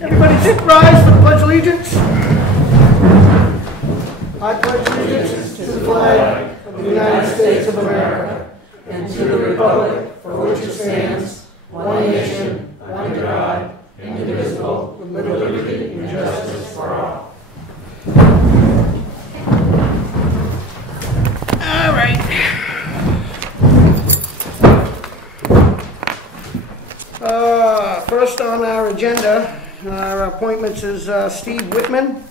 Everybody rise for the Pledge of Allegiance. I pledge allegiance to the flag of the United States of America and to the republic for which it stands, one nation, under God, indivisible, with liberty and justice for all. All right. First on our agenda, our appointments is Steve Whitman.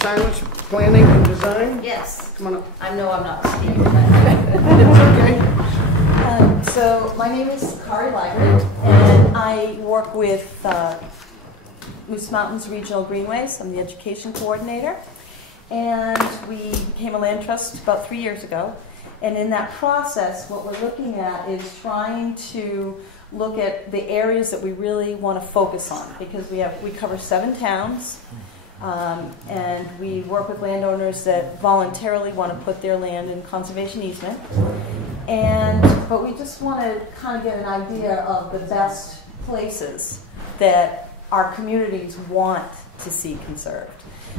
Silence, planning and design. Yes. Come on up. I know I'm not Steve. It's okay. So my name is Connie and I work with Moose Mountains Regional Greenways. I'm the education coordinator. And we became a land trust about 3 years ago. And in that process, what we're looking at is trying to look at the areas that we really want to focus on, because we cover 7 towns. And we work with landowners that voluntarily want to put their land in conservation easement. But we just want to kind of get an idea of the best places that our communities want to see conserved.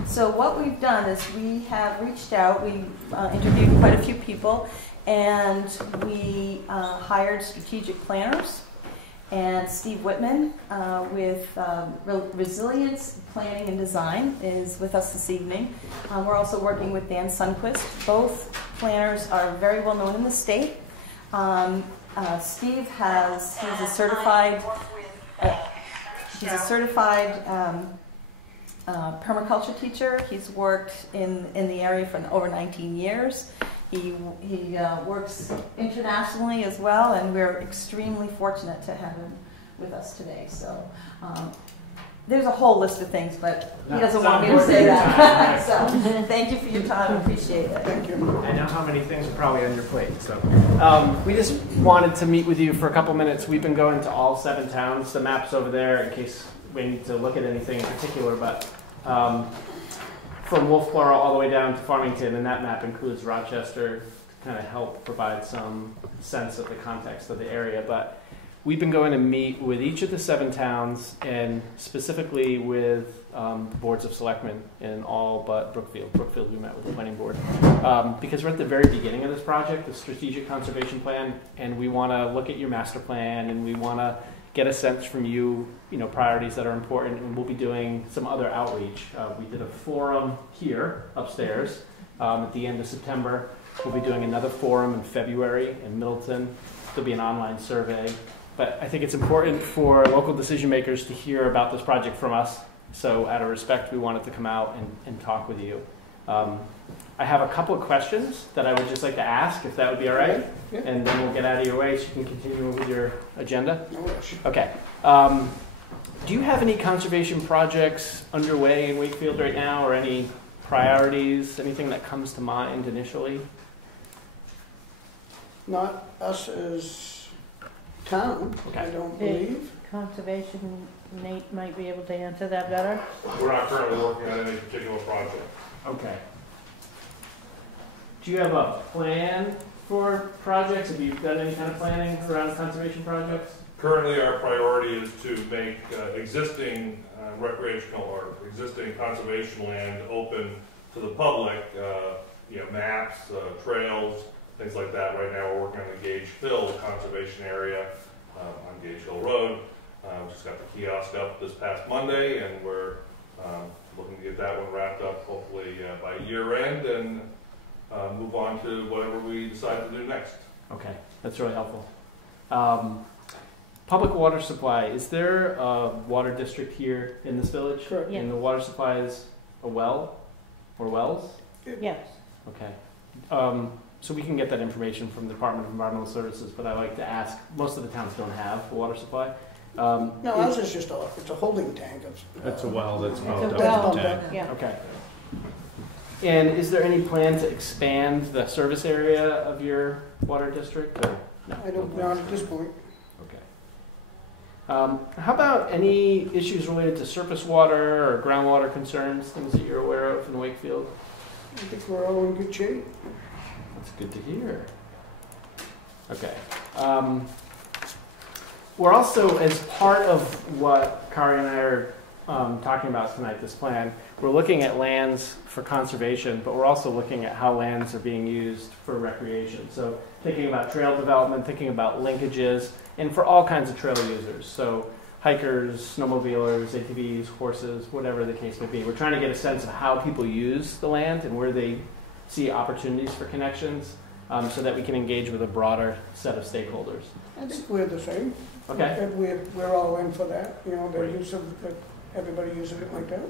So what we've done is we have reached out, we interviewed quite a few people, and we hired strategic planners. And Steve Whitman with Resilience Planning and Design is with us this evening. We're also working with Dan Sundquist. Both planners are very well known in the state. Steve he's a certified permaculture teacher. He's worked in the area for over 19 years. He works internationally as well, and we're extremely fortunate to have him with us today. So there's a whole list of things, but he doesn't want me to say that. So thank you for your time. I appreciate it. Thank you. I know how many things are probably on your plate. So we just wanted to meet with you for a couple minutes. We've been going to all 7 towns. The map's over there in case we need to look at anything in particular, but from Wolfboro all the way down to Farmington, and that map includes Rochester to kind of help provide some sense of the context of the area. But we've been going to meet with each of the 7 towns, and specifically with the boards of selectmen in all but Brookfield. Brookfield we met with the planning board. Because we're at the very beginning of this project, the strategic conservation plan, and we want to look at your master plan, and we want to get a sense from you, priorities that are important, and we'll be doing some other outreach. We did a forum here upstairs at the end of September. We'll be doing another forum in February in Middleton. There'll be an online survey. But I think it's important for local decision makers to hear about this project from us. So out of respect, we wanted to come out and talk with you. I have a couple of questions that I would just like to ask, if that would be all right. Yeah. And then we'll get out of your way so you can continue with your agenda. no rush. Okay. Do you have any conservation projects underway in Wakefield right now, or any priorities, anything that comes to mind initially? Not us as town, Okay. I don't believe. Conservation, Nate might be able to answer that better. We're not currently working on any particular project. Okay. Do you have a plan for projects? Have you done any kind of planning around conservation projects? Currently, our priority is to make existing recreational or existing conservation land open to the public. Maps, trails, things like that. Right now, we're working on the Gage Hill conservation area on Gage Hill Road. We just got the kiosk up this past Monday, and we're looking to get that one wrapped up hopefully by year end, and move on to whatever we decide to do next. Okay, that's really helpful. Public water supply, is there a water district here in this village? Correct. Yeah. And the water supply is a well or wells? Yes. Okay. So we can get that information from the Department of Environmental Services, but I like to ask, most of the towns don't have a water supply. No, ours is just it's a holding tank. It's a well that's It's pumped a up well, in the tank. yeah. Okay. And is there any plan to expand the service area of your water district? Or no? I don't know at this point. Okay. How about any issues related to surface water or groundwater concerns, things that you're aware of in Wakefield? I think we're all in good shape. That's good to hear. Okay. We're also, as part of what Kari and I are talking about tonight, this plan, we're looking at lands for conservation, but we're also looking at how lands are being used for recreation. So thinking about trail development, thinking about linkages, and for all kinds of trail users. So hikers, snowmobilers, ATVs, horses, whatever the case may be. We're trying to get a sense of how people use the land and where they see opportunities for connections, so that we can engage with a broader set of stakeholders. I think we're the same. Okay. And we're all in for that, you know, the use of, everybody uses it like that.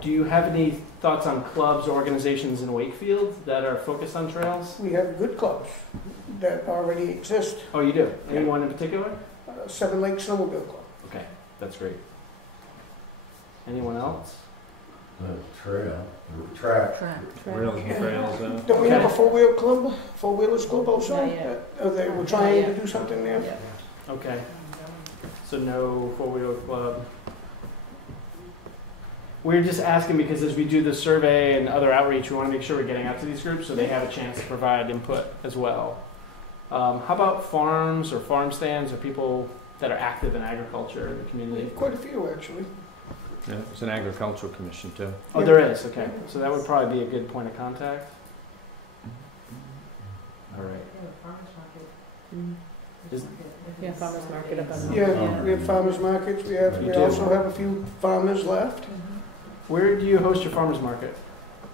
Do you have any thoughts on clubs or organizations in Wakefield that are focused on trails? We have good clubs that already exist. Oh, you do? Anyone in particular? Seven Lake Snowmobile Club. Okay, that's great. Anyone else? Track. Rails and trails. Don't we have a Okay. four-wheelers club also? Not yet. They were trying to do something there? Okay. So no four-wheeler club. We're just asking because as we do the survey and other outreach, we want to make sure we're getting out to these groups so they have a chance to provide input as well. How about farms or farm stands or people that are active in agriculture in the community? Quite a few, actually. Yeah, there's an agricultural commission too. Oh, there is, okay. So that would probably be a good point of contact. All right. Is- Yeah, farmer's market up on the. Yeah, we have farmers markets, we do? also have a few farmers left, Where do you host your farmers market?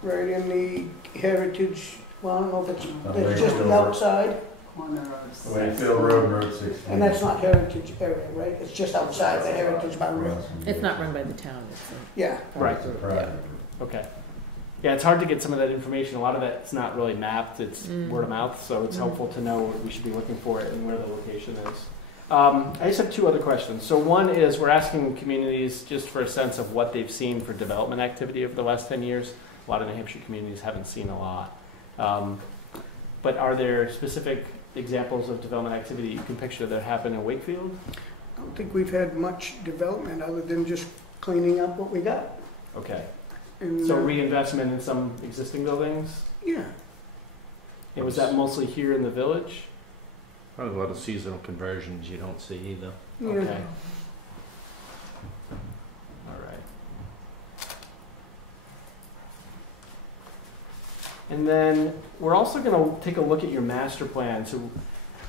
right in the heritage, well, I don't know if it's just Wakefield the Road. outside, Wakefield Road, Road 16. and that's not heritage area, right? It's just outside the heritage boundary. It's not run by the town, it's, Yeah, Right. It's a private. Okay. Yeah, it's hard to get some of that information. A lot of that's not really mapped. It's word of mouth, so it's helpful to know what we should be looking for and where the location is. I just have two other questions. So one is we're asking communities just for a sense of what they've seen for development activity over the last 10 years. A lot of New Hampshire communities haven't seen a lot. But are there specific examples of development activity you can picture that happened in Wakefield? I don't think we've had much development other than just cleaning up what we got. Okay. And, So reinvestment in some existing buildings? yeah, And was that mostly here in the village? Probably a lot of seasonal conversions you don't see either. yeah. Okay. All right. And then we're also going to take a look at your master plan. So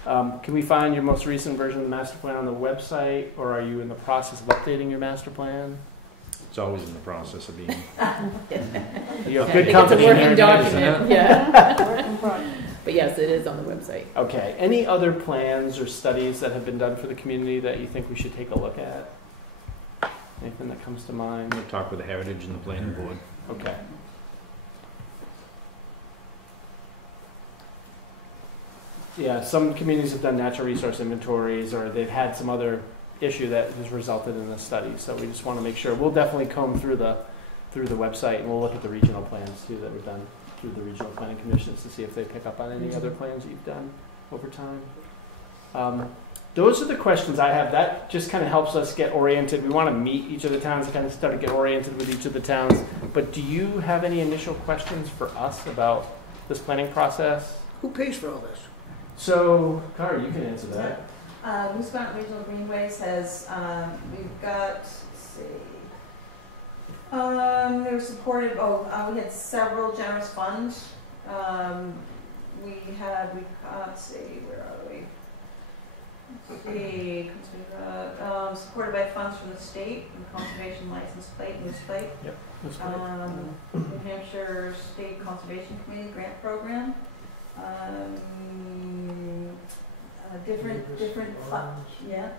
can we find your most recent version of the master plan on the website, or are you in the process of updating your master plan? It's always in the process of being. You have I good think company it's a in working there, isn't it? document, yeah. But yes, it is on the website. Okay. Any other plans or studies that have been done for the community that you think we should take a look at? Anything that comes to mind? We'll talk with the Heritage and the Planning Board. Okay. Yeah, some communities have done natural resource inventories, or they've had some other issue that has resulted in this study. So we just want to make sure. We'll definitely comb through the website, and we'll look at the regional plans too that were done through the regional planning commissions to see if they pick up on any other plans that you've done over time. Those are the questions I have. That just kind of helps us get oriented. We want to meet each of the towns and kind of start to get oriented with each of the towns. But do you have any initial questions for us about this planning process? Who pays for all this? So, Kari, you can answer that. Moose Mountain Regional Greenways has, we've got, let's see, they were supported, we had several generous funds. Let's see, where are we? Supported by funds from the state and conservation license plate, moose plate. Yep. That's great. New Hampshire State Conservation Committee grant program. Different, Jack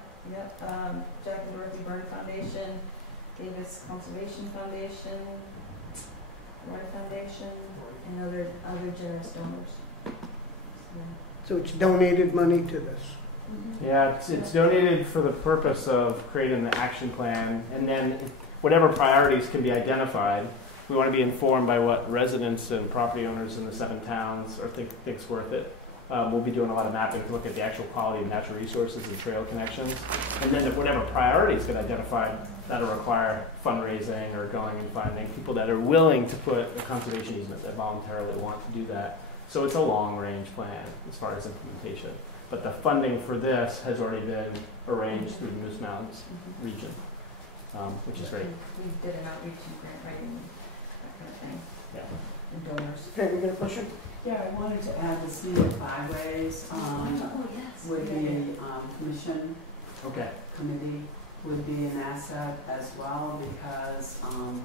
and Dorothy Byrne Foundation, Davis Conservation Foundation, Roy Foundation, and other generous donors. So it's donated money to this. Yeah, it's donated for the purpose of creating the action plan, and then whatever priorities can be identified, we want to be informed by what residents and property owners in the 7 towns think's worth it. We'll be doing a lot of mapping to look at the actual quality of natural resources and trail connections. And then if whatever priorities get identified, that'll require fundraising or going and finding people that are willing to put a conservation easement, that voluntarily want to do that. So it's a long-range plan as far as implementation. But the funding for this has already been arranged through the Moose Mountains region, which is great. We did an outreach and grant writing, that kind of thing. Yeah. And donors. Okay, we got a question? Yeah, I wanted to add the scenic byways Oh, yes. would be commission Okay. committee would be an asset as well because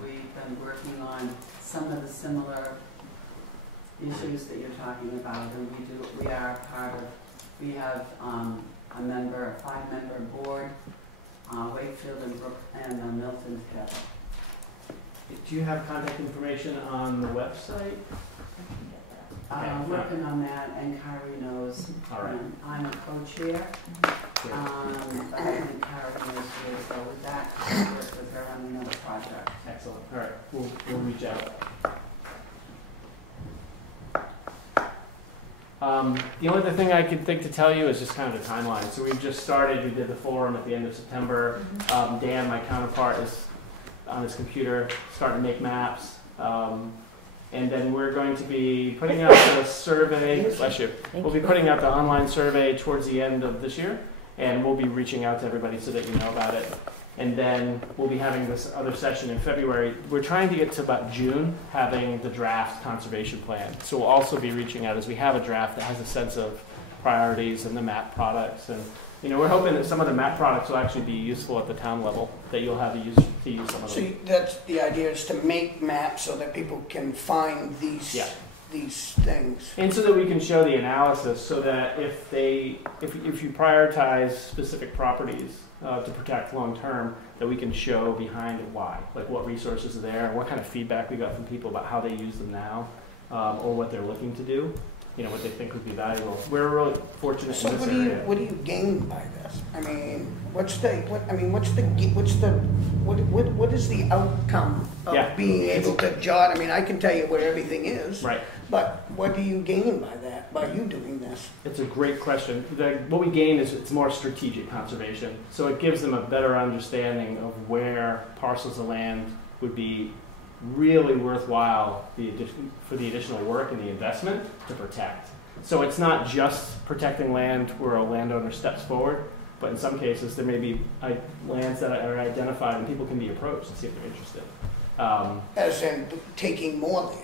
we've been working on some of the similar issues that you're talking about, and we are part of. We have a 5-member board, Wakefield and Milton together. Do you have contact information on the website? Working on that, and Kyrie knows. All right. I'm a co-chair, Great. but I think Kyrie knows where to go with that. I work with her on another project. Excellent. All right. We'll reach out. The only other thing I could think to tell you is just kind of the timeline. So we've just started. We did the forum at the end of September. Dan, my counterpart, is on his computer starting to make maps. And then we're going to be putting out the survey. Bless you. We'll be putting out the online survey towards the end of this year, and we'll be reaching out to everybody so that you know about it. And then we'll be having this other session in February. We're trying to get to about June, having the draft conservation plan. So we'll also be reaching out as we have a draft that has a sense of priorities and the map products. And we're hoping that some of the map products will actually be useful at the town level, that you'll have to use some of them. See, that's the idea, is to make maps so that people can find these things. And so that we can show the analysis, so that if you prioritize specific properties to protect long term, that we can show behind it why, like what resources are there, what kind of feedback we got from people about how they use them now, or what they're looking to do, what they think would be valuable. We're really fortunate So in this area. what do you gain by this? I mean, what is the outcome of being able to jot? I mean, I can tell you where everything is. Right. But what do you gain by that, by you doing this? It's a great question. What we gain is it's more strategic conservation. So it gives them a better understanding of where parcels of land would be really worthwhile for the additional work and the investment to protect. So it's not just protecting land where a landowner steps forward, but in some cases there may be lands that are identified and people can be approached and see if they're interested. As in taking more land?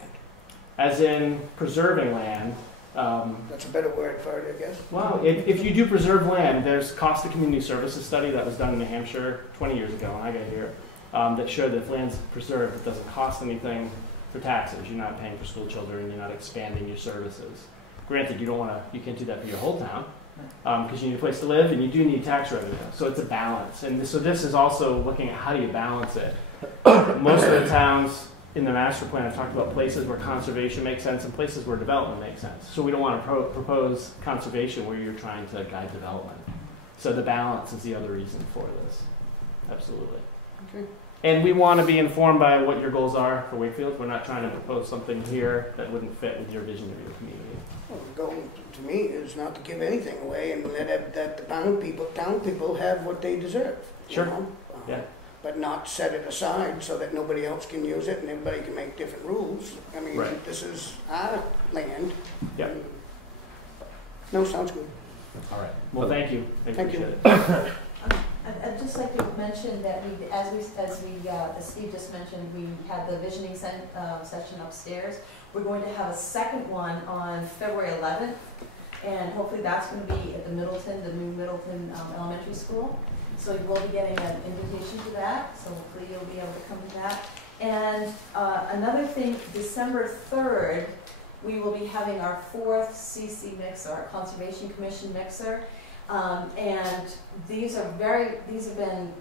As in preserving land. That's a better word for it, I guess. Well, if you do preserve land, there's cost of community services study that was done in New Hampshire 20 years ago when I got here. That showed that if land's preserved, it doesn't cost anything for taxes. You're not paying for school children. You're not expanding your services. Granted, you can't do that for your whole town because you need a place to live and you do need tax revenue. So it's a balance. And so this is also looking at how do you balance it. Most of the towns in the master plan have talked about places where conservation makes sense and places where development makes sense. So we don't want to propose conservation where you're trying to guide development. So the balance is the other reason for this. Absolutely. Okay. And we want to be informed by what your goals are for Wakefield. We're not trying to propose something here that wouldn't fit with your vision of your community. Well, the goal to me is not to give anything away and let that the town people have what they deserve. Sure. Yeah. But not set it aside so that nobody else can use it and everybody can make different rules. I mean, This is our land. Yeah. No, sounds good. All right. Well, thank you. Thank you. I'd just like to mention that as Steve just mentioned, we had the visioning session upstairs. We're going to have a second one on February 11th, and hopefully that's going to be at the new Middleton Elementary School. So you will be getting an invitation to that, so hopefully you'll be able to come to that. And another thing, December 3rd, we will be having our 4th CC mixer, our Conservation Commission mixer. And these have been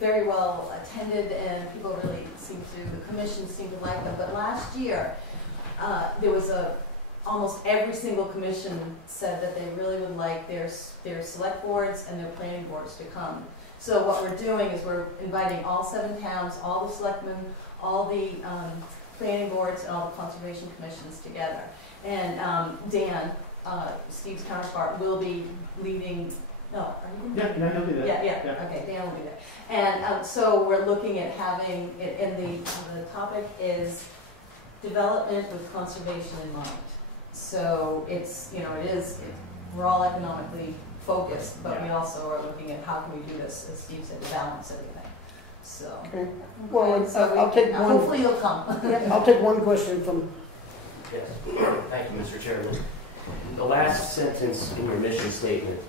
very well attended, and people really the commission seem to like them. But last year, there was almost every single commission said that they really would like their select boards and their planning boards to come. So what we're doing is we're inviting all 7 towns, all the selectmen, all the planning boards, and all the conservation commissions together. And Dan, Steve's counterpart, will be leading. No, are you? Yeah, he'll do that. Yeah. Okay, Dan will do that. And so we're looking at having it, and the topic is development with conservation in mind. So we're all economically focused, but we also are looking at how can we do this, as Steve said, to balance everything. So, Okay. Well, so I'll take one. hopefully you'll come. I'll take one question from. Yes, thank you, Mr. Chairman. The last sentence in your mission statement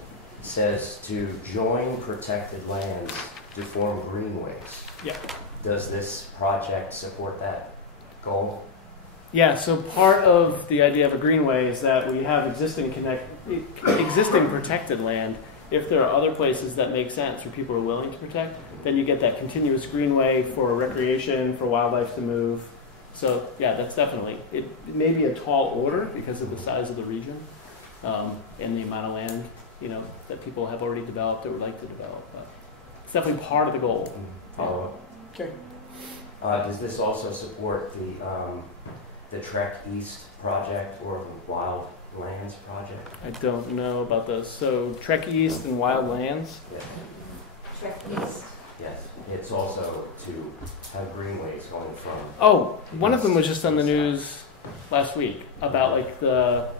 says to join protected lands to form greenways. Yeah. Does this project support that goal? Yeah, so part of the idea of a greenway is that we have existing protected land. If there are other places that make sense or people are willing to protect, then you get that continuous greenway for recreation, for wildlife to move. So yeah, that's definitely, it may be a tall order because of the size of the region and the amount of land, you know, that people have already developed or would like to develop. But it's definitely part of the goal. Follow up. Okay. Does this also support the Trek East project or the Wild Lands project? I don't know about those. So Trek East and Wild Lands? Yes. Trek East. Yes. It's also to have greenways going from... Oh, one of them was just on the news last week about like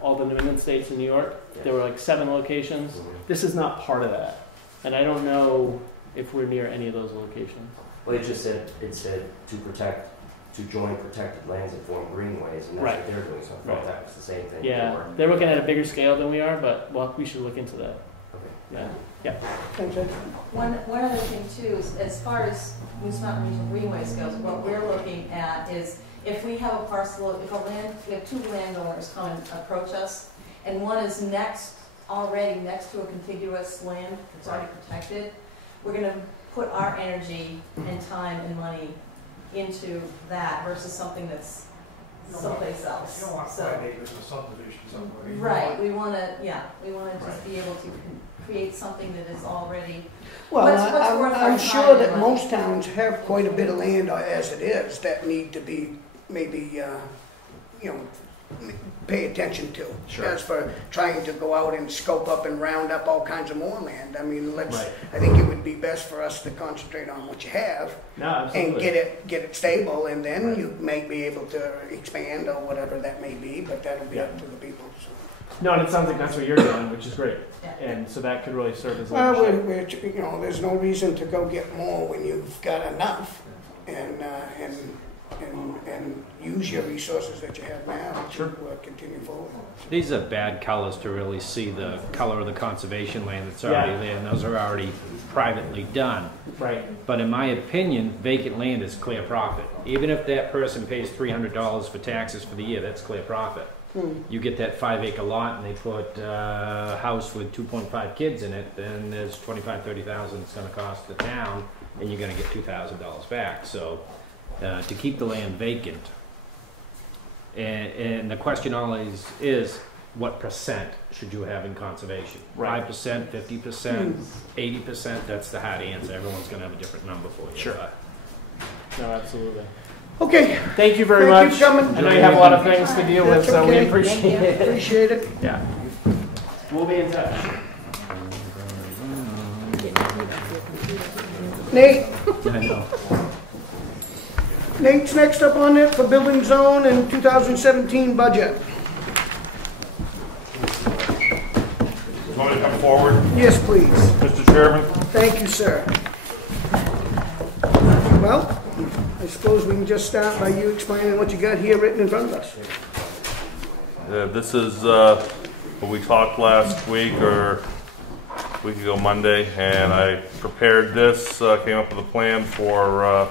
all the New England states in New York. Yes. There were like 7 locations. Mm-hmm. This is not part of that. And I don't know if we're near any of those locations. Well, it said to join protected lands and form greenways, and that's Right. what they're doing, so I thought that was the same thing. Yeah, they're looking at a bigger scale than we are, but well, we should look into that. Okay. Yeah. Thanks, Ed. One other thing too is, as far as Moose Mountain Regional Greenways goes, what we're looking at is if we have a parcel, we have 2 landowners come and approach us, and one is already next to a contiguous land that's already protected, we're going to put our energy and time and money into that versus something that's someplace else. You don't want So- 5 acres of subdivision somewhere. You Right, want- we want to just be able to create something that is already. Well, What's worth our I'm time sure and that money? most towns have quite a bit of land as it is that need to be maybe, pay attention to. Sure. As for trying to go out and scope up and round up all kinds of more land. I mean, Right. I think it would be best for us to concentrate on what you have No, and absolutely. get it stable, and then you may be able to expand or whatever that may be, but that'll be up to the people. So. No, and it sounds like that's what you're doing, which is great. Yeah. And so that could really serve as Well, leadership. there's no reason to go get more when you've got enough, and use your resources that you have now Sure. to continue forward. These are bad colors to really see the color of the conservation land that's already there, and those are already privately done. Right. But in my opinion, vacant land is clear profit. Even if that person pays $300 for taxes for the year, that's clear profit. You get that 5-acre lot and they put a house with 2.5 kids in it, then there's $25,000, $30,000 it's going to cost the town, and you're going to get $2,000 back. So to keep the land vacant, and the question always is, what percent should you have in conservation? Right. 5%, 50%, 80%? That's the hard answer. Everyone's going to have a different number for you. Sure. But No, absolutely. Okay. Thank you very Thank much. you for coming. I know you have a lot of things to deal with, That's so we okay. appreciate it. Appreciate it. Yeah. We'll be in touch. Nate, I know. Nate's next up on it for building zone and 2017 budget. Want to come forward, Yes, please. Mr. Chairman? Thank you, sir. Well, I suppose we can just start by you explaining what you got here written in front of us. This is what we talked last week or a week ago Monday, and I prepared this, came up with a plan for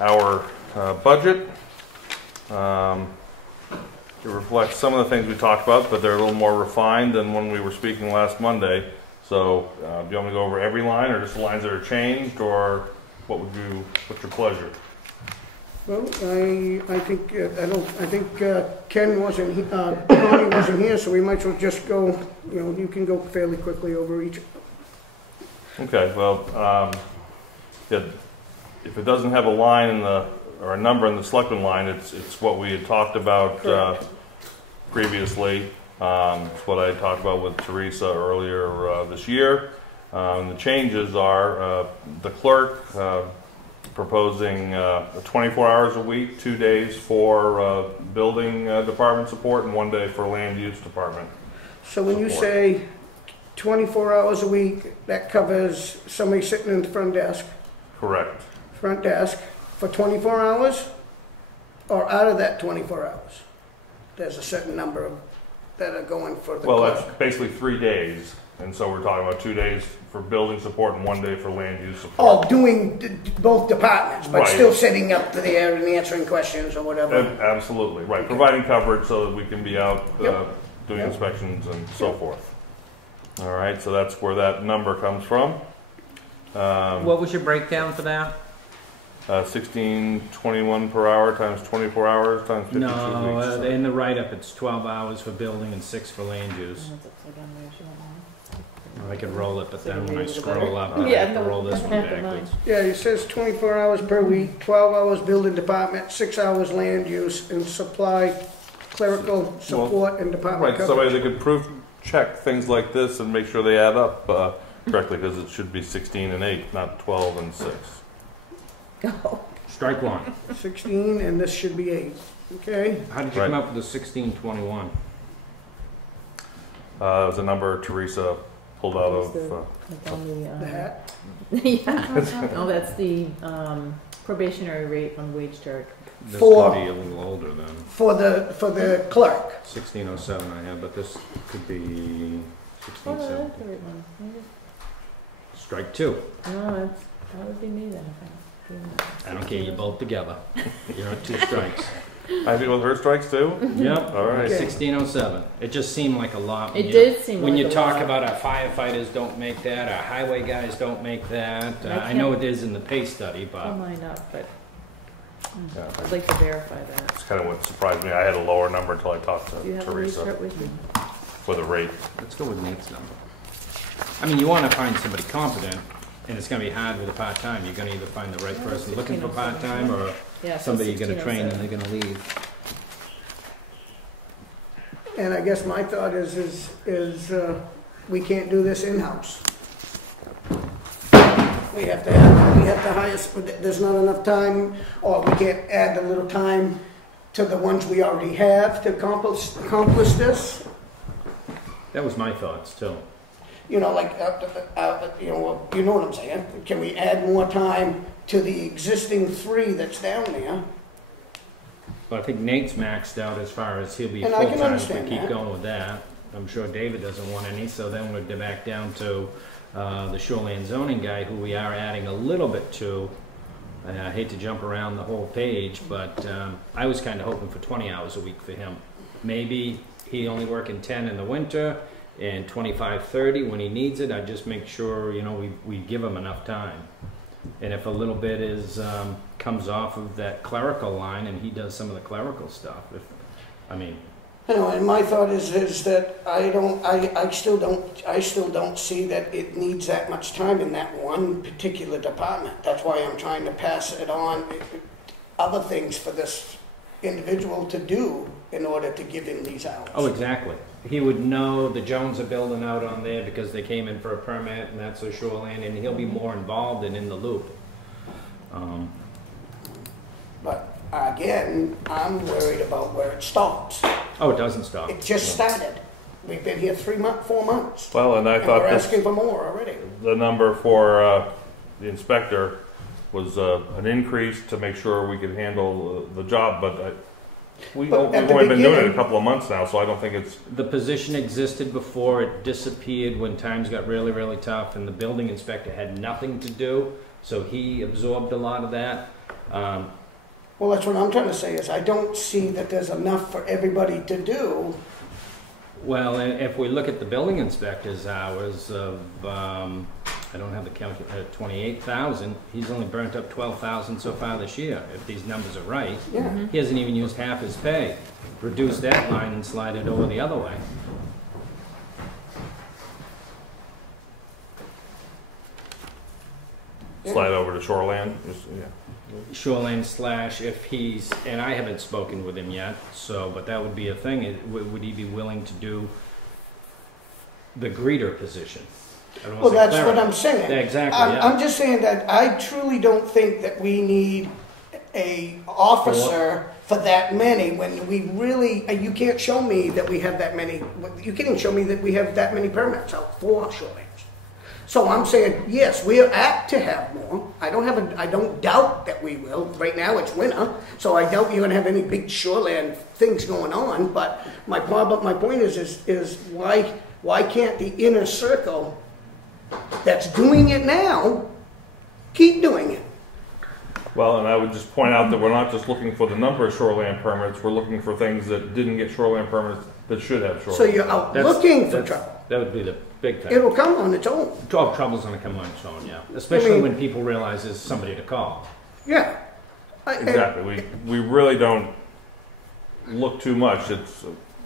our budget. It reflects some of the things we talked about, but they're a little more refined than when we were speaking last Monday. So do you want me to go over every line or just the lines that are changed, or what's your pleasure? Well, I think Ken wasn't, Connie wasn't here, so we might as well just go, you can go fairly quickly over each. Okay, well, if it doesn't have a line or a number in the selectmen line, it's what we had talked about previously. It's what I talked about with Teresa earlier this year. The changes are the clerk proposing 24 hours a week, 2 days for building department support and 1 day for land use department. So when you support. say 24 hours a week, that covers somebody sitting in the front desk, Correct. for 24 hours? Or out of that 24 hours? There's a certain number of, that are going for the Well, clerk. that's basically 3 days, and so we're talking about 2 days for building support and 1 day for land use Oh, support. doing both departments, but Right. still sitting up to there and answering questions or whatever. Absolutely, right. Providing coverage so that we can be out Yep. doing Yep. inspections and so Yep. forth. All right, so that's where that number comes from. What was your breakdown for that? 16.21 per hour times 24 hours times 52 No, weeks. in the write-up, it's 12 hours for building and 6 for land use. I could roll it, but then when I scroll up, I Yeah, have to roll this one have to know. backwards. Yeah, it says 24 hours per week, 12 hours building department, 6 hours land use, and supply clerical support and department Right, somebody coverage. that could proof check things like this and make sure they add up correctly, because it should be 16 and 8, not 12 and 6. Strike one. 16, and this should be 8, okay? How did you come up with the 1621? It was a number Teresa pulled out of. The hat? Yeah. Oh, that's the probationary rate on wage chart. This For- could be a little older than For the clerk. 1607 I have, but this could be Oh, no, 1670. that's the right one. Maybe- Strike two. No, that would be me then. If I don't care, you're both together. You're on 2 strikes. I think with her strikes too? Yep. All right. Okay. 1607. It just seemed like a lot. when It you- did seem When like you a talk lot. about our firefighters don't make that, our highway guys don't make that. I know it is in the pay study, I'll but line up, but Yeah. I'd like to verify that. That's kind of what surprised me. I had a lower number until I talked Do you to have a wage Teresa chart with you? for the rate. let's go with Nate's number. I mean, you want to find somebody competent, and it's going to be hard with a part-time. You're going to either find the right Oh, person looking for 1607. part-time or Yeah, so somebody you're going to train and 1607. they're going to leave. And I guess my thought is we can't do this in-house. We have to hire, there's not enough time, or we can't add a little time to the ones we already have to accomplish this. That was my thoughts, too. You know, like, you know what I'm saying? Can we add more time to the existing 3 that's down there? Well, I think Nate's maxed out as far as he'll be And I can full-time if we understand keep that. going with that. I'm sure David doesn't want any, so then we're back down to the shoreline zoning guy, who we are adding a little bit to. I hate to jump around the whole page, but I was kind of hoping for 20 hours a week for him. Maybe he only working 10 in the winter and 25, 30 when he needs it. I just make sure, you know, we give him enough time. And if a little bit is comes off of that clerical line, and he does some of the clerical stuff, You know, and my thought is that I still don't see that it needs that much time in that one particular department. That's why I'm trying to pass it on, other things for this individual to do in order to give him these hours. Oh, exactly. He would know the Jones are building out on there because they came in for a permit, and that's a shoreline, and he'll be more involved and in the loop. But again, I'm worried about where it stops. Oh, it doesn't stop. It just started. We've been here 4 months. Well, and I And thought we're this, asking for more already. the number for the inspector was an increase to make sure we could handle the job, but we've But at the only been doing it a beginning- couple of months now, so I don't think it's. The position existed before, it disappeared when times got really, really tough, and the building inspector had nothing to do, so he absorbed a lot of that. Well, that's what I'm trying to say is I don't see that there's enough for everybody to do. Well, and if we look at the building inspector's hours of, I don't have the calculator, 28,000, he's only burnt up 12,000 so far this year, if these numbers are right. Yeah. He hasn't even used half his pay. Reduce that line and slide it over the other way. Slide over to shoreland. Just, yeah. Shoreline slash if he's, and I haven't spoken with him yet, so, but that would be a thing. Would he be willing to do the greeter position? I don't Well, wanna say that's what cleric. I'm saying. Yeah, exactly, I'm just saying that I truly don't think that we need a officer for that many when we really, you can't show me that we have that many, you can't even show me that we have that many permits out for shorelands. So I'm saying, yes, we're apt to have more. I don't doubt that we will. Right now it's winter, so I doubt you're gonna have any big shoreland things going on, but my point is why can't the inner circle that's doing it now keep doing it? Well, and I would just point out that we're not just looking for the number of shoreline permits, we're looking for things that didn't get shoreline permits that should have shoreline. So you're out looking for trouble. That would be the big thing. It'll come on its own. Trouble's going to come on its own, yeah. Especially when people realize there's somebody to call. Yeah. Exactly. We really don't look too much.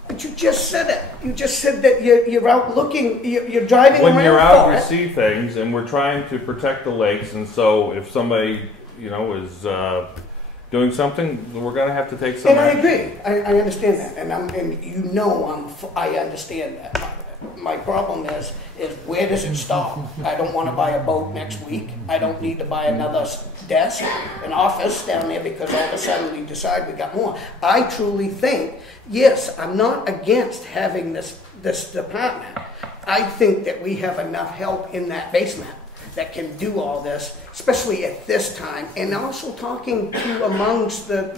But you just said it. You just said that you're out looking, you're driving around. When you're out, you see things, and we're trying to protect the lakes, and so if somebody, is doing something, we're going to have to take some action. And I agree. I understand that, and I understand that. My problem is where does it stop? I don't want to buy a boat next week. I don't need to buy another desk, an office down there because all of a sudden we decide we got more. I truly think, yes, I'm not against having this department. I think that we have enough help in that basement that can do all this, especially at this time, and also talking to amongst the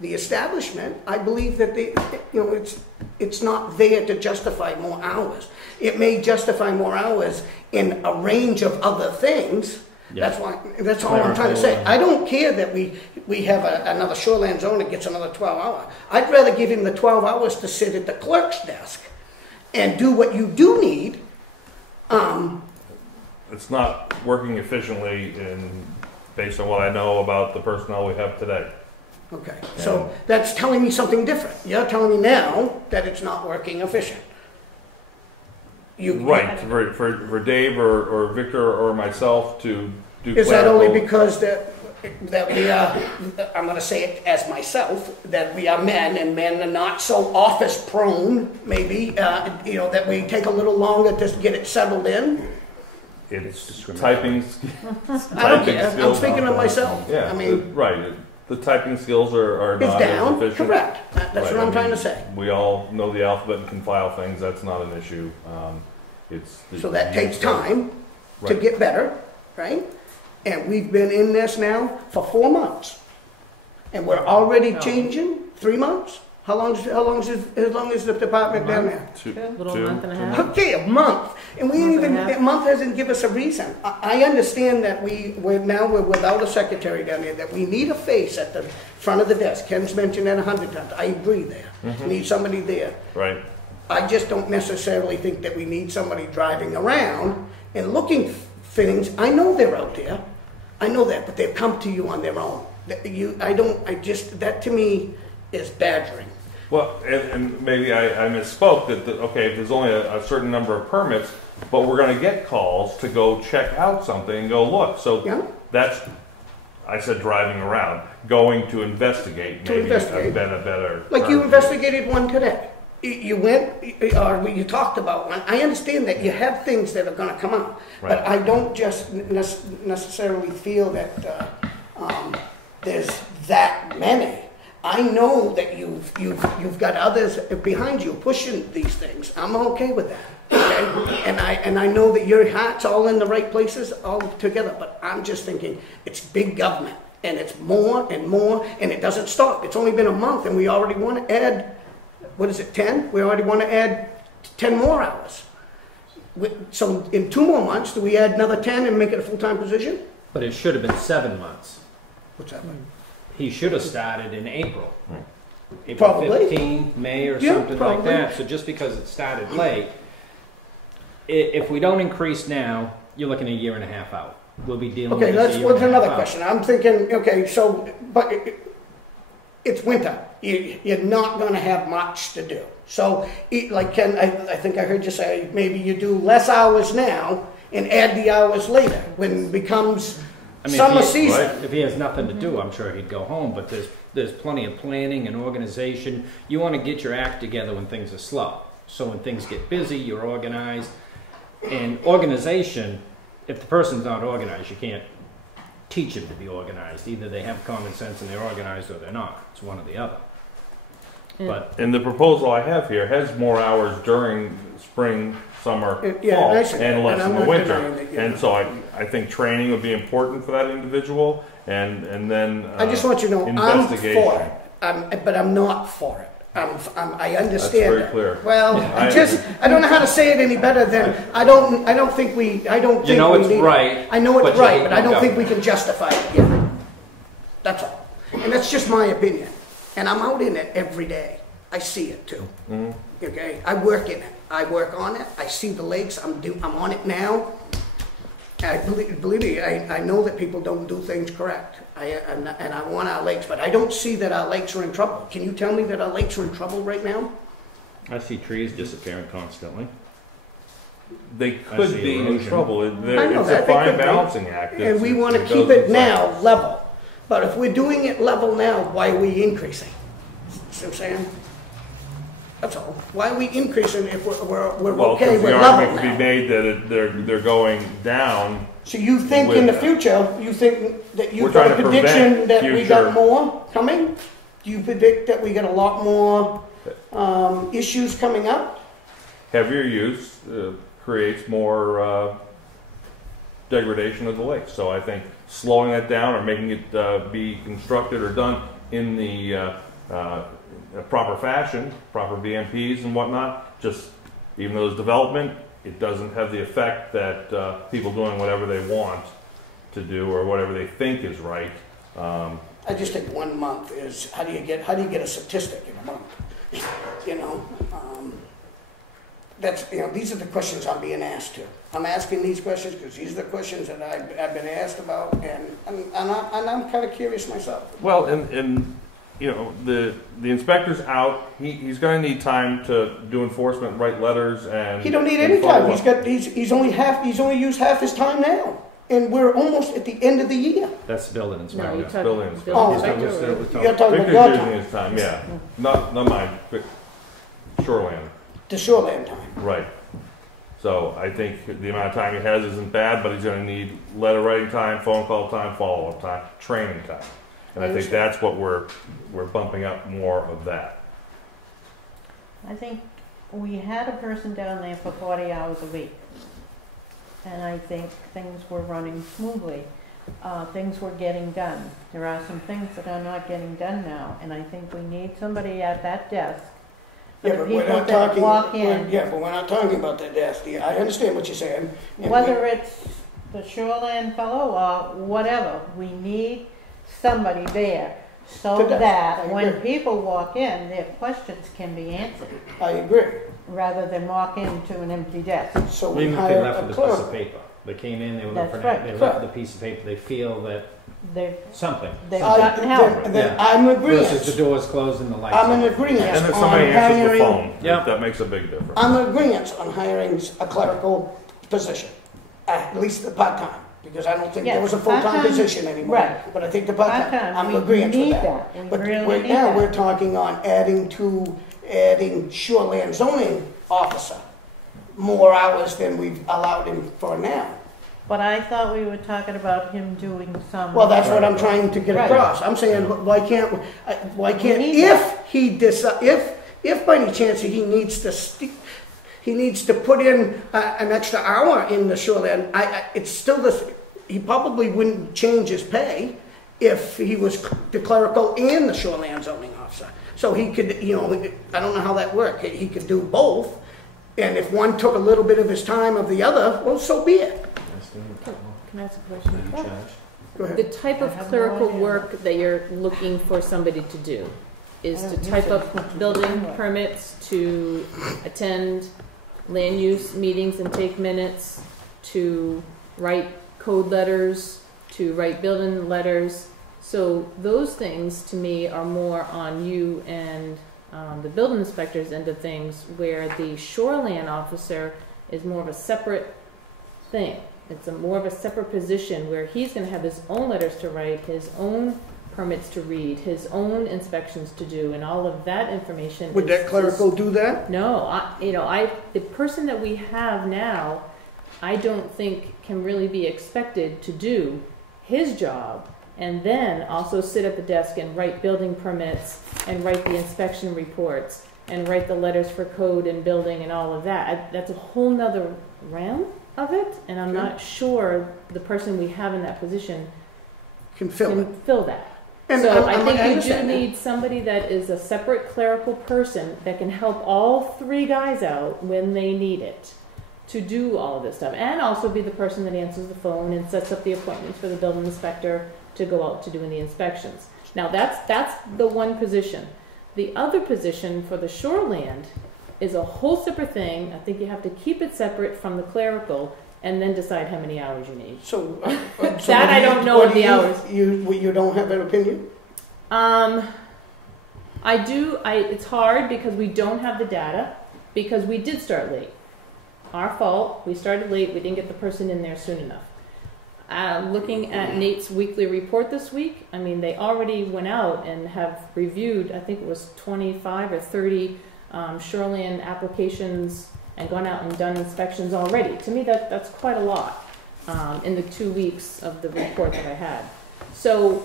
establishment. I believe that it's not there to justify more hours. It may justify more hours in a range of other things. Yeah. That's all I'm trying to say. I don't care that we have another shoreline zone that gets another 12 hours. I'd rather give him the 12 hours to sit at the clerk's desk and do what you do need. It's not working efficiently based on what I know about the personnel we have today. Okay, so that's telling me something different. You're telling me now that it's not working efficient. Right, for Dave or Victor or myself to do. Is that only because that we are, I'm going to say it as myself, that we are men and men are not so office prone, maybe, that we take a little longer to get it settled in? It's typing I don't care. I'm speaking of myself. Yeah, right. The typing skills are not down. as efficient. Correct. That's what I'm trying to say. We all know the alphabet and can file things. That's not an issue. So that takes time to get better, right? And we've been in this now for 4 months, and we're already changing. 3 months? How long is the department down there? A little month and a half. Okay, a month, and a month doesn't give us a reason. I understand that we're without a secretary down there. That we need a face at the front of the desk. Ken's mentioned that 100 times. I agree there. We need somebody there. Right. I just don't necessarily think that we need somebody driving around and looking for things. I know they're out there. I know that, but they've come to you on their own. That to me is badgering. Well, and maybe I misspoke that, if there's only a certain number of permits, but we're going to get calls to go check out something and go look. So that's, I said driving around, going to investigate. Maybe a better like you investigated one today. You went, or you talked about one. I understand that you have things that are going to come out, but I don't just necessarily feel that there's that many. I know that you've got others behind you pushing these things. I'm okay with that, okay? And I know that your heart's all in the right places all together. But I'm just thinking it's big government, and it's more and more, and it doesn't stop. It's only been a month, and we already want to add. What is it, 10? We already want to add 10 more hours. So in 2 more months, do we add another 10 and make it a full-time position? But it should have been 7 months. What's that like? He should have started in April. April 15th, May or something like that. So just because it started late, if we don't increase now, you're looking a year and a half out. We'll be dealing with this a year and a half out. Okay, that's another question. I'm thinking, but it's winter. You're not going to have much to do. So, like Ken, I think I heard you say, maybe you do less hours now and add the hours later when it becomes summer season. If he has nothing to do, I'm sure he'd go home. But there's plenty of planning and organization. You want to get your act together when things are slow. So when things get busy, you're organized. And organization, if the person's not organized, you can't teach them to be organized. Either they have common sense and they're organized, or they're not. It's one or the other. Yeah. But And the proposal I have here has more hours during spring, summer, Yeah, fall, and I see that, and less and in I'm the not winter. denying that, yeah. And so I think training would be important for that individual, and then I just want you to know, I'm investigation. for it, but I'm not for it. I understand. That's very that. clear. Well, Yeah, I don't know how to say it any better than I don't think we you know we it's need it. right. I know but it's you right, hate but I don't no think we government. can justify it yet. That's all. And that's just my opinion. And I'm out in it every day. I see it too. Okay, I work in it. I work on it. I see the lakes. I'm on it now. I believe me, I know that people don't do things correct. And I want our lakes, but I don't see that our lakes are in trouble. Can you tell me that our lakes are in trouble right now? I see trees disappearing constantly. They I could see be in erosion. trouble. I know It's that, a they fine could be. balancing act. And we want to It keep goes it in now cycles. level. But if we're doing it level now, why are we increasing? See what I'm saying? That's all. Why are we increasing if we're Well, okay because with the level argument could be now? made that they're going down. So you think in the future, you think that We're you've got a trying to prediction prevent that we got future- more coming? Do you predict that we got a lot more issues coming up? Heavier use creates more degradation of the lake. So I think slowing that down or making it be constructed or done in the proper fashion, proper BMPs and whatnot, just even though there's development, it doesn't have the effect that people doing whatever they want to do or whatever they think is right. I just think 1 month is, how do you get a statistic in a month? You know, these are the questions I'm being asked to. I'm asking these questions because these are the questions that I've been asked about, and I'm kind of curious myself. Well, and you know, the inspector's out. He's going to need time to do enforcement, write letters, and He don't need and any time. follow up. He's only used half his time now, and we're almost at the end of the year. That's the building inspector. No, you're talking Building building Oh, inspector. You're talking Victor's about your using time, his time, yeah. Not mine, but shoreland, the shoreland time. right. So I think the amount of time he has isn't bad, but he's going to need letter writing time, phone call time, follow-up time, training time. And I think that's what we're bumping up more of that. I think we had a person down there for 40 hours a week, and I think things were running smoothly. Things were getting done. There are some things that are not getting done now, and I think we need somebody at that desk. For Yeah, the but we're people not that talking. walk in, Yeah, but we're not talking about that desk. I understand what you're saying. And whether it's the shoreland fellow or whatever, we need somebody there so To desk. that I when agree. people walk in, their questions can be answered, I agree. rather than walk into an empty desk. So we Even if they hire left a with a piece of clerk. paper. They came in, they were That's looking right. at, they left with a piece of paper, they feel that They've something. They've I- gotten help. then I'm agreeing. Versus the doors closed and the lights I'm in on. agreement And if on somebody answers the hiring. phone, Yeah. that makes a big difference. I'm in agreement on hiring a clerical position, at least the part-time, because I don't think there Yes, was a full-time part-time, position anymore. right. But I think the part-time, Part-time, I'm we agreeing with need that. that. We But really right need now, that. we're talking on adding shoreland zoning officer more hours than we've allowed him for now. But I thought we were talking about him doing some. Well, that's what I'm trying to get Right. across. I'm saying, why can't, need that. if by any chance he needs to put in an extra hour in the shoreline, it's still he probably wouldn't change his pay if he was the clerical and the shoreline zoning officer. So he could, I don't know how that worked. He could do both. And if one took a little bit of his time of the other, well, so be it. Can I ask a question? Go The ahead. type I of have no clerical idea. work that you're looking for somebody to do is I to don't think type so. up building permits, to attend land use meetings and take minutes, to write code letters, to write building letters. So those things to me are more on you and the building inspector's end of things, where the shoreline officer is more of a separate thing. It's more of a separate position where he's going to have his own letters to write, his own permits to read, his own inspections to do, and all of that information. Would that clerical do that? No, the person that we have now, I don't think can really be expected to do his job and then also sit at the desk and write building permits and write the inspection reports and write the letters for code and building and all of that. That's a whole nother realm of it, and I'm not sure the person we have in that position Can fill it. that. And So I'm- I think I you do understand that. need somebody that is a separate clerical person that can help all three guys out when they need it to do all of this stuff, and also be the person that answers the phone and sets up the appointments for the building inspector to go out to doing the inspections. Now that's the one position. The other position for the shoreland is a whole separate thing. I think you have to keep it separate from the clerical and then decide how many hours you need. So, That I don't know of the hours. You don't have an opinion? I do. It's hard because we don't have the data, because we did start late. Our fault. We started late. We didn't get the person in there soon enough. Looking at Nate's weekly report this week, I mean, they already went out and have reviewed, I think it was 25 or 30 shoreline applications and gone out and done inspections already. To me, that's quite a lot in the 2 weeks of the report that I had. So,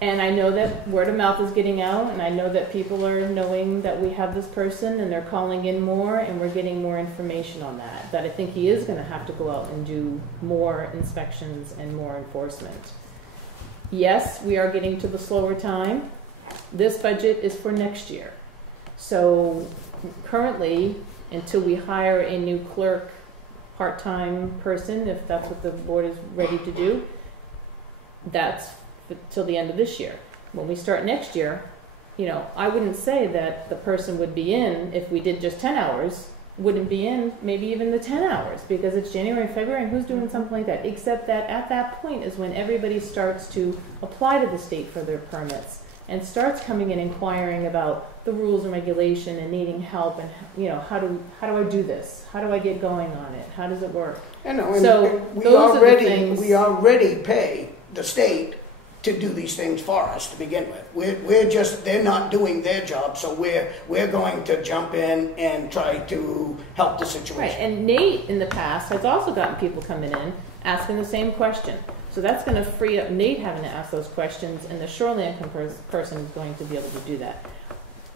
and I know that word of mouth is getting out, and I know that people are knowing that we have this person, and they're calling in more, and we're getting more information on that. That I think he is going to have to go out and do more inspections and more enforcement. Yes, we are getting to the slower time. This budget is for next year. So currently, until we hire a new clerk, part-time person, if that's what the board is ready to do, that's till the end of this year. When we start next year, I wouldn't say that the person would be in, if we did just 10 hours, wouldn't be in maybe even the 10 hours, because it's January, February, and who's doing something like that? Except that at that point is when everybody starts to apply to the state for their permits and starts coming in inquiring about the rules and regulation and needing help, and how do I do this? How do I get going on it? How does it work? I know, and So we those are the things. already pay the state to do these things for us to begin with. They're not doing their job, so we're going to jump in and try to help the Right, situation. and Nate in the past has also gotten people coming in asking the same question. So that's going to free up Nate having to ask those questions, and the shoreline person is going to be able to do that.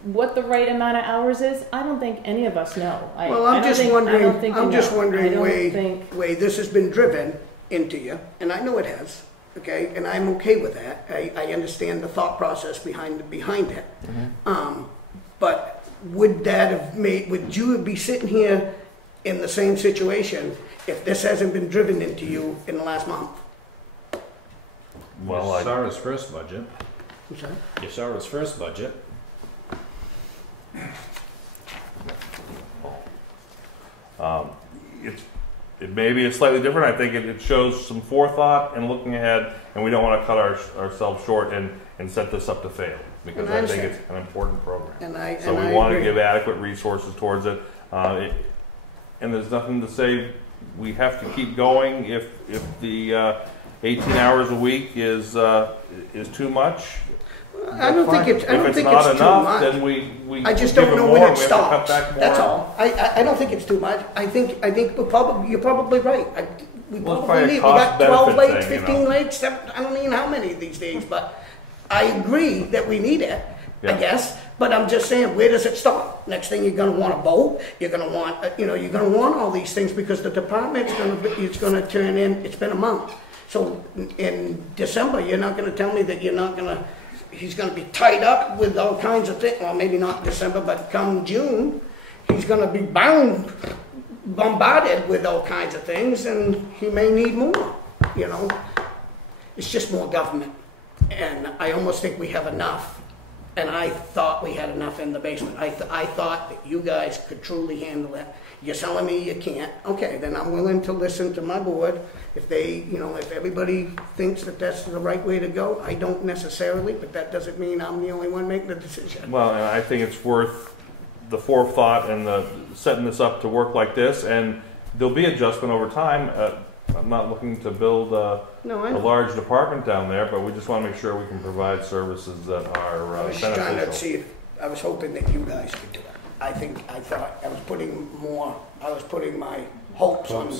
What the right amount of hours is, I don't think any of us know. I'm just wondering way way this has been driven into you, and I know it has. Okay, and I'm okay with that. I understand the thought process behind it. Mm-hmm. But would you be sitting here in the same situation if this hasn't been driven into you in the last month? Well, You saw his first budget. I'm sorry? You saw his first budget. It may be slightly different. I think it shows some forethought and looking ahead, and we don't want to cut ourselves short and set this up to fail, because I think it's an important program. So we want to give adequate resources towards it. And there's nothing to say we have to keep going if the 18 hours a week is too much. I don't think it's too much. Then we I just give don't them know more. when it We have to cut stops. back more. That's all. I don't think it's too much. I think you're probably right. We Well, it's probably need. We probably a got 12 cost-benefit lakes, thing, 15 lakes, 7, I don't even know how many these days, but I agree that we need it. Yeah. I guess, but I'm just saying, where does it stop? Next thing, you're going to want a boat. You're going to want, you're going to want all these things, because the department's it's going to turn in. It's been a month, so in December, you're not going to tell me that you're not going to. He's going to be tied up with all kinds of things. Well, maybe not December, but come June, he's going to be bombarded with all kinds of things, and he may need more. It's just more government, and I almost think we have enough. And I thought we had enough in the basement. I thought that you guys could truly handle it. You're telling me you can't. Okay, then I'm willing to listen to my board. If they, if everybody thinks that that's the right way to go, I don't necessarily, but that doesn't mean I'm the only one making the decision. Well, and I think it's worth the forethought and the setting this up to work like this, and there'll be adjustment over time. I'm not looking to build a large department down there, but we just want to make sure we can provide services that are beneficial. Trying to see I was hoping that you guys could do it. I thought I was putting my hopes on.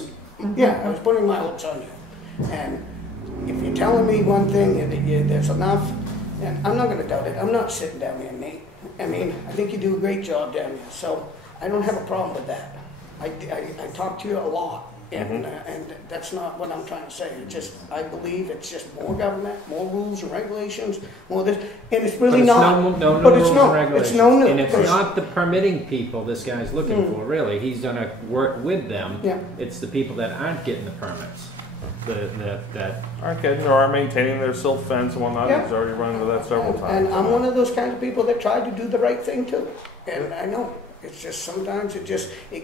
Yeah, I was putting my hopes on you. And, if you're telling me one thing and there's enough, then I'm not gonna doubt it. I'm not sitting down there, Nate. I mean, I think you do a great job down there, so I don't have a problem with that. I talk to you a lot, and that's not what I'm trying to say. It's just, I believe it's just more government, more rules and regulations, more this, and it's really not. No but rules it's not. and regulations. It's no new. And it's not the permitting people this guy's looking for, really. He's gonna work with them. Yeah. It's the people that aren't getting the permits. That Aren't getting or aren't maintaining their silt fence and whatnot. Yeah. He's already run into that several times. And I'm one of those kind of people that try to do the right thing too. And I know, it's just sometimes it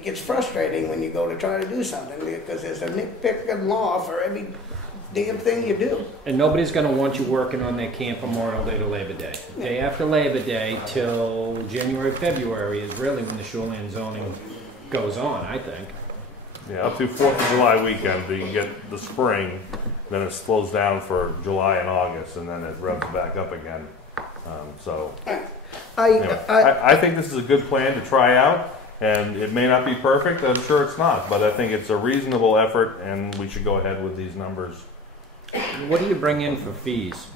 gets frustrating when you go to try to do something because there's a nitpicking law for every damn thing you do. And nobody's gonna want you working on their camp Memorial Day to Labor Day. Day after Labor Day till January, February is really when the shoreline zoning goes on, I think. Yeah, up to 4th of July weekend, you get the spring, then it slows down for July and August, and then it revs back up again. I think this is a good plan to try out, and it may not be perfect. I'm sure it's not, but I think it's a reasonable effort, and we should go ahead with these numbers. What do you bring in for fees?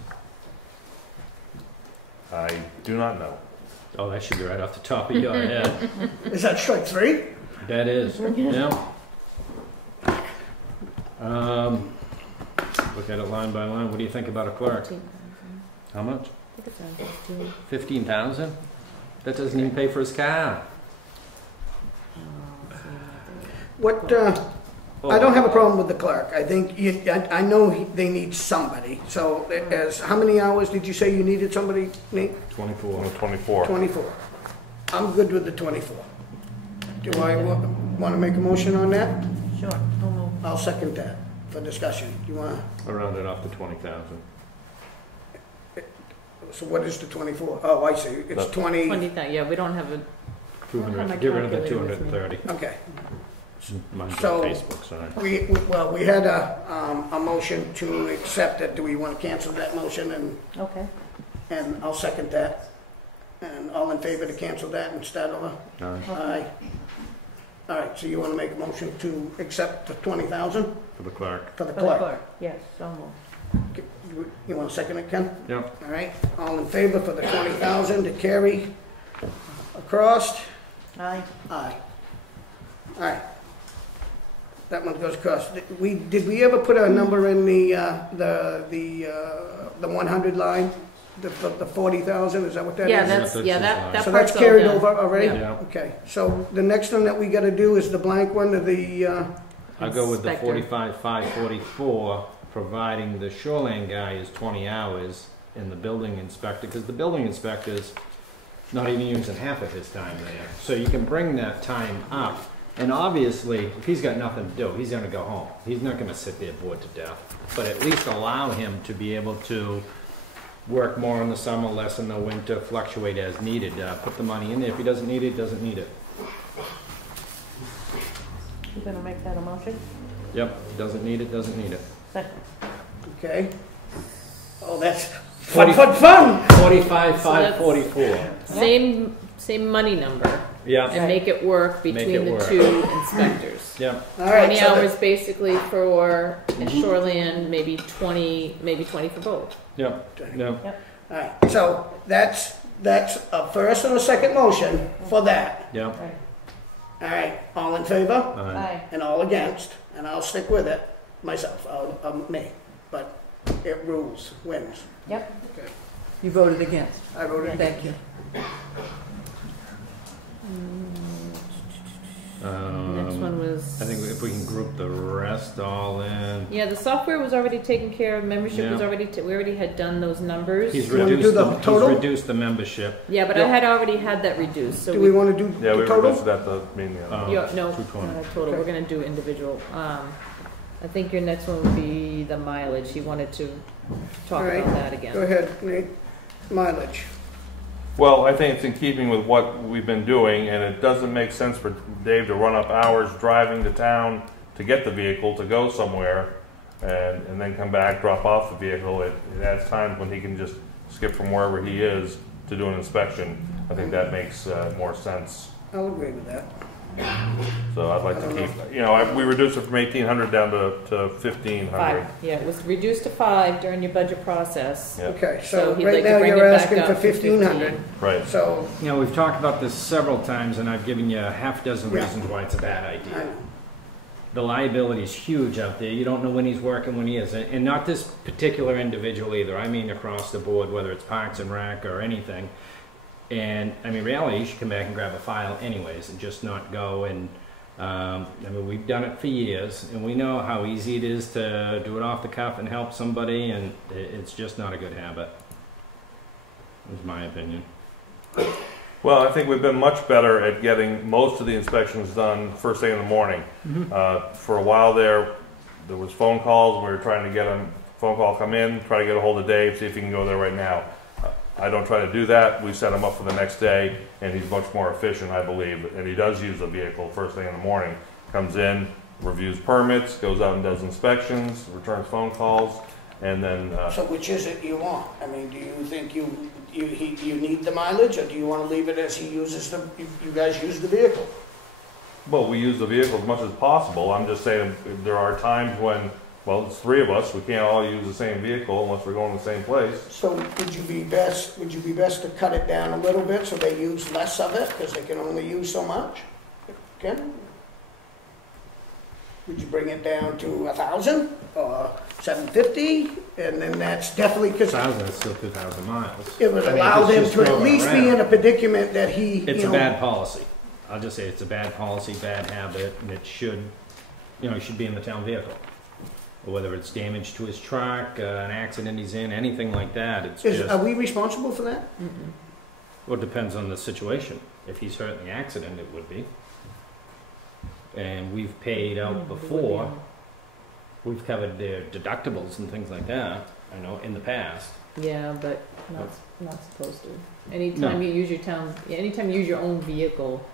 I do not know. Oh, that should be right off the top of your head. Is that strike three? That is, yeah. Look at it line by line. What do you think about a clerk? 15,000. How much? I think it's around 15. 15,000? That doesn't even pay for his car. What, I don't have a problem with the clerk. I think, I know they need somebody. So how many hours did you say you needed somebody, Nate? 24. 24. 24. I'm good with the 24. Do I want to make a motion on that? Sure. I'll second that for discussion. Do you want to? I rounded off to 20,000. So what is the 24? Oh, I see. It's 20. 20,000. Yeah, we don't have a. 200. Get rid of the 230. Okay. Mine's So on Facebook, sorry. we had a motion to accept it. Do we want to cancel that motion? Okay. And I'll second that. And all in favor to cancel that and start over? Aye. All right, so you want to make a motion to accept the 20,000 For the clerk. for the For the clerk? clerk, yes, so moved. You want to second it, Ken? Yep. All right, all in favor for the 20,000 to carry across? Aye. Aye. All right. That one goes across. Did we ever put a number in the 100 line? The 40,000, is that what that is? Yeah, that's that So part's that's carried all done. over already? Yeah. Okay, so the next one that we gotta do is the blank one of the, I'll go with the Inspector. 45,544, providing the shoreline guy is 20 hours and the building inspector, because the building inspector's not even using half of his time there. So you can bring that time up. And obviously, if he's got nothing to do, he's gonna go home. He's not gonna sit there bored to death. But at least allow him to be able to work more in the summer, less in the winter, fluctuate as needed. Put the money in there. If he doesn't need it, doesn't need it. You gonna make that a motion? Yep, doesn't need it, doesn't need it. Second. okay? Oh, that's fun! 45,544. Same money number, Yeah. and make it work Make between it the work. two inspectors. Yeah. All right, 20 so hours basically for shoreland, maybe 20 for both. Yep. Yep. all right, so that's a first and a second motion for that. Yep. Right. All right, all in favor? Aye. And all against, and I'll stick with it myself, me, but it rules, wins. Yep. You voted against? I voted against. Thank you. Next one was. I think if we can group the rest all in. Yeah, the software was already taken care of. Membership was Yeah. already. We already had done those numbers. He's You wanna do reduced the the, total? he's reduced the membership. Yeah, but I had already had that reduced. So Do we want to do Yeah, we the total? reduced that to mean the other. No, 220. not a total. We're gonna do individual. I think your next one would be the mileage. He wanted to talk All right. about that again. Go ahead, Nate. Mileage. Well, I think it's in keeping with what we've been doing, and it doesn't make sense for Dave to run up hours driving to town to get the vehicle to go somewhere, and then come back, drop off the vehicle. It adds times when he can just skip from wherever he is to do an inspection. I think that makes more sense. I'll agree with that. So I'd like to keep, we reduced it from 1,800 down to 1,500. 5. Yeah, it was reduced to 5 during your budget process. Yeah. Okay, So so he'd right like to now bring you're it back asking for up to 1,500. Right. So, We've talked about this several times, and I've given you a half dozen Yeah. reasons why it's a bad I idea. know. The liability is huge out there. You don't know when he's working, when he isn't. And not this particular individual either. I mean across the board, whether it's Parks and Rec or anything. And, I mean, reality, you should come back and grab a file anyways and just not go and, we've done it for years, and we know how easy it is to do it off the cuff and help somebody, and it's just not a good habit. Is my opinion. Well, I think we've been much better at getting most of the inspections done first thing in the morning. For a while there was phone calls. We were trying to get a phone call come in, try to get a hold of Dave, see if he can go there right now. I don't try to do that. We set him up for the next day, and he's much more efficient, I believe. And he does use the vehicle first thing in the morning. Comes in, reviews permits, goes out and does inspections, returns phone calls, and then... So which is it you want? I mean, do you think you need the mileage, or do you want to leave it as he uses you guys use the vehicle? Well, we use the vehicle as much as possible. I'm just saying there are times when, well, it's 3 of us. We can't all use the same vehicle unless we're going to the same place. So would you be best to cut it down a little bit so they use less of it because they can only use so much? Ken? Would you bring it down to 1,000 or 750? And then that's definitely because 1,000 is still 2,000 miles. it would I mean, allow if them it's to just at least rolling be in around. a predicament that he, It's a bad policy. I'll just say it's a bad policy, bad habit, and it should, he should be in the town vehicle. Or whether it's damage to his truck, an accident he's in, anything like that, it's just... Are we responsible for that? Well, it depends on the situation. If he's hurt in the accident, it would be. And we've paid out before. We've covered their deductibles and things like that, I know, in the past. Yeah, but not supposed to. Anytime you use anytime you use your own vehicle,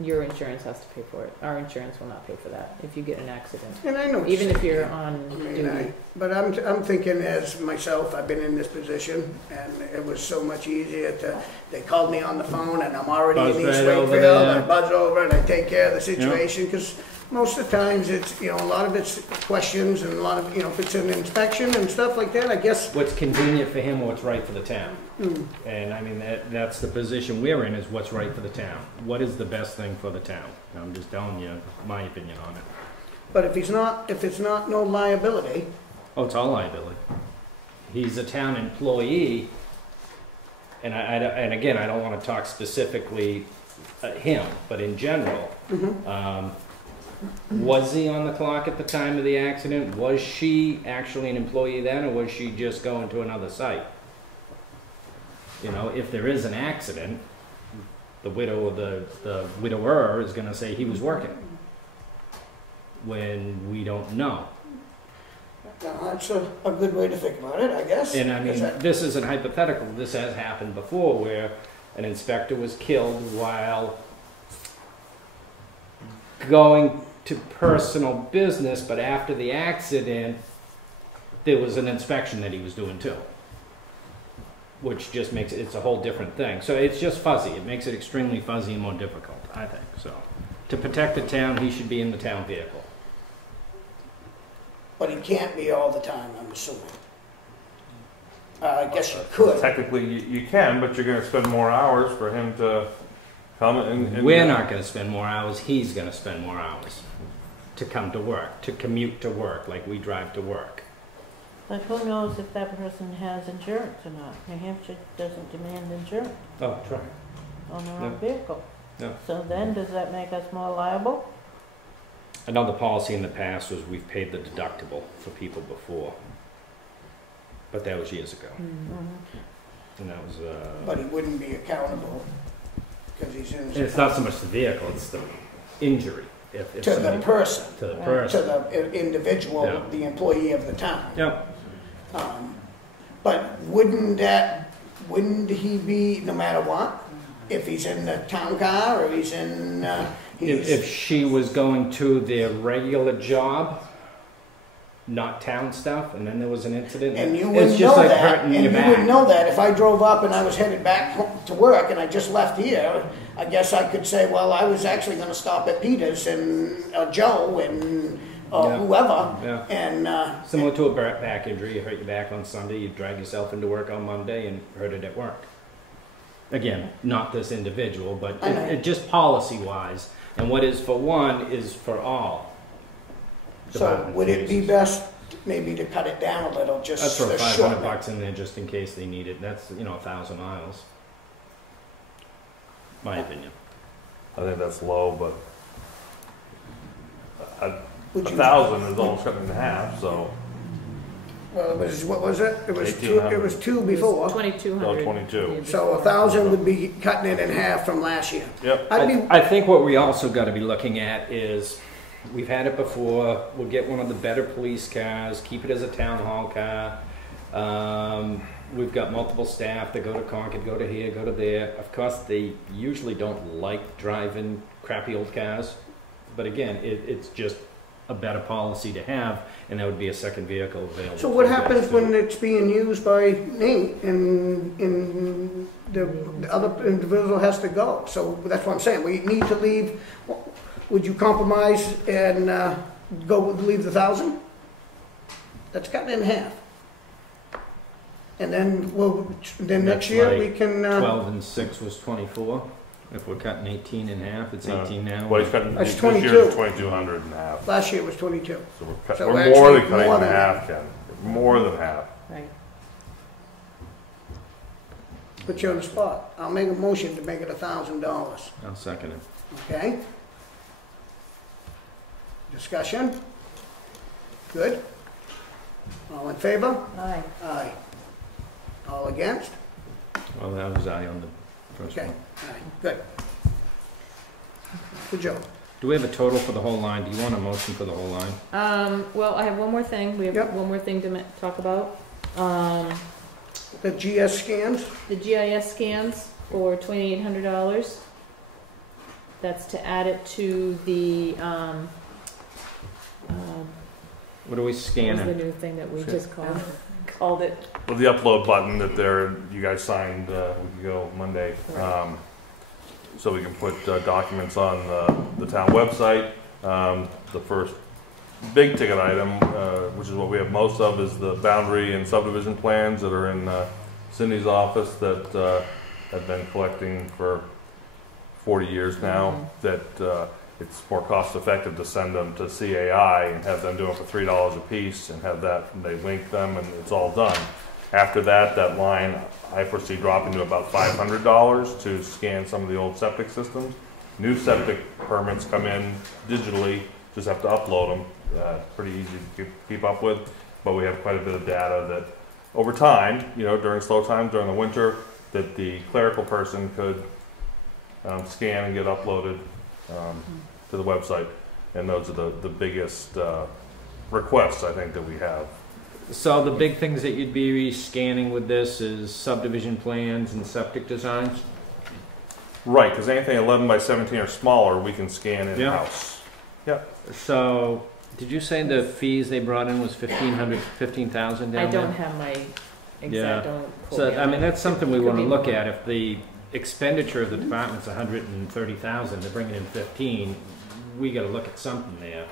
your insurance has to pay for it. Our insurance will not pay for that if you get an accident. And I know, Even if you're on duty. but I'm thinking as myself, I've been in this position, and it was so much easier to. They called me on the phone, and I'm already Buzz in East right over Wakefield. there. I buzz over and I take care of the situation because most of the times it's a lot of it's questions and a lot of if it's an inspection and stuff like that. I guess What's convenient for him or what's right for the town. And I mean, that's the position we're in, is what's right for the town. What is the best thing for the town? And I'm just telling you my opinion on it. But if it's not no liability. Oh, it's all liability. He's a town employee, and and again, I don't want to talk specifically him, but in general, was he on the clock at the time of the accident? Was she actually an employee then, or was she just going to another site? If there is an accident, the widow or the widower is going to say he was working, when we don't know. Now, that's a good way to think about it, I guess. And I mean, this isn't hypothetical. This has happened before, where an inspector was killed while going to personal business, but after the accident, there was an inspection that he was doing too, which just makes it's a whole different thing. So it's just fuzzy. It makes it extremely fuzzy and more difficult, I think. So to protect the town, he should be in the town vehicle. But he can't be all the time, I'm assuming. I guess you could. Technically, you can, but you're going to spend more hours for him to come and We're not going to spend more hours. He's going to spend more hours to come to work, to commute to work, like we drive to work. But who knows if that person has insurance or not? New Hampshire doesn't demand insurance Oh, try. on their own vehicle. No. So then, does that make us more liable? Another policy in the past was we've paid the deductible for people before, but that was years ago, and that was. But he wouldn't be accountable because he's in. It's not so much the vehicle; it's the injury. If To the somebody- person. To the person. To the individual, Yeah. the employee of the town. Yep. But wouldn't he be, no matter what, if he's in the town car or he's in, If she was going to their regular job, not town stuff, and then there was an incident. And you It's wouldn't just know like that, hurting and your you back. wouldn't know that if I drove up and I was headed back home to work and I just left here. I guess I could say, well, I was actually going to stop at Peter's and Joe and Yeah. whoever, Yeah. and Similar to a back injury, you hurt your back on Sunday, you drag yourself into work on Monday and hurt it at work. Again, not this individual, but I know. it just policy-wise, and what is for one is for all. so department would it be fees. best maybe to cut it down a little, just I'd throw a 500 short. bucks in there just in case they need it. That's, 1,000 miles. My opinion. I think that's low, but Would you- 1,000 is almost cut in half, so Well, it was, what was it? It was two. 1,800. It was two before. 2,200. 22. So 1,000 would be cutting it in half from last year. Yep. I'd be I think what we also got to be looking at is, we've had it before, we'll get one of the better police cars, keep it as a town hall car. We've got multiple staff that go to Concord, go to here, go to there. Of course, they usually don't like driving crappy old cars, but again, it's just a better policy to have, and that would be a second vehicle available. So for what you guys happens to- when it's being used by Nate and the other individual has to go? So that's what I'm saying, we need to leave, would you compromise and leave the 1,000? That's cutting it in half. And then next That's year like we can, 12 and 6 was 24. If we're cutting 18 in half, it's 18 now. Well, he's cutting, That's this 22. year's 2,200 in half. last year was 22. So So we're actually more than cutting more in than half, Ken. More than half. Right. Put you on the spot. I'll make a motion to make it $1,000, I'll second it. okay? Discussion? Good? All in favor? Aye. Aye. All against? Well, that was I on the first Okay, one. aye, good. Good job. Do we have a total for the whole line? Do you want a motion for the whole line? Well, I have one more thing. We have Yep. one more thing to talk about. The GS scans? The GIS scans for $2,800. That's to add it to the, What are we what was the scanning? new thing that we just called it? With the upload button that you guys signed a week ago Monday, so we can put documents on the town website. The first big ticket item, which is what we have most of, is the boundary and subdivision plans that are in Cindy's office that have been collecting for 40 years now. That it's more cost effective to send them to CAI and have them do it for $3 a piece and have that, and they link them and it's all done. After that, that line I foresee dropping to about $500 to scan some of the old septic systems. New septic permits come in digitally, just have to upload them. Pretty easy to keep up with, but we have quite a bit of data that over time, during slow times, during the winter, that the clerical person could scan and get uploaded to the website. And those are the biggest requests I think that we have. So the big things that you'd be scanning with this is subdivision plans and septic designs? Right, because anything 11 by 17 or smaller, we can scan in-house. So, did you say the fees they brought in was 1,500, 15,000 down I there? don't have my exact, don't quote So, me I on mean, that. that's something we Could want to be look more. at. If the expenditure of the department's 130,000, they're bringing in 15, we got to look at something there.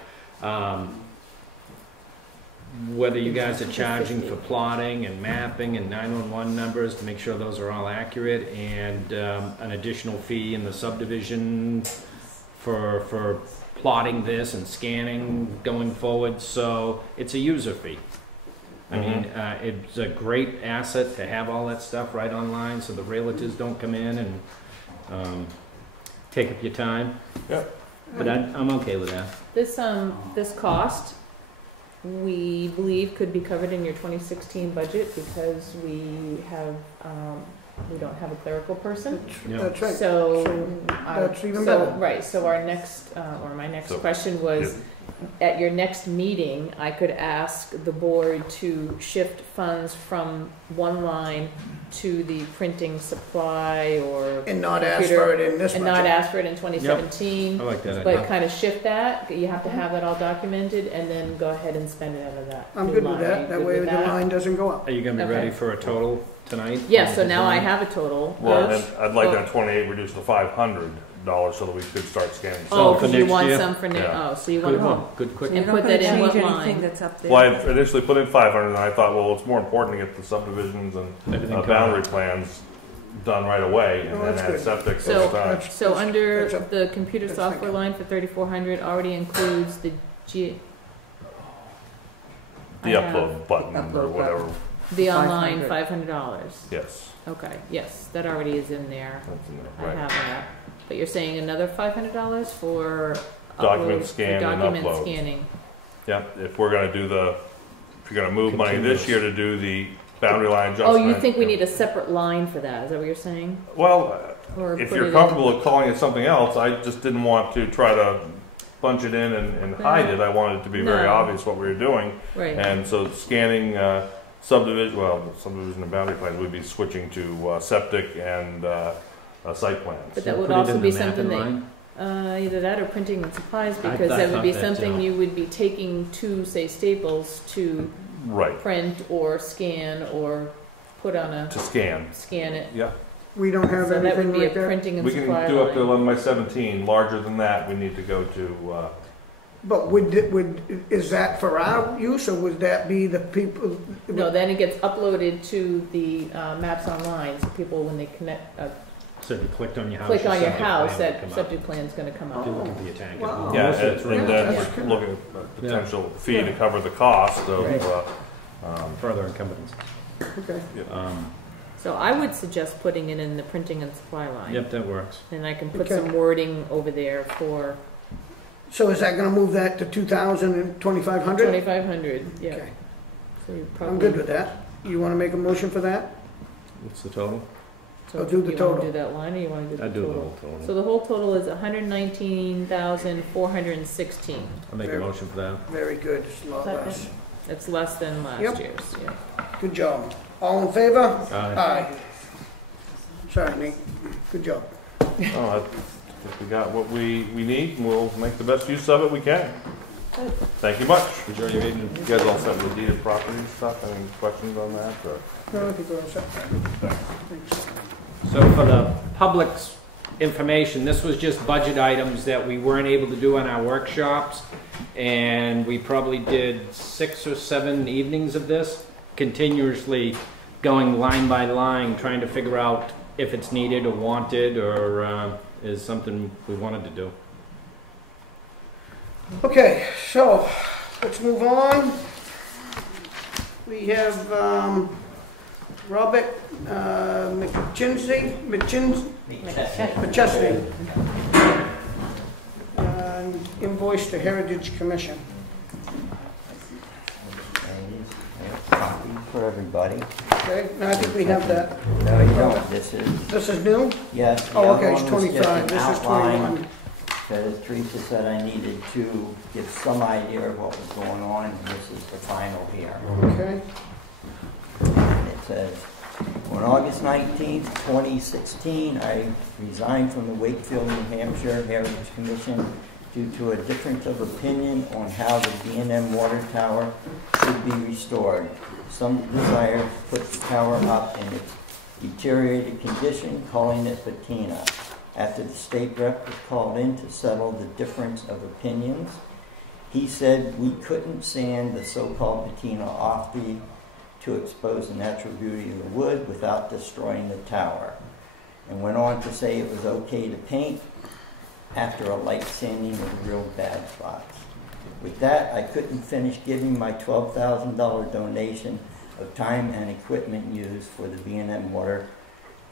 Whether you guys are charging for plotting and mapping and 911 numbers to make sure those are all accurate, and an additional fee in the subdivision for plotting this and scanning going forward. So it's a user fee. I mean, it's a great asset to have all that stuff right online so the realtors don't come in and take up your time. Yep. But I'm okay with that. This cost, we believe, could be covered in your 2016 budget because we don't have a clerical person. That's right. So, that's even better. Right, so our next, or my next So, question was, at your next meeting, I could ask the board to shift funds from one line to the printing supply or And not ask computer, for it in this and budget. not ask for it in 2017. I like that But idea. kind of shift that. You have to have that all documented, and then go ahead and spend it out of that. I'm new good with line. Are that. you That good way with the that? line doesn't go up. Are you gonna be Okay. ready for a total tonight? Yeah. So now I have a total. Well, Yes. and I'd like Oh. that 28 reduced to $500 so that we could start scanning. Oh, for because you next want year? some for next. Yeah. Oh, so you Good want one, good quick. And put that in what line? that's up there. Well, I initially put in 500, and I thought, well, it's more important to get the subdivisions and Everything boundary plans done right away, and Oh, then that's add good. septic So- over time. So under that's up- the computer that's software thinking. line for 3,400 already includes the The I have upload button or Upload whatever, the online $500. $500. yes. Okay, yes, that already is in there. That's in I there, right. have that. But you're saying another $500 for Document upload- scan for and document upload. scanning. Yeah, if we're gonna do if you're gonna move money this Continuous. year to do the boundary line Oh, adjustment. you think we need a separate line for that? Is that what you're saying? Well, Or if put you're it comfortable with calling it something else, I just didn't want to try to bunch it in and hide it. I wanted it to be very No. obvious what we were doing. in? Right. And so scanning subdivision and boundary plans would be switching to septic and site plans. But So that would put it also in be the something mapping that, line? either that or printing and supplies, I because that would thought be that something too. you would be taking to, say, Staples to Right, print or scan or put on a, to scan. scan it. Yeah, We don't have So that anything would be a like that? printing and we can supply do up to line. 11 by 17. Larger than that, we need to go to, But is that for our use, or would that be the people? No, then it gets uploaded to the maps online, so people, when they connect, So if you clicked on your house. click on your septic plan house, would that come up. septic plan's gonna come If up. you're looking for your tank. Wow. it yeah, most of it's and right then there. That's we're good. looking at potential fee to cover the cost of, Further encumbrances. Okay. So I would suggest putting it in the printing and supply line. Yep, that works. And I can put Okay. some wording over there for So is that gonna move that to 2,000 and 2,500? 2,500, yeah. Okay. So you I'm probably. good with that. You wanna make a motion for that? What's the total? So I'll do the You total. wanna do that line, or you wanna do the I'd do the total? whole total. So the whole total is 119,416. I'll make a motion for that. Very good. It's a lot Second. less. It's less than last Yep. year's, yeah. Good job. All in favor? Aye. Aye. Sorry, Nate. Good job. I think we got what we need, and we'll make the best use of it we can. Thank you much. Enjoy your evening. You guys all set with deeded property stuff? Any questions on that? Or? No, I think we're all set. Thanks. So for the public's information, this was just budget items that we weren't able to do in our workshops. And we probably did 6 or 7 evenings of this, continuously going line by line, trying to figure out if it's needed or wanted or is something we wanted to do. Okay, so let's move on. We have Robert McChesney, invoice to Heritage Commission. Copy for everybody. Okay, now I think we have that. No, you don't. This is new? yes. the Oh, other okay, it's one was just 25, an this is outline 21. That Teresa said I needed to give some idea of what was going on, and this is the final here. Okay, And it says, on August 19th, 2016, I resigned from the Wakefield, New Hampshire Heritage Commission due to a difference of opinion on how the B&M water tower should be restored. Some desire to put the tower up in its deteriorated condition, calling it patina. After the state rep was called in to settle the difference of opinions, he said we couldn't sand the so-called patina off to expose the natural beauty of the wood without destroying the tower, and went on to say it was okay to paint after a light sanding of the real bad spots. With that, I couldn't finish giving my $12,000 donation of time and equipment used for the B&M water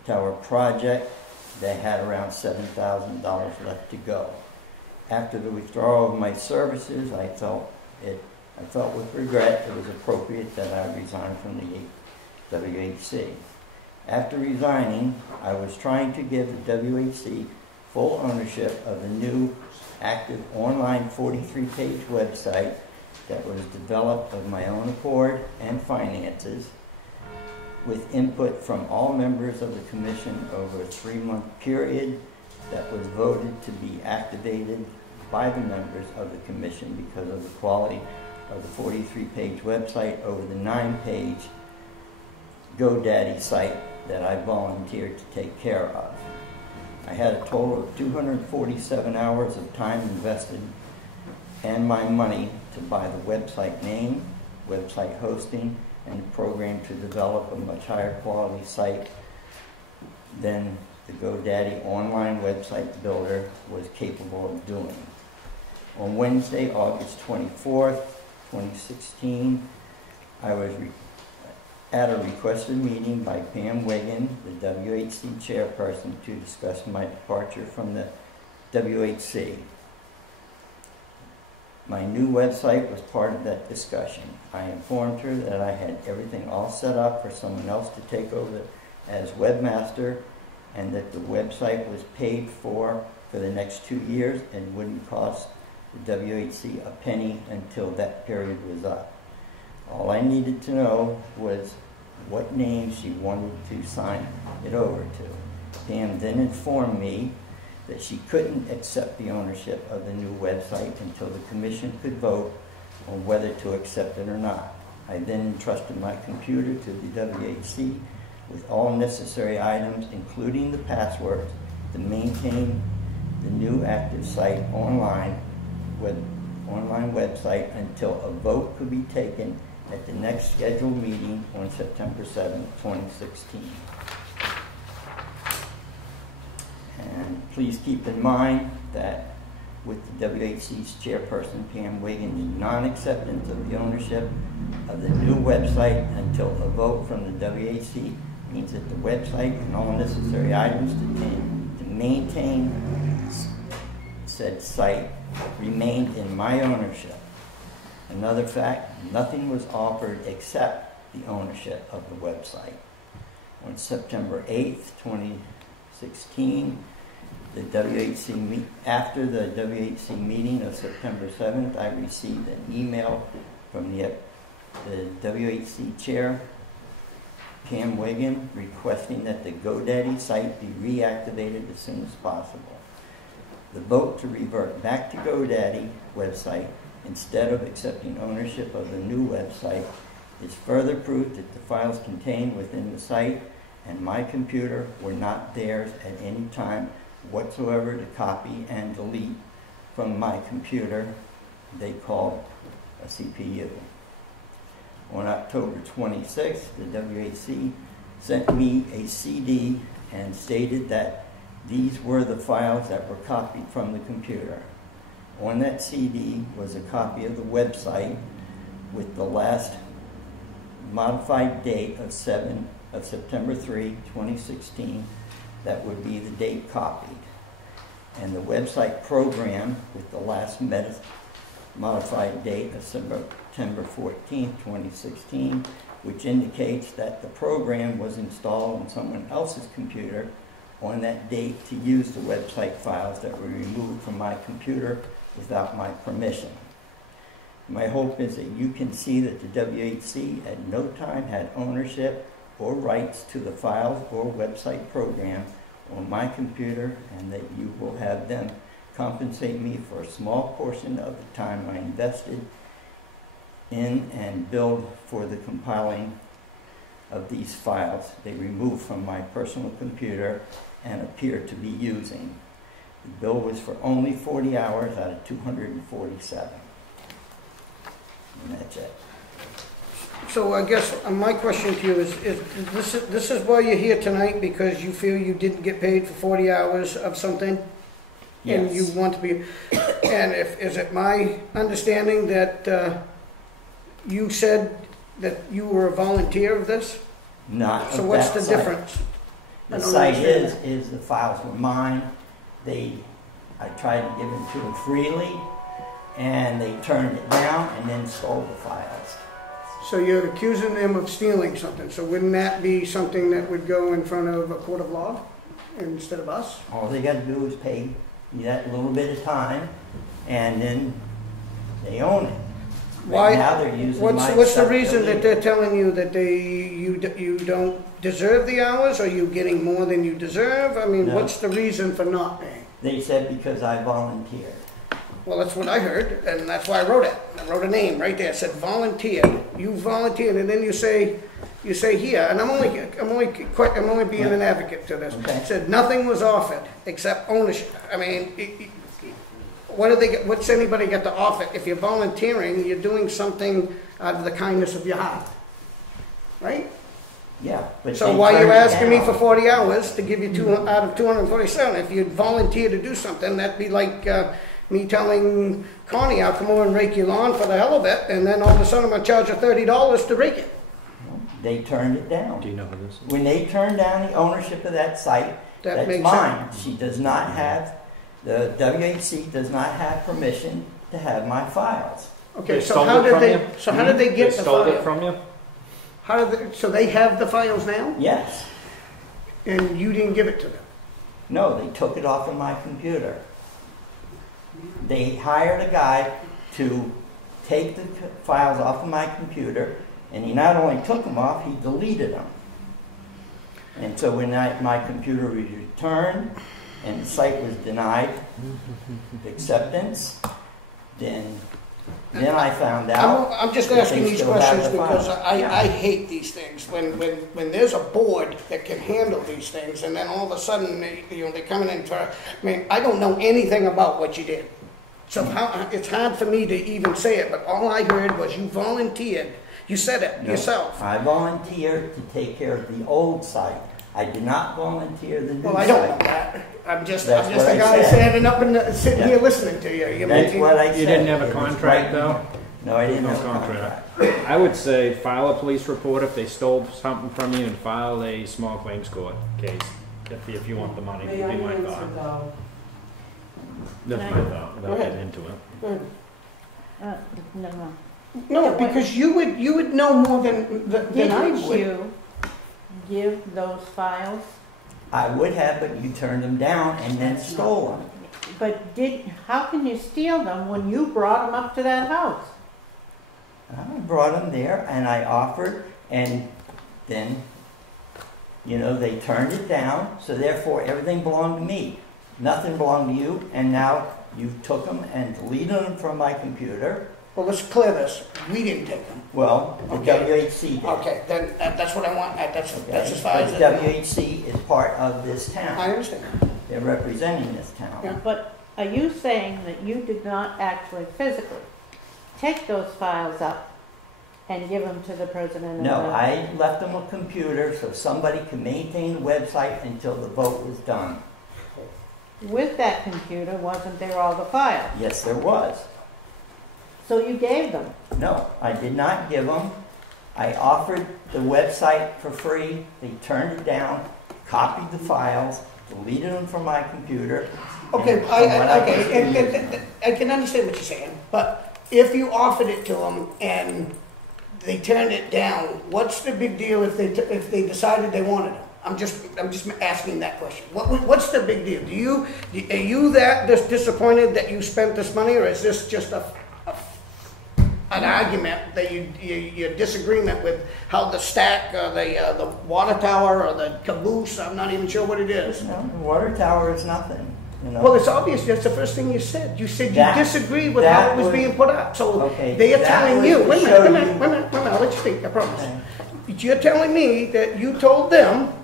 tower project. They had around $7,000 left to go. After the withdrawal of my services, I felt with regret it was appropriate that I resign from the WHC. After resigning, I was trying to give the WHC full ownership of the new active online 43-page website that was developed of my own accord and finances, with input from all members of the commission over a 3-month period that was voted to be activated by the members of the commission because of the quality of the 43-page website over the 9-page GoDaddy site that I volunteered to take care of. I had a total of 247 hours of time invested and my money to buy the website name, website hosting, and the program to develop a much higher quality site than the GoDaddy online website builder was capable of doing. On Wednesday, August 24th, 2016, I was at a requested meeting by Pam Wiggin, the WHC chairperson, to discuss my departure from the WHC. My new website was part of that discussion. I informed her that I had everything all set up for someone else to take over as webmaster, and that the website was paid for the next 2 years and wouldn't cost the WHC a penny until that period was up. All I needed to know was what name she wanted to sign it over to. Pam then informed me that she couldn't accept the ownership of the new website until the commission could vote on whether to accept it or not. I then entrusted my computer to the WHC with all necessary items, including the passwords, to maintain the new active site online website until a vote could be taken at the next scheduled meeting on September 7, 2016. And please keep in mind that with the WHC's chairperson, Pam Wiggins' non-acceptance of the ownership of the new website until a vote from the WHC means that the website and all necessary items to maintain said site remained in my ownership. Another fact, nothing was offered except the ownership of the website. On September 8th, 2016, after the WHC meeting of September 7th, I received an email from the WHC chair, Pam Wiggin, requesting that the GoDaddy site be reactivated as soon as possible. The vote to revert back to GoDaddy website instead of accepting ownership of the new website is further proof that the files contained within the site and my computer were not theirs at any time whatsoever to copy and delete from my computer they called a CPU. On October 26th, the WHC sent me a CD and stated that these were the files that were copied from the computer. On that CD was a copy of the website with the last modified date of September 3, 2016. That would be the date copied. And the website program with the last modified date of September 14, 2016, which indicates that the program was installed on someone else's computer on that date to use the website files that were removed from my computer without my permission. My hope is that you can see that the WHC at no time had ownership or rights to the files or website program on my computer, and that you will have them compensate me for a small portion of the time I invested in and billed for the compiling of these files they removed from my personal computer and appear to be using. The bill was for only 40 hours out of 247. And that's it. So I guess my question to you is this is why you're here tonight, because you feel you didn't get paid for 40 hours of something? Yes. And you want to be, and is it my understanding that you said that you were a volunteer of this? Not So of what's that the site. difference? The site is the files were mine. I tried to give them to them freely, and they turned it down and then stole the files. So you're accusing them of stealing something, so wouldn't that be something that would go in front of a court of law? instead of us? All they gotta do is pay that little bit of time, and then they own it. Why? Right now they're using my What's the stuff reason to that leave. they're telling you that you don't deserve the hours? Are you getting more than you deserve? I mean, No. what's the reason for not paying? They said because I volunteered. Well, that's what I heard, and that's why I wrote it. I wrote a name right there. It said volunteered. You volunteered, and then you say here, and I'm only being an advocate to this. Okay. It said nothing was offered except ownership. I mean, what do they get? What's anybody get to offer? If you're volunteering, you're doing something out of the kindness of your heart, right? Yeah, but So they why are you turned it asking me down. for 40 hours to give you two out of 247? If you volunteer to do something, that'd be like me telling Connie, I'll come over and rake your lawn for the hell of it, and then all of a sudden I'm gonna charge you $30 to rake it. They turned it down. Do you know who this is? When they turned down the ownership of that site, That that's makes mine. She does not have, the WHC does not have permission to have my files. Okay, They so stole how it did from they? you? So how did they get the stole it file? from you? How did they? So they have the files now, Yes. and you didn't give it to them. No, they took it off of my computer. They hired a guy to take the files off of my computer, and he not only took them off, he deleted them. And so when my computer was returned and the site was denied acceptance, then I found out. I'm just that asking they these still have questions the because files. I hate these things. When there's a board that can handle these things, and then all of a sudden they're coming in for. I mean, I don't know anything about what you did, so it's hard for me to even say it. But all I heard was you volunteered. You said it No, yourself. I volunteered to take care of the old site. I did not volunteer the new Well, I site. don't know that. I'm just That's a what I guy said. standing up and sitting Yeah. here listening to you. You're That's making- what I said. You didn't have a It was contract, right- though? No, I didn't No have a contract. contract. I would say file a police report if they stole something from you, and file a small claims court case if you want the money. May Would I be my answer thought. though? That's my thought, Go without ahead. getting into it. Go ahead. No. No, because you would know more than I Didn't would. you give those files? I would have, but you turned them down and then stole them. But how can you steal them when you brought them up to that house? I brought them there and I offered, and then, they turned it down, so therefore everything belonged to me. Nothing belonged to you, and now you took them and deleted them from my computer. Well, let's clear this. We didn't take them. Well, the Okay. WHC did. Okay, then that's what I want. That's Okay? as far as But WHC is part of this I town. understand. They're representing this town. Yeah. But are you saying that you did not actually physically take those files up and give them to the president of No, the... I left them a computer so somebody could maintain the website until the vote was done. With that computer, wasn't there all the files? Yes, there was. So you gave them. No, I did not give them. I offered the website for free. They turned it down, copied the files, deleted them from my computer. Okay, and from what okay, was using. and I can understand what you're saying, but if you offered it to them and they turned it down, what's the big deal if they decided they wanted it? I'm just asking that question. What's the big deal? Are you that disappointed that you spent this money, or is this just an argument that your disagreement with how the stack or the water tower or the caboose? I'm not even sure what it is. No, the water tower is nothing. Well, it's obvious. That's the first thing you said. You said That- you disagree with how that it was was- being put up. So Okay, they are that telling was you. to Wait a show minute. I'll let you speak. I promise. You're telling me that you told them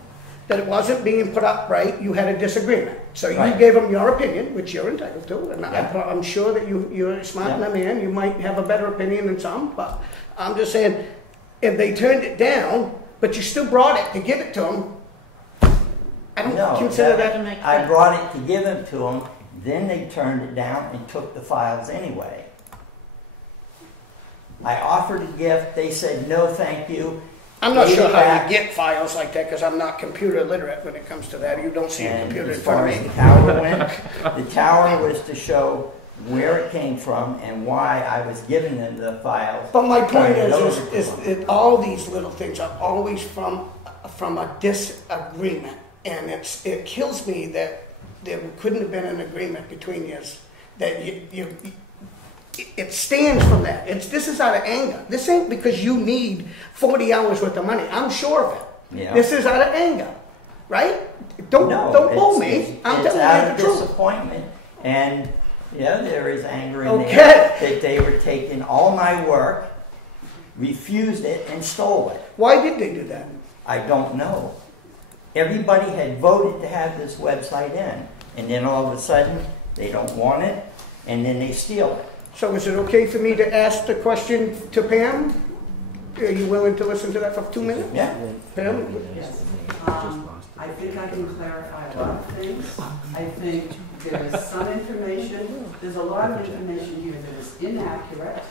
that it wasn't being put up right. You had a disagreement. So you Right. gave them your opinion, which you're entitled to, and Yeah. I'm sure that you're smart enough man. You might have a better opinion than some, but I'm just saying, if they turned it down, but you still brought it to give it to them, I don't No, consider that- that. I brought it to give them to them, then they turned it down and took the files anyway. I offered a gift, they said no thank you. I'm not Gave sure it how back. you get files like that because I'm not computer literate when it comes to that. You don't see a And computer in as far front as of the me. tower went, the tower was to show where it came from and why I was giving them the files. But my point Turning it over to is them. that all these little things are always from a disagreement. And it kills me that there couldn't have been an agreement between yous, that it stands from that. This is out of anger. This ain't because you need 40 hours worth of money. I'm sure of it. Yeah. This is out of anger, right? Don't bull me. I'm it's telling out you of the truth. disappointment, and yeah, there is anger in Okay. there that they were taking all my work, refused it, and stole it. Why did they do that? I don't know. Everybody had voted to have this website in, and then all of a sudden they don't want it, and then they steal it. So is it okay for me to ask the question to Pam? Are you willing to listen to that for 2 minutes? Yeah. Pam? Yes. I think I can clarify a lot of things. I think there is some information, there's a lot of information here that is inaccurate,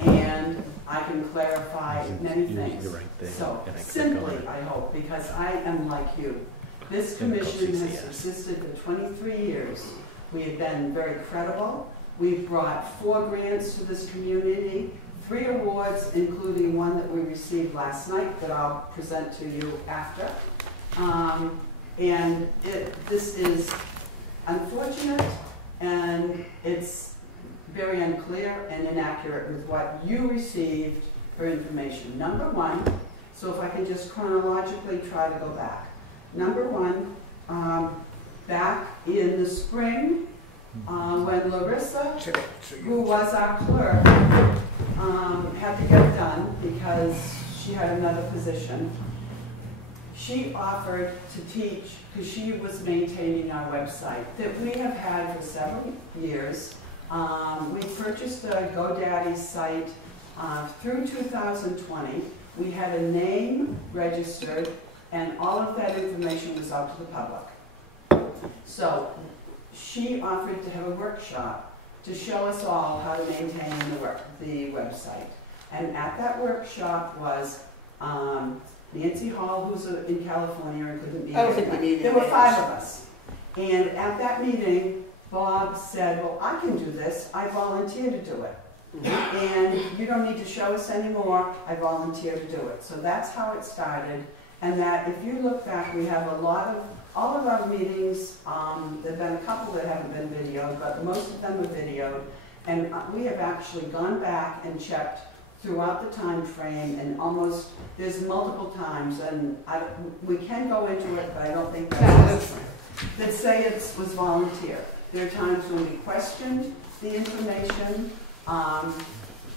and I can clarify many things. So simply, I hope, because I am like you, this commission has existed for 23 years. We have been very credible. We've brought 4 grants to this community, 3 awards, including one that we received last night that I'll present to you after. This is unfortunate, and it's very unclear and inaccurate with what you received for information. Number 1, so if I can just chronologically try to go back. Number 1, back in the spring, when Larissa, who was our clerk, had to get done because she had another position, she offered to teach, because she was maintaining our website that we have had for several years. We purchased a GoDaddy site through 2020. We had a name registered, and all of that information was out to the public. So she offered to have a workshop to show us all how to maintain the website. And at that workshop was Nancy Hall, who's in California and couldn't be I don't think we need there were names. 5 of us. And at that meeting, Bob said, well, I can do this. I volunteer to do it. And you don't need to show us anymore. I volunteer to do it. So that's how it started. And that if you look back, we have a lot of, all of our meetings, there have been a couple that haven't been videoed, but most of them are videoed. And we have actually gone back and checked throughout the time frame, and almost, there's multiple times, and we can go into it, but I don't think that's that say it was volunteer. There are times when we questioned the information.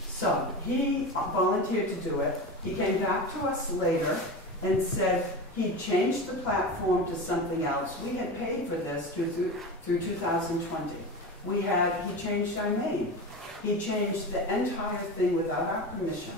So he volunteered to do it. He came back to us later and said he changed the platform to something else. We had paid for this through 2020. He changed our name. He changed the entire thing without our permission.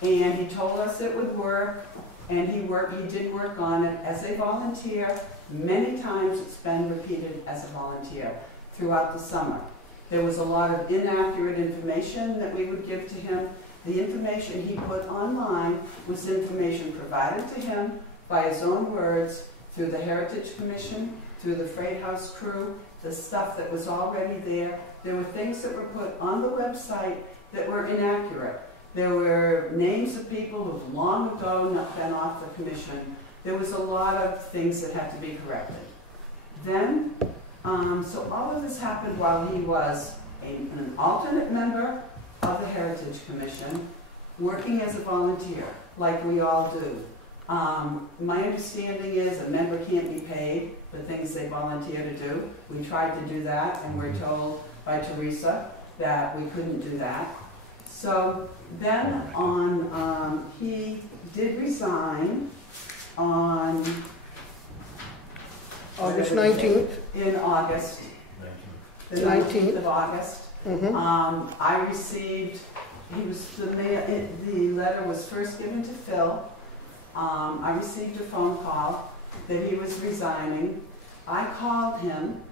And he told us it would work, and he did work on it as a volunteer. Many times it's been repeated as a volunteer throughout the summer. There was a lot of inaccurate information that we would give to him. The information he put online was information provided to him by his own words through the Heritage Commission, through the Freight House crew, the stuff that was already there. There were things that were put on the website that were inaccurate. There were names of people who've long ago not been off the commission. There was a lot of things that had to be corrected. Then, so all of this happened while he was an alternate member of the Heritage Commission, working as a volunteer, like we all do. My understanding is a member can't be paid for things they volunteer to do. We tried to do that, and we're told by Teresa that we couldn't do that. So then he did resign on August 19th. In August. The 19th of August. I received, the letter was first given to Phil. I received a phone call that he was resigning. I called him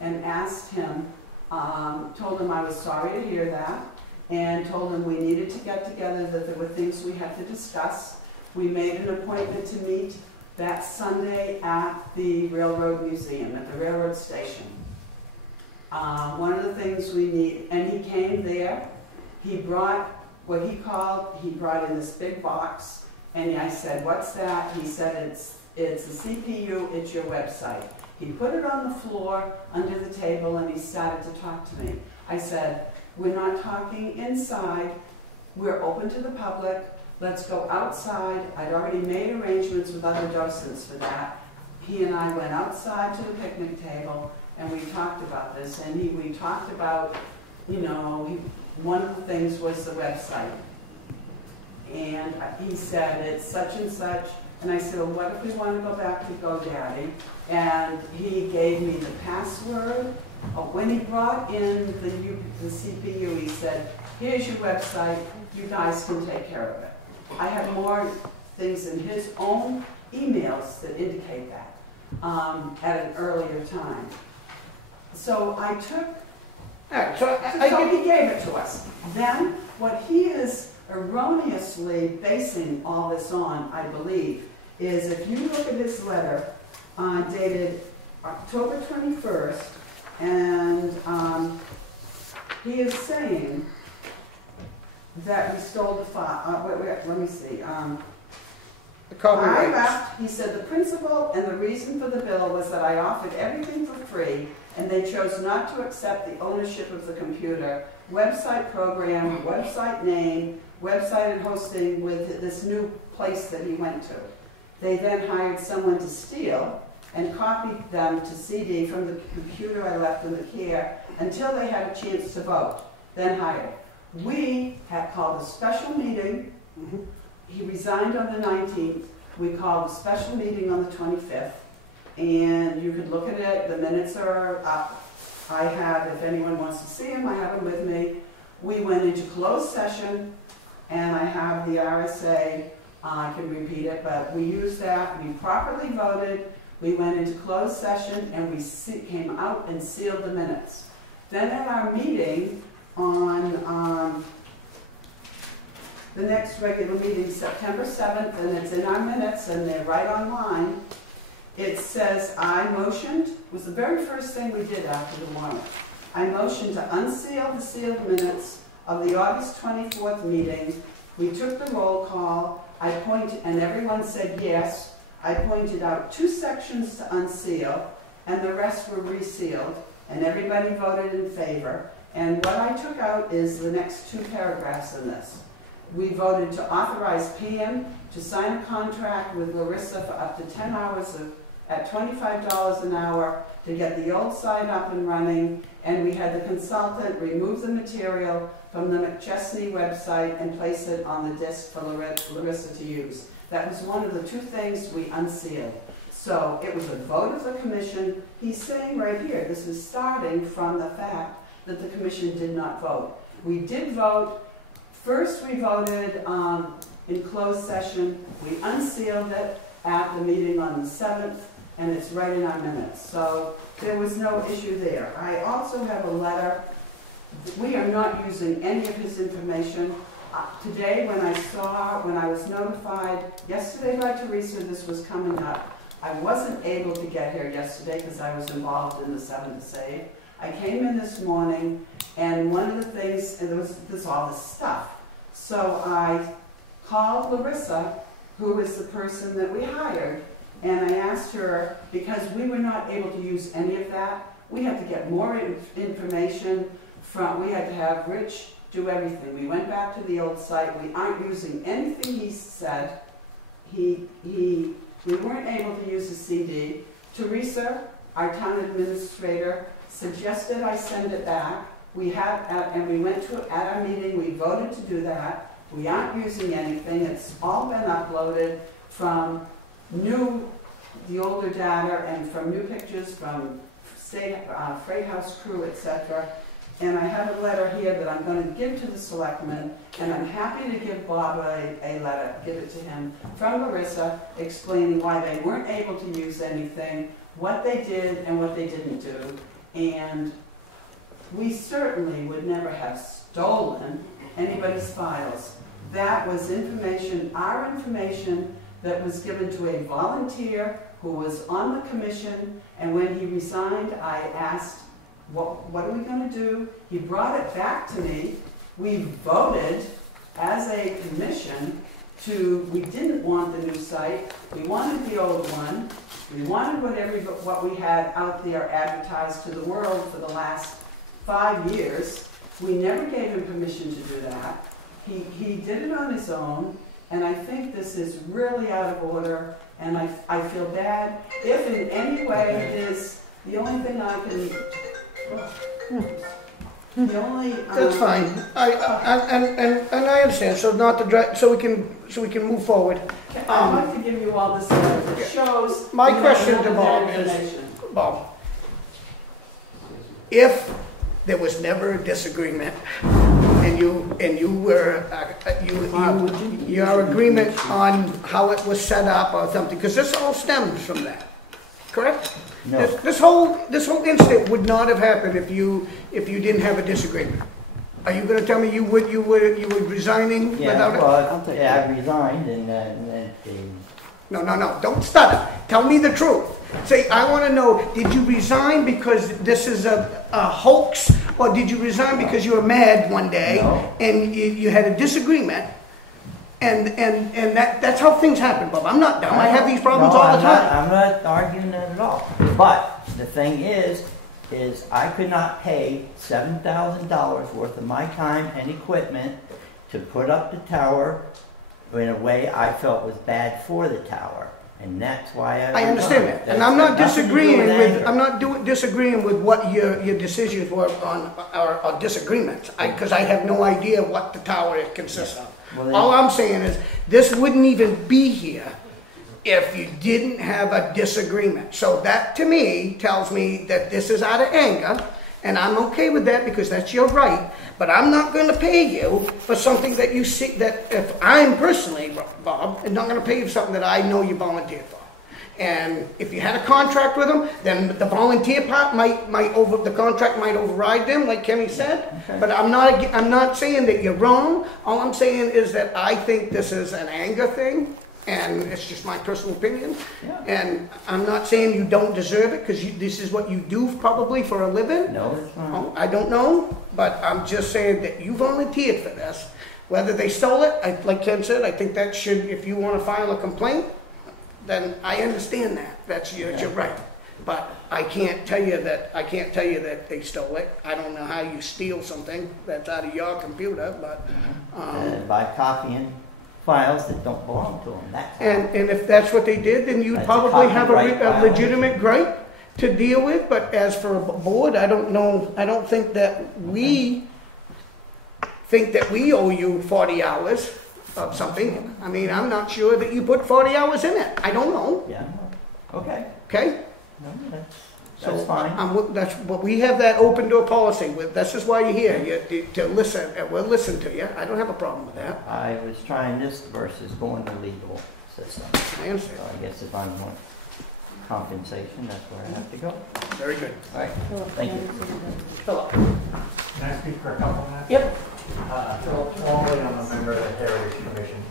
and asked him, told him I was sorry to hear that, and told him we needed to get together, that there were things we had to discuss. We made an appointment to meet that Sunday at the Railroad Museum, at the railroad station. One of the things we need, and he came there, he brought what he brought in this big box, and I said, what's that? He said, it's a CPU, it's your website. He put it on the floor under the table and he started to talk to me. I said, we're not talking inside, we're open to the public, let's go outside. I'd already made arrangements with other docents for that. He and I went outside to the picnic table and we talked about this, and we talked about, you know, one of the things was the website. And he said, it's such and such. And I said, well, what if we want to go back to GoDaddy? And he gave me the password. When he brought in the CPU, he said, here's your website. You guys can take care of it. I have more things in his own emails that indicate that at an earlier time. So I took, so he gave it to us. Then what he is erroneously basing all this on, I believe, is if you look at his letter dated October 21st, and he is saying that we stole the file. Let me see. I left, he said, the principle and the reason for the bill was that I offered everything for free, and they chose not to accept the ownership of the computer, website program, website name, website and hosting with this new place that he went to. They then hired someone to steal and copied them to CD from the computer I left in the care until they had a chance to vote, then hired. We had called a special meeting. He resigned on the 19th. We called a special meeting on the 25th. And you could look at it. The minutes are up. I have, if anyone wants to see them, I have them with me. We went into closed session, and I have the RSA. I can repeat it, but we used that. We properly voted. We went into closed session, and we came out and sealed the minutes. Then at our meeting on the next regular meeting, September 7th, and it's in our minutes, and they're right online. It says, I motioned, was the very first thing we did after the warrant. I motioned to unseal the sealed minutes of the August 24th meeting. We took the roll call. I pointed, and everyone said yes. I pointed out 2 sections to unseal, and the rest were resealed, and everybody voted in favor. And what I took out is the next 2 paragraphs in this. We voted to authorize Pam to sign a contract with Larissa for up to 10 hours at $25 an hour to get the old site up and running, and we had the consultant remove the material from the McChesney website and place it on the disk for Larissa to use. That was one of the 2 things we unsealed. So it was a vote of the commission. He's saying right here, this is starting from the fact that the commission did not vote. We did vote. First we voted in closed session. We unsealed it at the meeting on the 7th, and it's right in our minutes. So there was no issue there. I also have a letter. We are not using any of his information. Today when I was notified yesterday by Teresa this was coming up, I wasn't able to get here yesterday because I was involved in the 7 to Save. I came in this morning, and one of the things, and there's all this stuff. So I called Larissa, who is the person that we hired, and I asked her, because we were not able to use any of that, we had to get more information from, we had to have Rich do everything. We went back to the old site. We aren't using anything he said. We weren't able to use the CD. Teresa, our town administrator, suggested I send it back. We had, and we went to at our meeting. We voted to do that. We aren't using anything. It's all been uploaded from the older data and from new pictures from state freight house crew, etc. And I have a letter here that I'm going to give to the selectmen, and I'm happy to give Bob a letter, give it to him, from Larissa, explaining why they weren't able to use anything, what they did and what they didn't do. And we certainly would never have stolen anybody's files. That was information, our information, that was given to a volunteer who was on the commission, and when he resigned, I asked, what are we going to do? He brought it back to me. We voted as a commission we didn't want the new site, we wanted the old one, we wanted what we had out there advertised to the world for the last 5 years. We never gave him permission to do that. He did it on his own, and I think this is really out of order, and I feel bad. If in any way it is, the only thing I can, the only... That's fine. I understand, so not to drag, so we can move forward. I'd like to give you all this stuff that shows... My question to Bob is, Bob, if there was never a disagreement, and your agreement on how it was set up or something, because this all stems from that, correct? No. This whole incident would not have happened if you didn't have a disagreement. Are you going to tell me you were resigning without it? Yeah, I resigned and then No, don't stutter. Tell me the truth. Say, I want to know, did you resign because this is a hoax, or did you resign because you were mad one day and you had a disagreement? And that's how things happen, Bob. I'm not dumb. I have these problems all the time. I'm not arguing that at all. But the thing is I could not pay $7,000 worth of my time and equipment to put up the tower in a way I felt was bad for the tower. And that's why I understand that. And I'm not disagreeing with what your decisions were on our disagreements, because I have no idea what the tower consists of. Well, all I'm saying is this wouldn't even be here if you didn't have a disagreement. So that to me tells me that this is out of anger, and I'm okay with that because that's your right. But I'm not going to pay you for something that you see, that if I'm personally, Bob, I'm not going to pay you for something that I know you volunteered for. And if you had a contract with them, then the volunteer part the contract might override them, like Kenney said. Okay. But I'm not saying that you're wrong. All I'm saying is that I think this is an anger thing, and it's just my personal opinion. Yeah. And I'm not saying you don't deserve it, because this is what you do probably for a living. No, it's not. I don't know, but I'm just saying that you volunteered for this. Whether they stole it, like Ken said, I think that should, if you want to file a complaint, then I understand that. That's your right. But I can't tell you that they stole it. I don't know how you steal something that's out of your computer, but by copying files that don't belong to them. That's and if that's what they did, then you'd probably have a legitimate gripe to deal with. But as for a board, I don't know. I don't think that we owe you 40 hours of something. I mean, I'm not sure that you put 40 hours in it. I don't know. Yeah. Okay. Okay. No, that's fine. But we have that open door policy. This is why you're here, to listen, and we'll listen to you. I don't have a problem with that. I was trying this versus going to legal system. I understand. So I guess if I want compensation, that's where I have to go. Very good. All right. Thank you. Philip. Can I speak for a couple minutes? Yep. Philip Twombley, I'm a member of the Heritage Commission.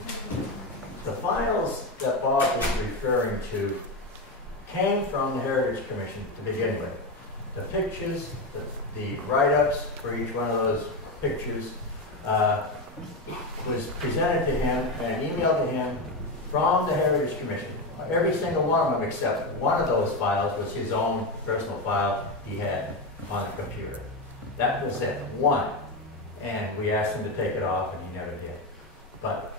The files that Bob is referring to came from the Heritage Commission to begin with. The pictures, the write-ups for each one of those pictures was presented to him and emailed to him from the Heritage Commission. Every single one of them except one of those files was his own personal file he had on the computer. That was it, one. And we asked him to take it off and he never did. But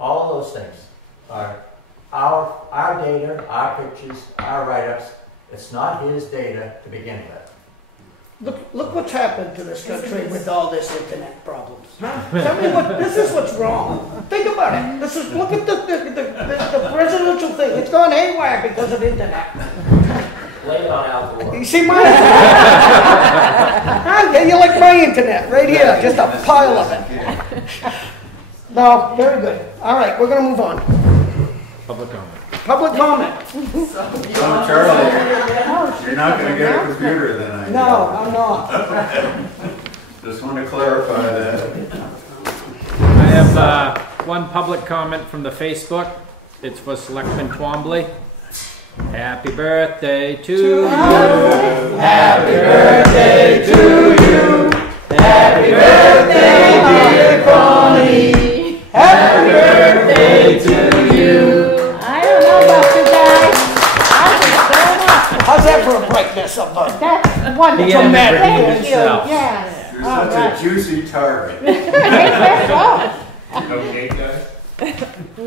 all of those things are our data, our pictures, our write-ups. It's not his data to begin with. Look what's happened to this country with all this internet problems. Tell me this is what's wrong. Think about it. Look at the presidential thing. It's gone haywire because of internet. Lay it on Al Gore. You see my internet? Yeah, you like my internet right here, just a pile of it. No, very good. All right, we're going to move on. Public comment. Public comment. Charlie, you're not going to get a computer then, I guess. No, I'm not. Just want to clarify that. I have one public comment from the Facebook. It's for Selectmen Twombley. Happy birthday to you. Happy birthday to you. Happy birthday, dear Connie. Happy birthday goodness of a... That's wonderful. The enemy Thank redeemed you. itself. Yes. You're All such right. a juicy target. Okay, guys?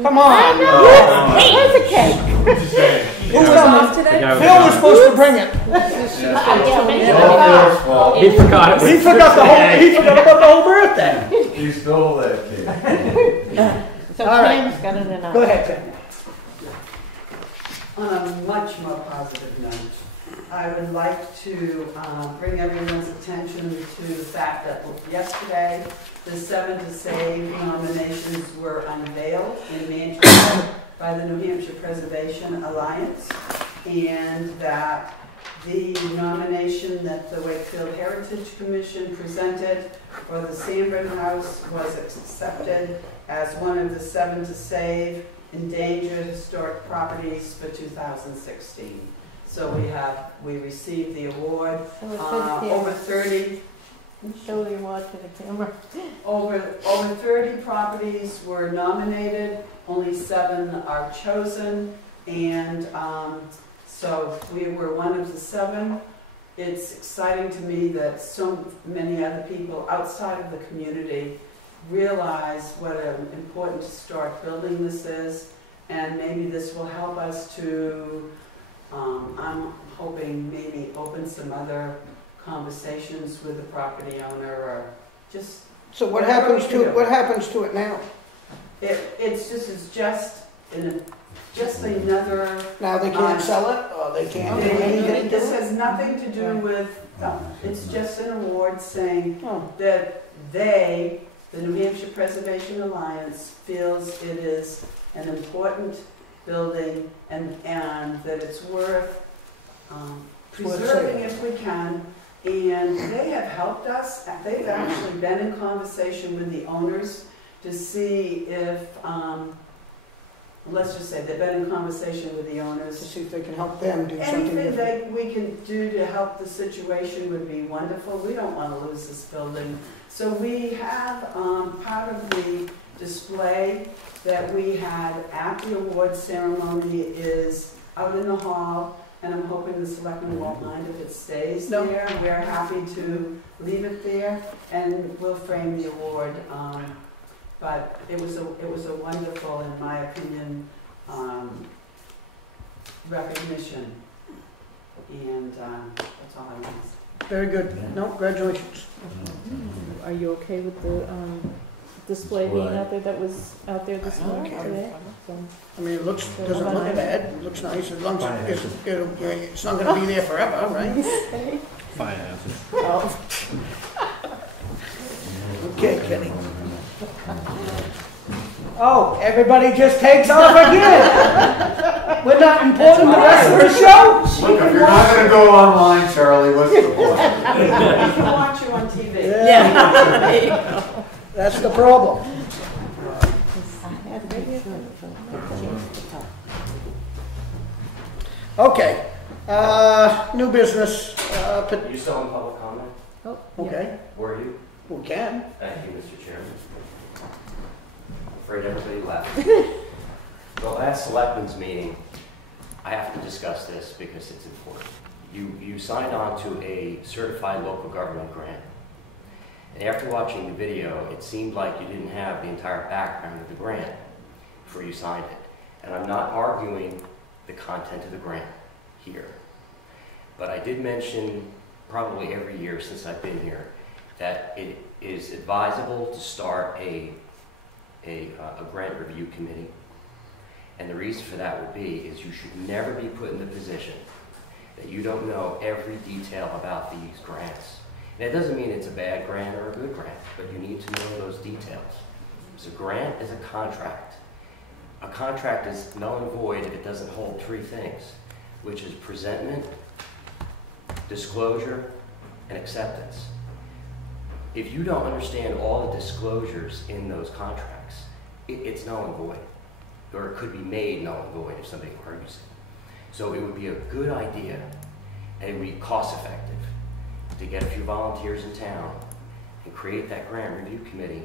Come on. Where's the cake? Just saying. Who's Who's coming? off today? Phil was supposed to bring it. He forgot it. He forgot about the whole birthday. He stole that cake. So All right. Pam's got it in Go ahead, Ken. On a much more positive note, I would like to bring everyone's attention to the fact that yesterday, the 7 to Save nominations were unveiled in Manchester by the New Hampshire Preservation Alliance, and that the nomination that the Wakefield Heritage Commission presented for the Sanborn House was accepted as one of the 7 to Save endangered historic properties for 2016. So we received the award. So it says here, Over 30 show the award to the camera. over 30 properties were nominated, only 7 are chosen, and so we were one of the 7. It's exciting to me that so many other people outside of the community realize what an important historic building this is, and maybe this will help us to, I'm hoping, maybe open some other conversations with the property owner, or just... So what happens to it now? It's just another... Now they can't sell it, or they can't do anything? This has nothing to do with, it's just an award saying that they, the New Hampshire Preservation Alliance, feels it is an important building and that it's worth preserving if we can. And they have helped us. They've actually been in conversation with the owners to see if, let's just say they've been in conversation with the owners. To see if they can help them do something Anything different. we can do to help the situation would be wonderful. We don't want to lose this building. So we have part of the display that we had at the award ceremony is out in the hall, and I'm hoping the selectmen won't mind if it stays there. We're happy to leave it there, and we'll frame the award. But it was a wonderful, in my opinion, recognition, and that's all I want to say. Very good. No, congratulations. Are you okay with the display being out there that was out there this morning today? So, I mean, it doesn't look bad. It looks nice as long as it's not going to be there forever, right? Finances. Okay, Kenny. Oh, everybody just takes off again. We're not important the rest of the show. Look, if you're not going to go online, Charlie, what's the point? We can watch you on TV. Yeah. There you go. That's the problem. Okay. New business. Are you still in public comment? oh, Okay. Were you? We can. Thank you, Mr. Chairman. I'm afraid everybody left. The last selectmen's meeting, I have to discuss this because it's important. You signed on to a certified local government grant. And after watching the video, it seemed like you didn't have the entire background of the grant before you signed it. And I'm not arguing the content of the grant here. But I did mention probably every year since I've been here that it is advisable to start a grant review committee. And the reason for that would be is you should never be put in the position that you don't know every detail about these grants. And it doesn't mean it's a bad grant or a good grant, but you need to know those details. So a grant is a contract. A contract is null and void if it doesn't hold 3 things, which is presentment, disclosure, and acceptance. If you don't understand all the disclosures in those contracts, it's null and void, or it could be made null and void if somebody argues it. So it would be a good idea, and it would be cost effective, to get a few volunteers in town and create that grant review committee.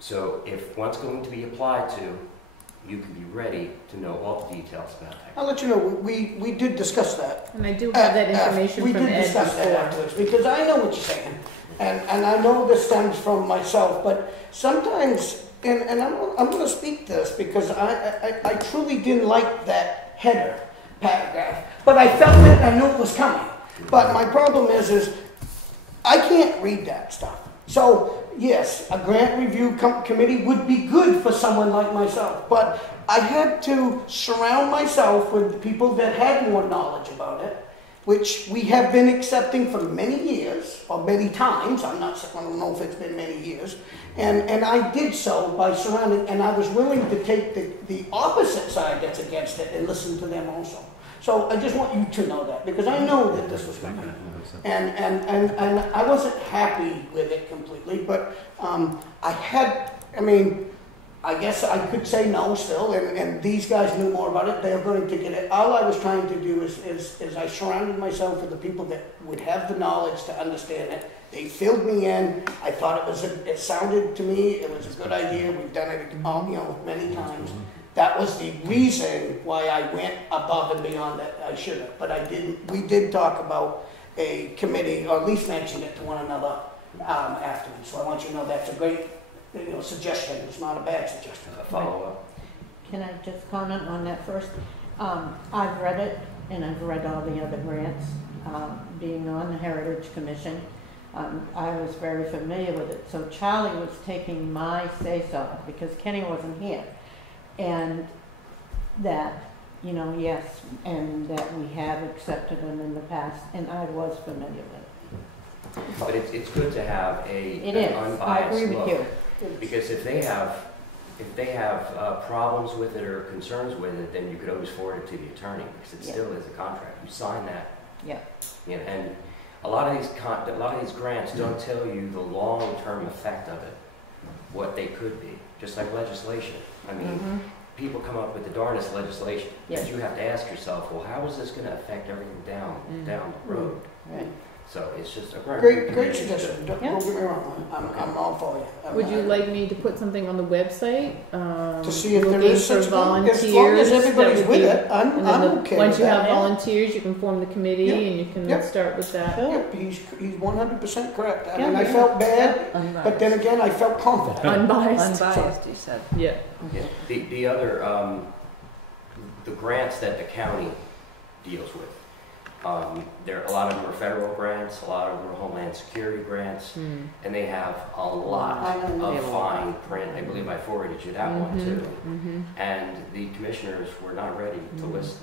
So if one's going to be applied to, you can be ready to know all the details about that. I'll let you know, we did discuss that. And I do have that information We from did Ed discuss that before. afterwards, because I know what you're saying, and I know this stems from myself, but sometimes, and I'm going to speak to this, because I truly didn't like that header paragraph, but I felt it, I knew it was coming. But my problem is I can't read that stuff. So, yes, a grant review committee would be good for someone like myself, but I had to surround myself with people that had more knowledge about it, which we have been accepting for many years, or many times. I don't know if it's been many years. And I did so by surrounding, and I was willing to take the opposite side that's against it and listen to them also. So I just want you to know that, because I know that this was coming. And I wasn't happy with it completely, but I guess I could say no still, and these guys knew more about it. They're going to get it. All I was trying to do is I surrounded myself with the people that would have the knowledge to understand it. They filled me in. I thought it sounded to me, it was a good idea. We've done it many times. That was the reason why I went above and beyond that I should have. But I didn't. We did talk about a committee, or at least mention it to one another afterwards. So I want you to know that's a great suggestion. It's not a bad suggestion. A follow-up. Can I just comment on that first? I've read it, and I've read all the other grants. Being on the Heritage Commission, I was very familiar with it. So Charlie was taking my say-so, because Kenney wasn't here. And that, yes, and that we have accepted them in the past, and I was familiar with it. But it's good to have an unbiased I agree with look. you. Because if they have problems with it or concerns with it, then you could always forward it to the attorney, because it still is a contract. You sign that. Yeah. And a lot of these grants don't tell you the long-term effect of it, what they could be. Just like legislation. I mean, people come up with the darndest legislation that you have to ask yourself, well, how is this going to affect everything down the road? Right. So it's just a great suggestion. Don't get me wrong. I'm all for you. Would you like me to put something on the website? To see if there is such a thing? As long as everybody's with it, I'm okay Once with you that. have volunteers, you can form the committee, and you can start with that. Yep, he's 100% correct. I mean, I felt bad, but then again, I felt confident. Unbiased, he said. Yeah. The other, the grants that the county deals with, a lot of them are federal grants, a lot of them are Homeland Security grants, and they have a lot of fine print. I believe I forwarded you that one too. And the commissioners were not ready to listen.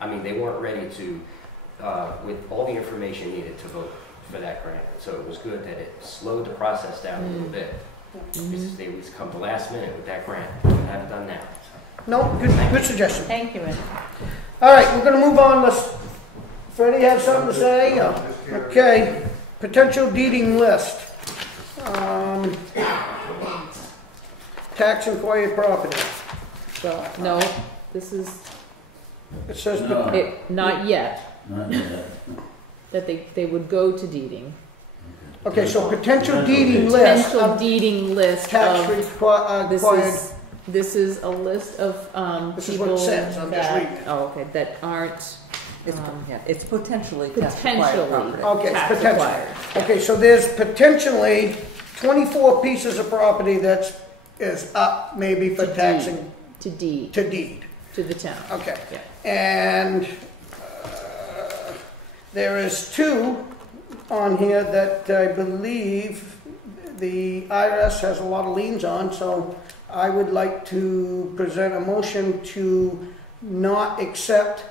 I mean, they weren't ready to, with all the information needed to vote for that grant. So it was good that it slowed the process down a little bit. Because they would come to last minute with that grant. We haven't done that. No, good suggestion. Thank you, Ed. All right, we're going to move on. Freddie have something to say? Okay. Potential deeding list. Tax acquired property. So, No, this is it says not yet. Not yet. That they would go to deeding. okay. So potential deeding list. Potential deeding list Tax of acquired. this is a list of This is people what it says. I'm just reading it. that aren't It's potentially potentially Okay, it's tax potential. acquired. Okay, so there's potentially 24 pieces of property that is up maybe for taxing To deed to deed. to the town. Okay. Yeah. And there is 2 on here that I believe the IRS has a lot of liens on, so I would like to present a motion to not accept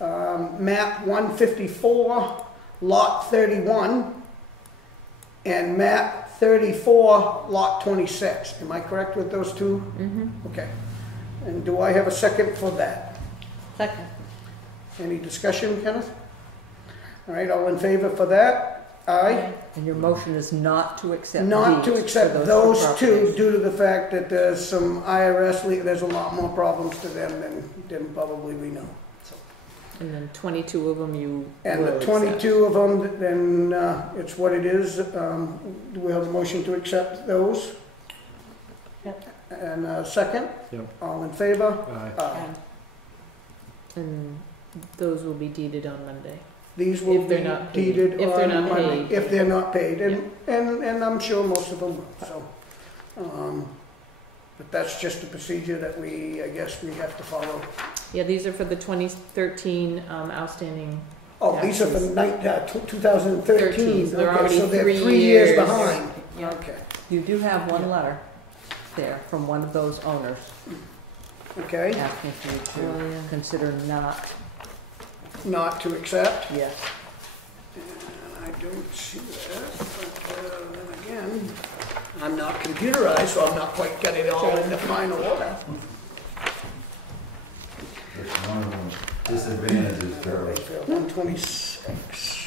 map 154, lot 31, and map 34, lot 26. Am I correct with those 2? Okay. And do I have a second for that? Second. Any discussion, Kenneth? All right, all in favor for that? Aye. And your motion is not to accept Not to deeds accept for those 2 properties. due to the fact that there's some IRS, there's a lot more problems to them than probably we know. And then 22 of them you And will the 22 of them, then it's what it is. Do we have a motion to accept those? Yep. And a second? Yep. All in favor? Aye. And those will be deeded on Monday. These will If they're be not paid. deeded If they're on not Monday, paid. if they're not paid, and I'm sure most of them will, so. But that's just a procedure that I guess we have to follow. Yeah, these are for the 2013 outstanding. Oh, these are from 2013. So they're Okay, already so they're 3 3 years years. behind. Yeah. Okay, You do have one letter there from one of those owners okay, asking for you to Oh, yeah. consider not, not to accept. yes. And I don't see that, but then again, I'm not computerized, so I'm not quite got it all in the final order. That's one of the disadvantages, Charlie. 126.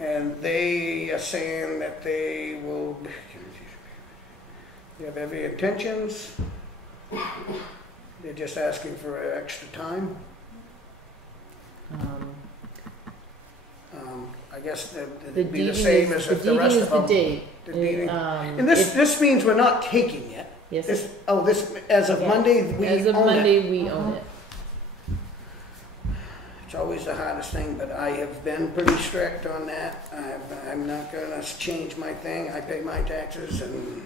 And they are saying that they will, they have every intentions. They're just asking for extra time. I guess The it'd be the deeding same is, as if the deeding rest is of the them. date. The deeding. Um, And this means we're not taking it. Yes. This, as of Yeah. Monday, we As of own it. Monday, we own it. It's always the hardest thing, but I have been pretty strict on that. I'm not gonna change my thing. I pay my taxes and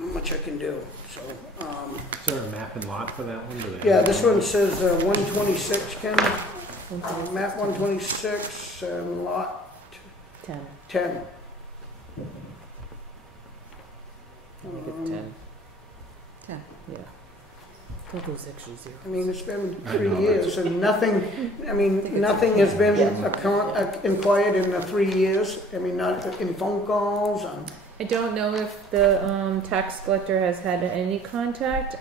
not much I can do, so. Is there a map and lot for that one? Do they Yeah, have this one says 126, Ken. 126. Map 126, lot 10. 10. I think it's 10. 10. Yeah. I think it was extra zero. I mean, it's been I 3 know, years and nothing, I mean, nothing has been inquired in the 3 years. I mean, not in phone calls. I don't know if the tax collector has had any contact.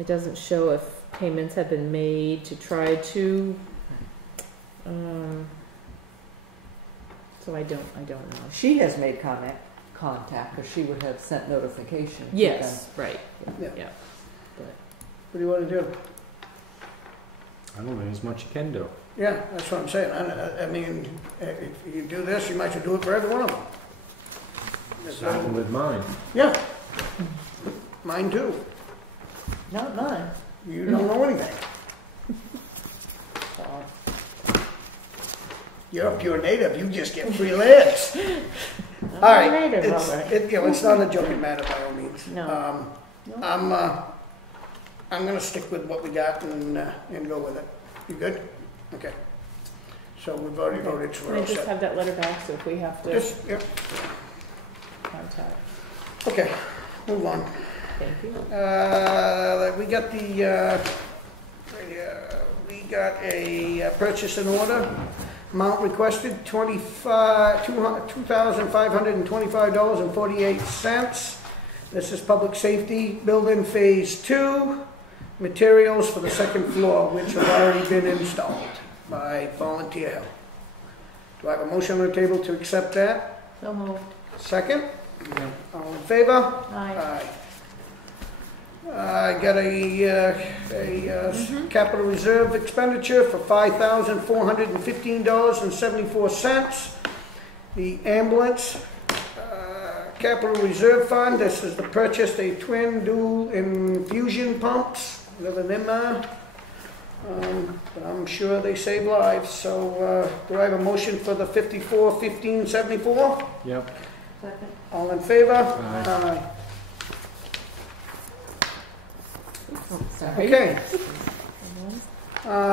It doesn't show if payments have been made to try to. So I don't know. She has made contact, because she would have sent notification. to Yes, right. Yeah. Yeah. What do you want to do? I don't know, there's much you can do. Yeah, that's what I'm saying. I mean, if you do this, you might as well do it for every one of them. Starting with mine. Yeah. Mine too. Not mine. You don't know anything. You're a pure native. You just get free lids. All right. native, It's, all right. it's not a joking matter by all means. No. I'm going to stick with what we got and go with it. You good? Okay. So we've already voted, so Can we're I all just set. have that letter back so if we have to Just, yep. contact? Okay, move on. Thank you. We got a purchase and order. Amount requested $2,525.48. This is public safety building phase 2. Materials for the second floor, which have already been installed by Volunteer Help. Do I have a motion on the table to accept that? So moved. Second? All in favor? Aye. I got a capital reserve expenditure for $5,415.74. The ambulance capital reserve fund, this is to purchase a twin dual infusion pumps, whatever them are. But I'm sure they save lives, so do I have a motion for the $54,1574? Yep. Second. All in favor? Aye. Sorry. Okay.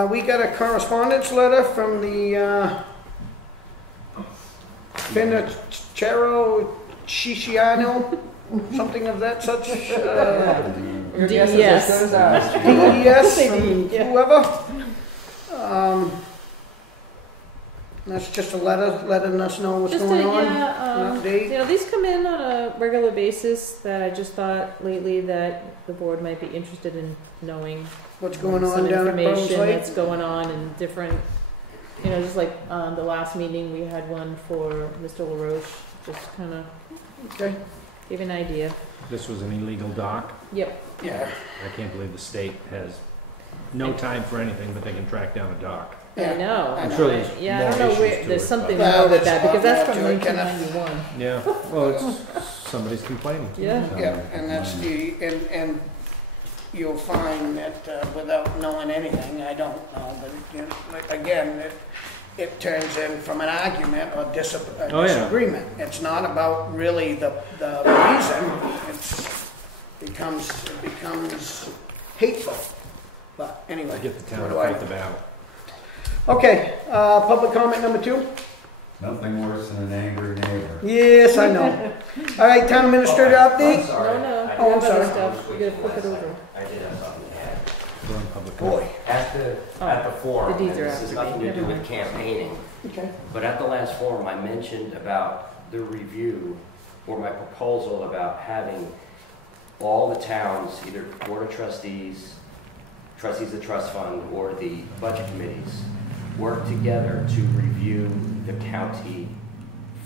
We got a correspondence letter from the Finachero Shishiano, something of that such, Your guess is as good as ours. DES, from whoever. That's just a letter letting us know what's Just going to, on. yeah, An update. you know, these come in on a regular basis that I just thought lately that the board might be interested in knowing What's going on some down at Burns information Lake? that's going on in different, you know, just like the last meeting, we had one for Mr. LaRoche, just kind of Okay. give you an idea. This was an illegal dock. Yep. Yeah. I can't believe the state has no time for anything, but they can track down a dock. I know. I'm sure there's Yeah, I more don't know issues where, to there's it, something but- wrong with that, Well, because that's from there's a lot more to it, 1991. Yeah, well, it's, somebody's complaining. Yeah. Yeah, and that's and you'll find that without knowing anything, I don't know, but you know, like, again, it turns in from an argument or disagreement. It's not about really the reason. It becomes hateful. But anyway, Get the town what to do I- fight the battle. Okay, public comment number 2. Nothing worse than an angry neighbor. Yes, I know. All right, town administrator update. Sorry. No, I Oh, I'm did sorry. have Stuff. You gotta flip it last over. night. I did have something to add. Go in public Boy. At the forum, The deeds and are this has after me. nothing to do Never with mind. campaigning, Okay. but at the last forum, I mentioned about the review, or my proposal about having all the towns, either board of trustees, trustees of the trust fund, or the budget committees, work together to review the county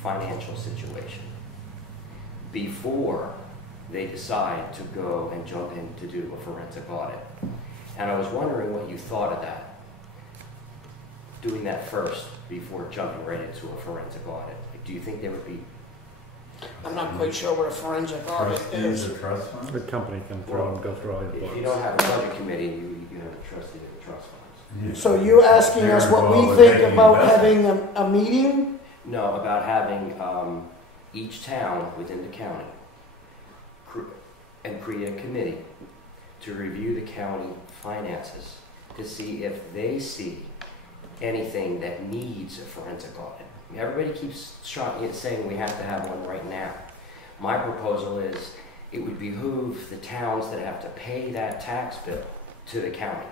financial situation before they decide to go and jump in to do a forensic audit. And I was wondering what you thought of that, doing that first before jumping right into a forensic audit. Like, do you think there would be... I'm not quite sure what a forensic audit Trustees is. of trust fund? The company can throw and go through all your If books. you don't have a budget committee, you have a trustee of the trust funds. Yeah. So you asking us what we think about having a meeting? No, about having each town within the county and create a committee to review the county finances to see if they see anything that needs a forensic audit. I mean, everybody keeps saying we have to have one right now. My proposal is it would behoove the towns that have to pay that tax bill to the county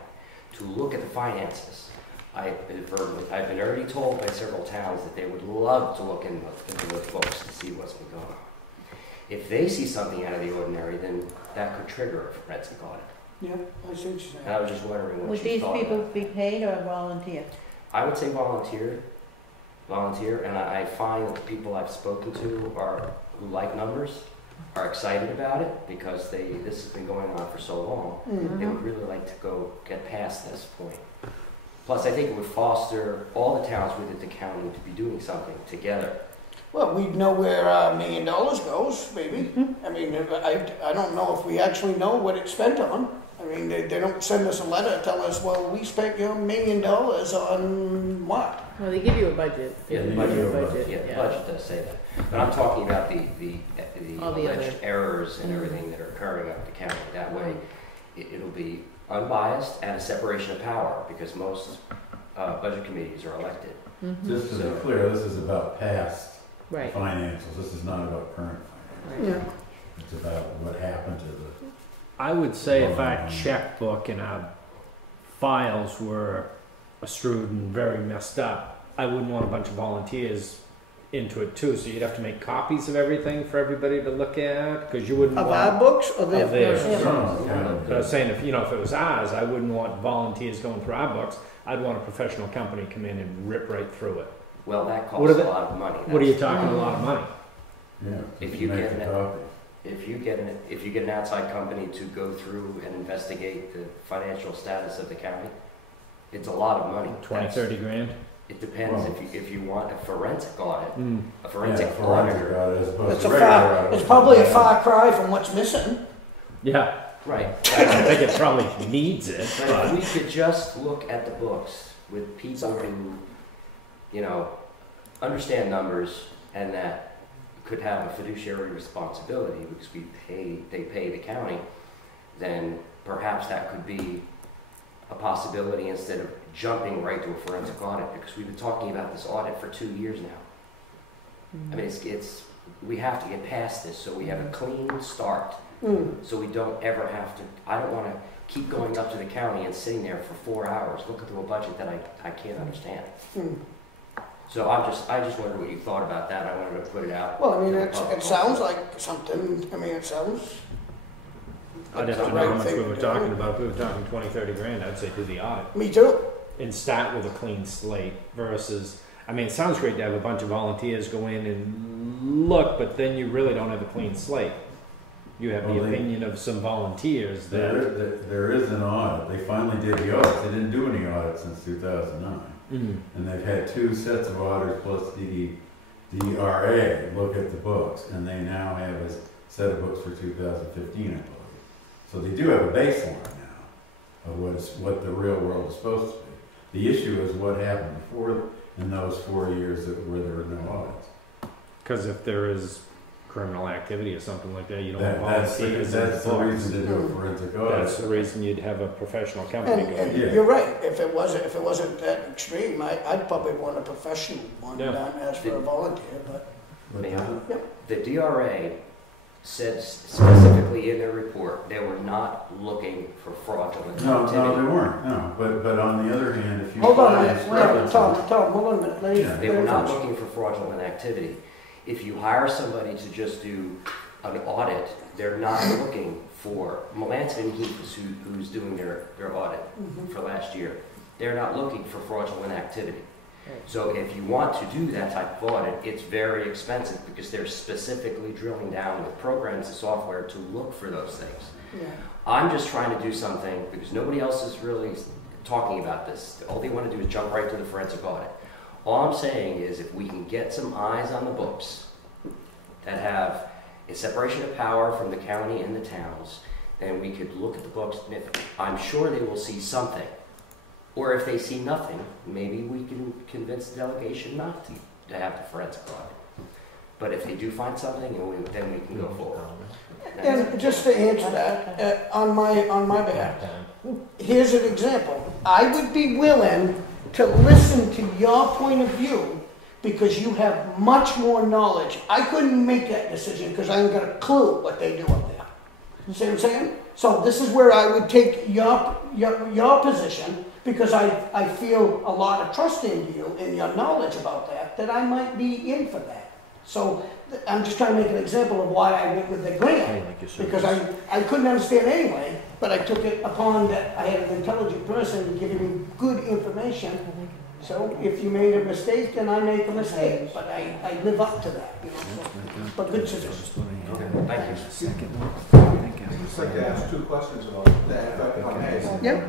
to look at the finances. I've been already told by several towns that they would love to look into those books to see what's been going on. If they see something out of the ordinary, then that could trigger a forensic audit. Yeah, I see what you're saying. And I was just wondering what Would you these thought people about be paid or volunteer? I would say volunteer, and I find that the people I've spoken to who like numbers are excited about it because this has been going on for so long. Mm-hmm. They would really like to go get past this point. Plus, I think it would foster all the towns within the county to be doing something together. Well, we'd know where $1 million goes, maybe. I mean, I don't know if we actually know what it's spent on. I mean, they don't send us a letter telling us, well, we spent $1 million on what? Well, they give you a budget. Yeah, the They budget, give you a budget. the budget does say that. But I'm talking about the All the alleged other- errors and everything that are occurring up the county. That way, it'll be unbiased and a separation of power because most budget committees are elected. Just to be clear, this is about past Right. financials. This is not about current financials. Yeah. It's about what happened to the... I would say if our checkbook and our files were strewed and very messed up, I wouldn't want a bunch of volunteers into it too. So you'd have to make copies of everything for everybody to look at because you wouldn't Of want our books or of their theirs. Yeah. But I was saying if it was ours, I wouldn't want volunteers going through our books. I'd want a professional company come in and rip right through it. Well, that What are costs a the- lot of money. What are you talking? A lot of money. Yeah. If you make get the an- copy. If you get an outside company to go through and investigate the financial status of the county, it's a lot of money. 20, 30 grand. It depends if you want a forensic audit, Mm. a forensic Yeah, auditor. audit as opposed It's to a regular far, audit. it's probably a far cry from what's missing. Yeah. Right. I don't think it probably needs it. But if we could just look at the books with people who, understand numbers and that could have a fiduciary responsibility because they pay the county, then perhaps that could be a possibility instead of jumping right to a forensic audit because we've been talking about this audit for 2 years now. I mean, we have to get past this so we have a clean start. So we don't ever have to, I don't want to keep going up to the county and sitting there for 4 hours looking through a budget that I can't understand. So I just wondered what you thought about that. I wanted to put it out. Well, I mean, to the it public sounds also. like something, I mean, it sounds. I'd have like to the know how right much thing we were to talking do. about. If we were talking 20, 30 grand, I'd say do the audit. Me too. And start with a clean slate versus, I mean, it sounds great to have a bunch of volunteers go in and look, but then you really don't have a clean slate. You have the Well, opinion of some volunteers that. There is an audit. They finally did the audits. They didn't do any audits since 2009. Mhm. And they've had 2 sets of auditors plus DRA look at the books. And they now have a set of books for 2015, I believe. So they do have a baseline now of what the real world is supposed to be. The issue is what happened before in those 4 years where there were no audits. Because if there is criminal activity or something like that, you don't That's the volunteers in the reason to books. do a forensic audit. That's the reason you'd have a professional company go. And Yeah. you're right, if it wasn't that extreme, I'd probably want a professional one Yeah. done as for a volunteer, but. The DRA said specifically in their report, they were not looking for fraudulent No, activity. they weren't. No, but on the other hand, if you Hold on a find minute, wait a minute, discrepancies- Tom, hold on a minute, let me. Yeah. They were not looking for fraudulent activity. If you hire somebody to just do an audit, they're not looking for, Melanson Heath, who's doing their audit for last year, they're not looking for fraudulent activity. So if you want to do that type of audit, it's very expensive because they're specifically drilling down with programs and software to look for those things. Yeah. I'm just trying to do something because nobody else is really talking about this. All they want to do is jump right to the forensic audit. All I'm saying is if we can get some eyes on the books that have a separation of power from the county and the towns, then we could look at the books, and I'm sure they will see something. Or if they see nothing, maybe we can convince the delegation not to have the forensic audit. But if they do find something, then we can go forward. And just to answer that, on my behalf, here's an example. I would be willing to listen to your point of view because you have much more knowledge. I couldn't make that decision because I ain't got a clue what they do up there. You see what I'm saying? So this is where I would take your position because I feel a lot of trust in you and your knowledge about that I might be in for that. So I'm just trying to make an example of why I went with the grant, because I couldn't understand anyway, but I took it upon that I had an intelligent person giving me good information. So if you made a mistake, then I make a mistake, but I live up to that, you know. So, but good suggestion. Okay, thank you. I'd just like to ask 2 questions about that, if I may. Yeah.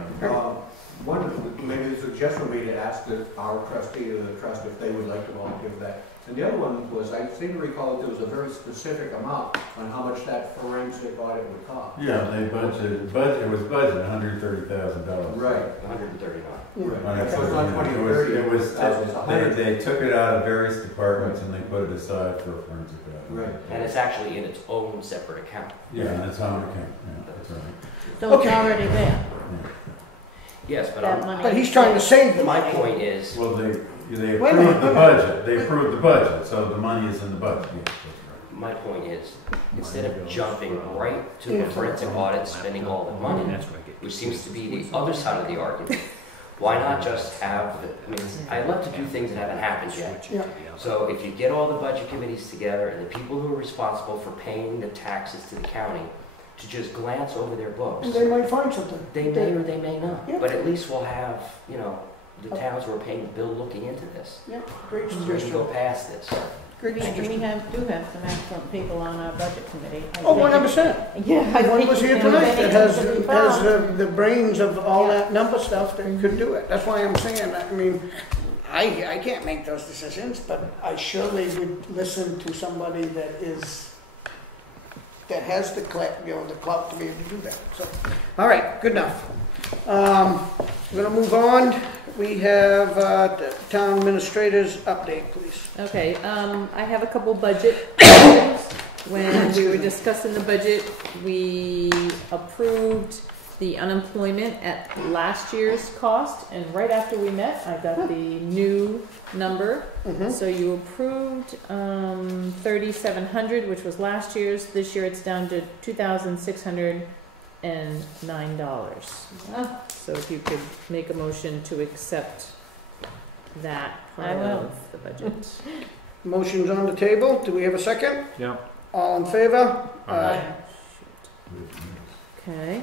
One, maybe the suggestion would be to ask our trustee or the trust if they would like to volunteer for that. And the other one was, I seem to recall that there was a very specific amount on how much that forensic audit would cost. Yeah, they budgeted, it was budgeted $130,000. Right. 139. Right. So it's not 20 or 30. It was, they took it out of various departments and they put it aside for a forensic audit. Right. And it's actually in its own separate account. Yeah, and it's on account, yeah, that's right. So it's already there. Yes, but That money. But he's trying to save the my money. point is, Well, they Wait a approved minute, the budget, they approved the budget, so the money is in the budget, yes, that's right. my point is, instead of jumping right to the forensic audit, spending all the money, which seems to be the other side of the argument, why not just have the, I love to do things that haven't happened yet. Yeah. So if you get all the budget committees together and the people who are responsible for paying the taxes to the county to just glance over their books, And they might find something. they may or they may not. Yeah. But at least we'll have, the towns who are paying the bill looking into this. Yeah, great So we can suggestion. go past this. Great We suggestion. do have some excellent people on our budget committee. Oh, 100%. Yeah. I One think was here it's tonight that has everybody the brains of all that number stuff that could do it. That's why I'm saying, I mean, I can't make those decisions, but I surely would listen to somebody that has the clout to be able to do that. So, all right, good enough. We're gonna move on. We have the town administrator's update, please. Okay, I have a couple budget items. When we were discussing the budget, we approved the unemployment at last year's cost, and right after we met, I got the new number. So you approved $3,700, which was last year's. This year it's down to $2,609. So if you could make a motion to accept that part I will. of the budget. Motion's on the table. Do we have a second? Yeah. All in favor? Aye. Okay.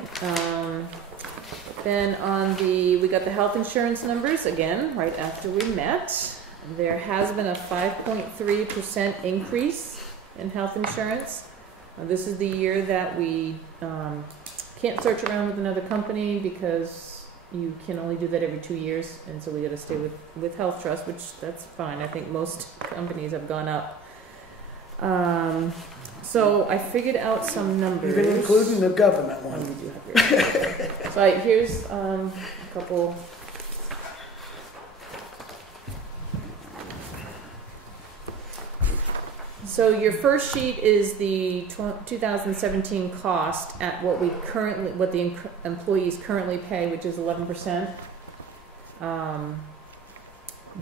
Then we got the health insurance numbers again right after we met. There has been a 5.3% increase in health insurance. This is the year that we can't search around with another company because you can only do that every 2 years, and so we got to stay with Health Trust, which that's fine. I think most companies have gone up. So I figured out some numbers. Even including the government one. We do have so here's a couple. So your first sheet is the 2017 cost at what the employees currently pay, which is 11%.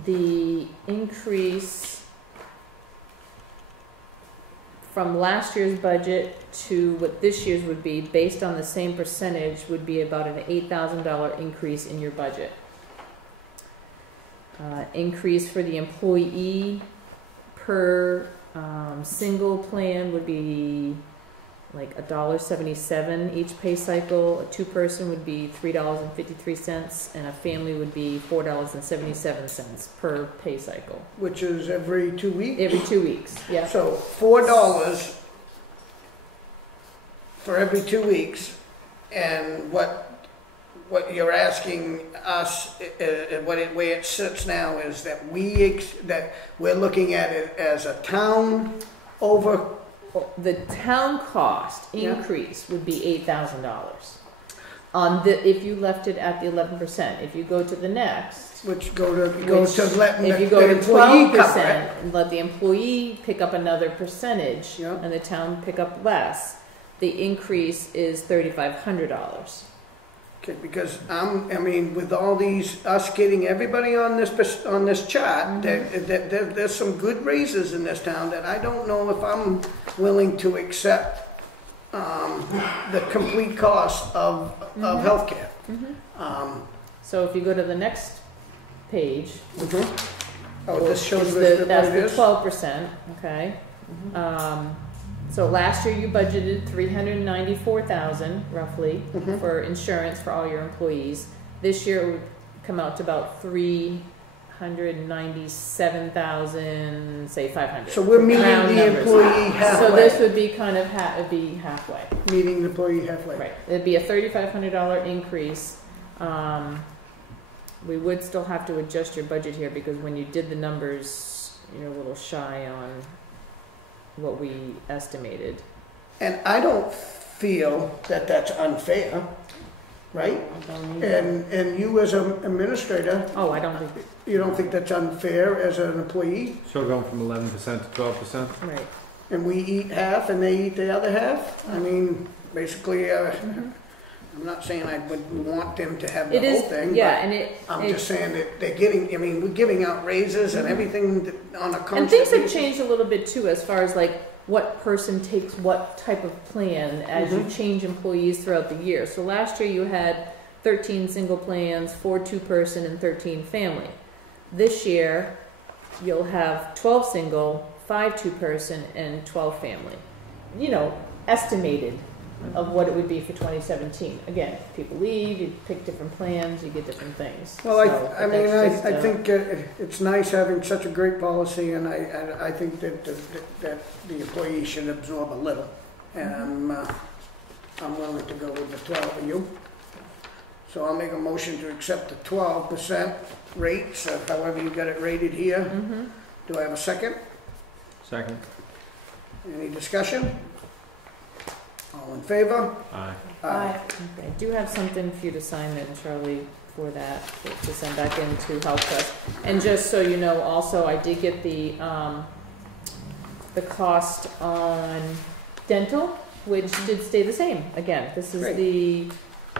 The increase from last year's budget to what this year's would be, based on the same percentage, would be about an $8,000 increase in your budget. Increase for the employee per single plan would be like $1.77 each pay cycle. A two-person would be $3.53, and a family would be $4.77 per pay cycle. Which is every 2 weeks? Every 2 weeks, yeah. So $4 for every 2 weeks, and what you're asking us, way it sits now is that we're looking at it as a town over. The town cost increase would be $8,000 on if you left it at the 11%. If you go to the next, if you go to 12% and let the employee pick up another percentage, and the town pick up less, the increase is $3,500. Okay, because with all these, us getting everybody on this chart, there's some good raises in this town that I don't know if I'm willing to accept the complete cost of healthcare. So if you go to the next page, this shows that's the 12%. Okay. So last year you budgeted $394,000 roughly for insurance for all your employees. This year it would come out to about $397,000, say $500. So we're meeting the employee halfway. So this would be kind of halfway. Meeting the employee halfway. Right. It'd be a $3,500 increase. We would still have to adjust your budget here because when you did the numbers, you're a little shy on what we estimated. And I don't feel that that's unfair, right? And you as an administrator, I don't think you don't think that's unfair as an employee? So going from 11% to 12%? Right. And we eat half and they eat the other half? I mean, basically, I'm not saying I would want them to have the whole thing, I'm just saying that they're getting, we're giving out raises and everything on a constant And things have changed a little bit too, as far as like what person takes what type of plan as you change employees throughout the year. So last year you had 13 single plans, 4 two-person, and 13 family. This year you'll have 12 single, 5 two-person, and 12 family. Estimated of what it would be for 2017. Again, if people leave, you pick different plans, you get different things. Well, I think it's nice having such a great policy, and I think that the employee should absorb a little. And I'm willing to go with the 12 of you. So I'll make a motion to accept the 12% rate, so however you got it rated here. Do I have a second? Second. Any discussion? All in favor? Aye. Okay. I do have something for you to sign then, Charlie, for that, to send back into Health Trust. And just so you know, also, I did get the cost on dental, which did stay the same. Again, this is the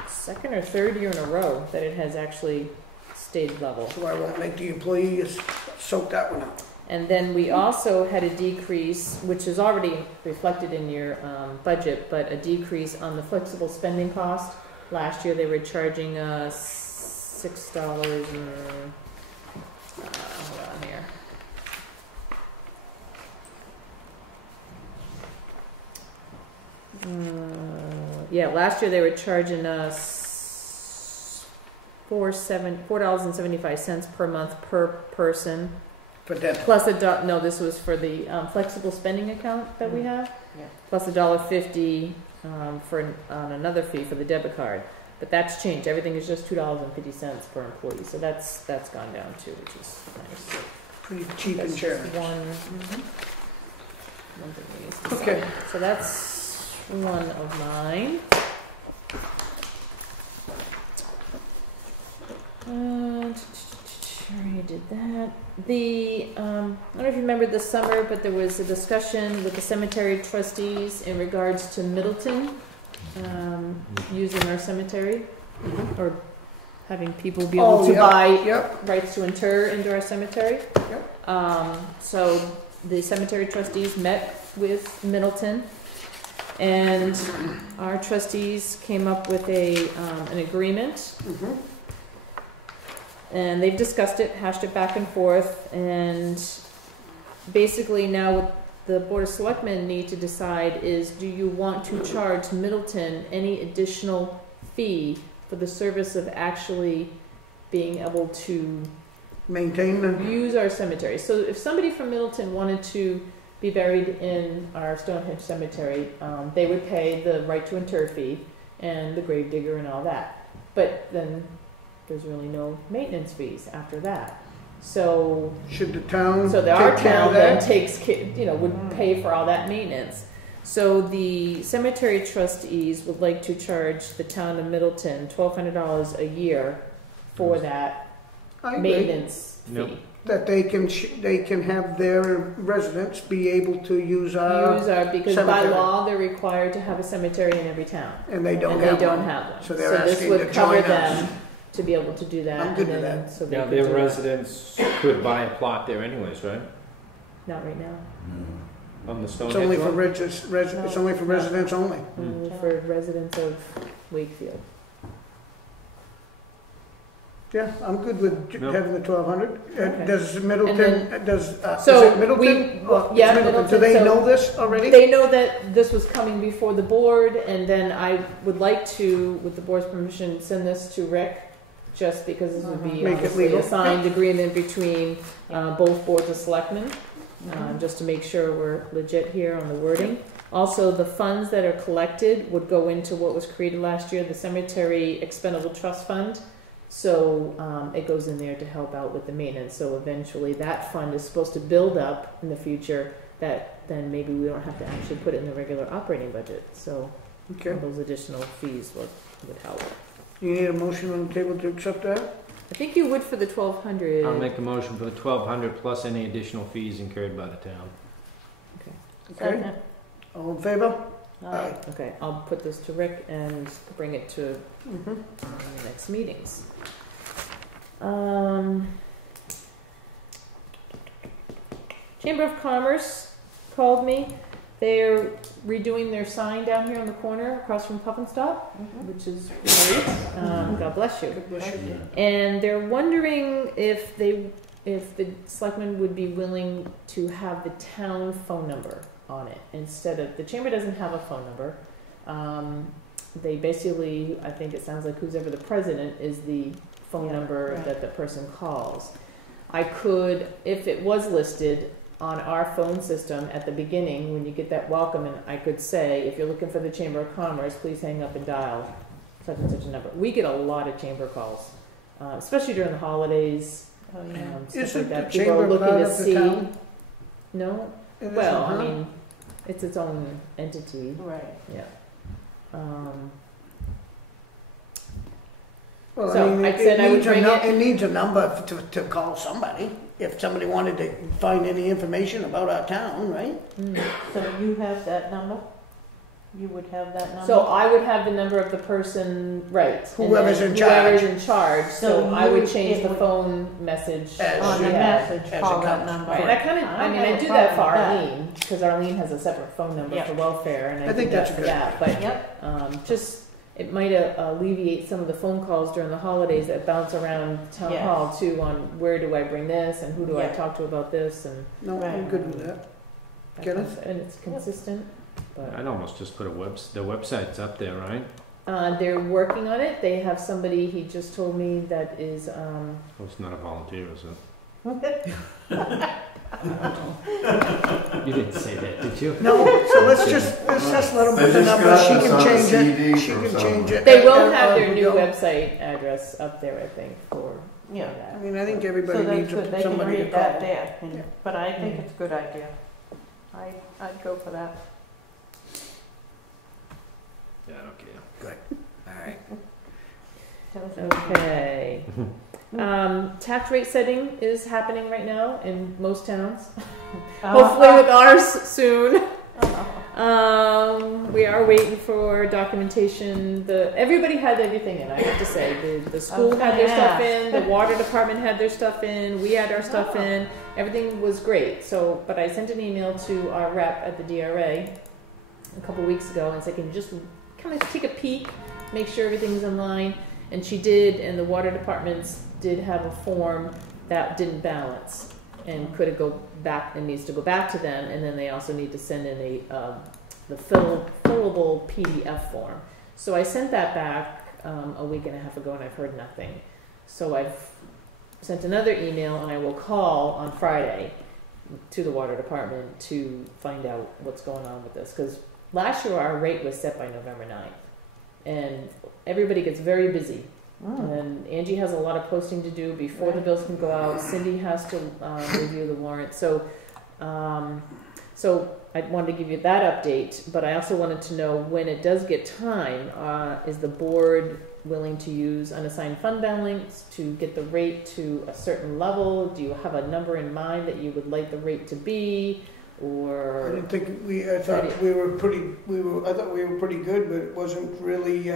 second or third year in a row that it has actually stayed level. So I won't make the employees soak that one up. And then we also had a decrease, which is already reflected in your budget, but a decrease on the flexible spending cost. Last year they were charging us $6 and, hold on here. Last year they were charging us $4.75 per month per person. For that, plus no, this was for the flexible spending account that we have, Yeah. plus $1.50 for on another fee for the debit card. But that's changed. Everything is just $2.50 per employee, so that's gone down too, which is nice. pretty cheap That's insurance. just one thing we need to Okay. decide. So that's one of mine. I already did that. I don't know if you remember this summer, but there was a discussion with the cemetery trustees in regards to Middleton using our cemetery or having people be able to buy rights to inter into our cemetery. So the cemetery trustees met with Middleton, and our trustees came up with an agreement. And they've discussed it, hashed it back and forth, and basically now what the Board of Selectmen need to decide is, do you want to charge Middleton any additional fee for the service of actually being able to use our cemetery? So if somebody from Middleton wanted to be buried in our Stonehenge cemetery, they would pay the right to inter fee and the grave digger and all that. But then there's really no maintenance fees after that. So should the town? So our town then would pay for all that maintenance. So the cemetery trustees would like to charge the town of Middleton $1,200 a year for that maintenance fee. That they can have their residents be able to use our because cemetery. by law they're required to have a cemetery in every town, and they don't have one. So they're this asking would to cover join them us. to be able to do that. I'm good with that. So Now, their residents could buy a plot there anyways, right? Not right now. On the It's Stonehenge only for one? it's only for residents only. Only for residents of Wakefield. Yeah, I'm good with having the 1,200. Okay. Does Middleton, is So it Middleton? Middleton. Do they So know this already? They know that this was coming before the board, and then I would like to, with the board's permission, send this to Rick, just because this would be Make it obviously legal. a signed agreement between both boards of selectmen, just to make sure we're legit here on the wording. Also, the funds that are collected would go into what was created last year, the Cemetery Expendable Trust Fund. So it goes in there to help out with the maintenance. So eventually that fund is supposed to build up in the future, that then maybe we don't have to actually put it in the regular operating budget. So all those additional fees would help. You need a motion on the table to accept that? I think you would for the 1,200. I'll make a motion for the 1,200 plus any additional fees incurred by the town. Okay. All in favor? Aye. Okay, I'll put this to Rick and bring it to the next meetings. Chamber of Commerce called me. They're redoing their sign down here on the corner across from Puff and Stop, which is great. God bless you. And they're wondering if the selectmen would be willing to have the town phone number on it instead of, the chamber doesn't have a phone number. They basically, I think it sounds like who's ever the president is the phone number that the person calls. I could, if it was listed on our phone system at the beginning, when you get that welcome, and I could say, if you're looking for the Chamber of Commerce, please hang up and dial such and such a number. We get a lot of chamber calls, especially during the holidays, stuff like that. People are looking to see. No? Well, I mean, it's its own entity. Right. Yeah. Well, So, I mean, I said I would bring it needs a number to call somebody, if somebody wanted to find any information about our town, right? So you have that number? You would have that number? So I would have the number of the person, right? Whoever's in Whoever's in charge. So So I would you- change it the would- phone message. On the message, as call it that comes. number. Right. And I kind of, I mean, I have a do that for problem with Arlene, because Arlene has a separate phone number Yep. for welfare, and I think do that's that a for good that. But just, it might alleviate some of the phone calls during the holidays that bounce around town Yes. hall too, on where do I bring this, and who do I Yeah. talk to about this, and No, I'm Right. good with that. that Get kind it? of- and it's consistent. But I'd almost just put the website's up there, right? they're working on it. They have somebody, he just told me, that is Oh, it's not a volunteer, is it? You didn't say that, did you? No, so let's just let them They put the just number, got she us can on a change CD it, she from can somewhere. change it. They will and, have their we new go. website address up there, I think, for Yeah. I mean, I think So everybody that's needs good, they can somebody to read that call. there, but I think it's a good idea. I'd go for that. Yeah, I don't care. All right. Okay. Tax rate setting is happening right now in most towns. Hopefully with ours soon. We are waiting for documentation. Everybody had everything in, I have to say. The school had their stuff in, the water department had their stuff in, we had our stuff in. Everything was great. So, but I sent an email to our rep at the DRA a couple weeks ago and said, can you just kind of take a peek, make sure everything's in line? And she did, and the water departments did have a form that didn't balance and could go back and needs to go back to them, and then they also need to send in the fillable PDF form. So I sent that back a week and a half ago, and I've heard nothing. So I've sent another email, and I will call on Friday to the water department to find out what's going on with this, because last year our rate was set by November 9th, and everybody gets very busy. And Angie has a lot of posting to do before the bills can go out. Cindy has to review the warrant. So I wanted to give you that update, but I also wanted to know when it does get time, is the board willing to use unassigned fund balance to get the rate to a certain level? Do you have a number in mind that you would like the rate to be? Or I didn't think I thought we were pretty good, but it wasn't really,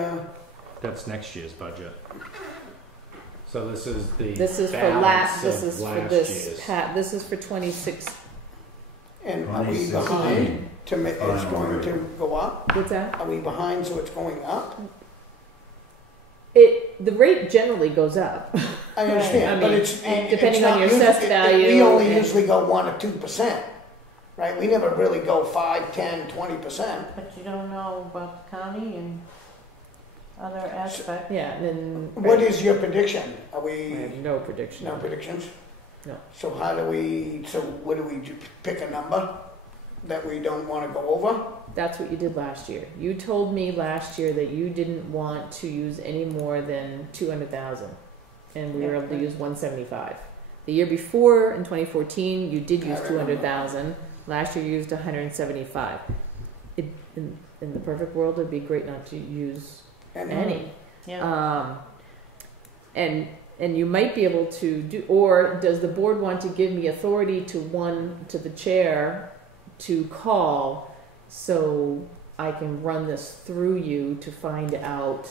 That's next year's budget. So this is the this is for balance this of is for last this year's. this is for 26. and are we behind it's going to go up? What's that? Are we behind so it's going up? The rate generally goes up. I understand, I but mean, it's depending not on your usually- assessed value. We only and- usually go 1 or 2%, right? We never really go 5, 10, 20%. But you don't know about the county and other aspects. Yeah, and then What is your prediction? Are I we have no prediction. no predictions? No. So what do we pick a number that we don't want to go over? That's what you did last year. You told me last year that you didn't want to use any more than 200,000, and we were able to use 175. The year before, in 2014, you did use 200,000. Last year, you used 175. In the perfect world, it'd be great not to use any. Yeah. And you might be able to do, or does the board want to give me authority to the chair to call so I can run this through you to find out,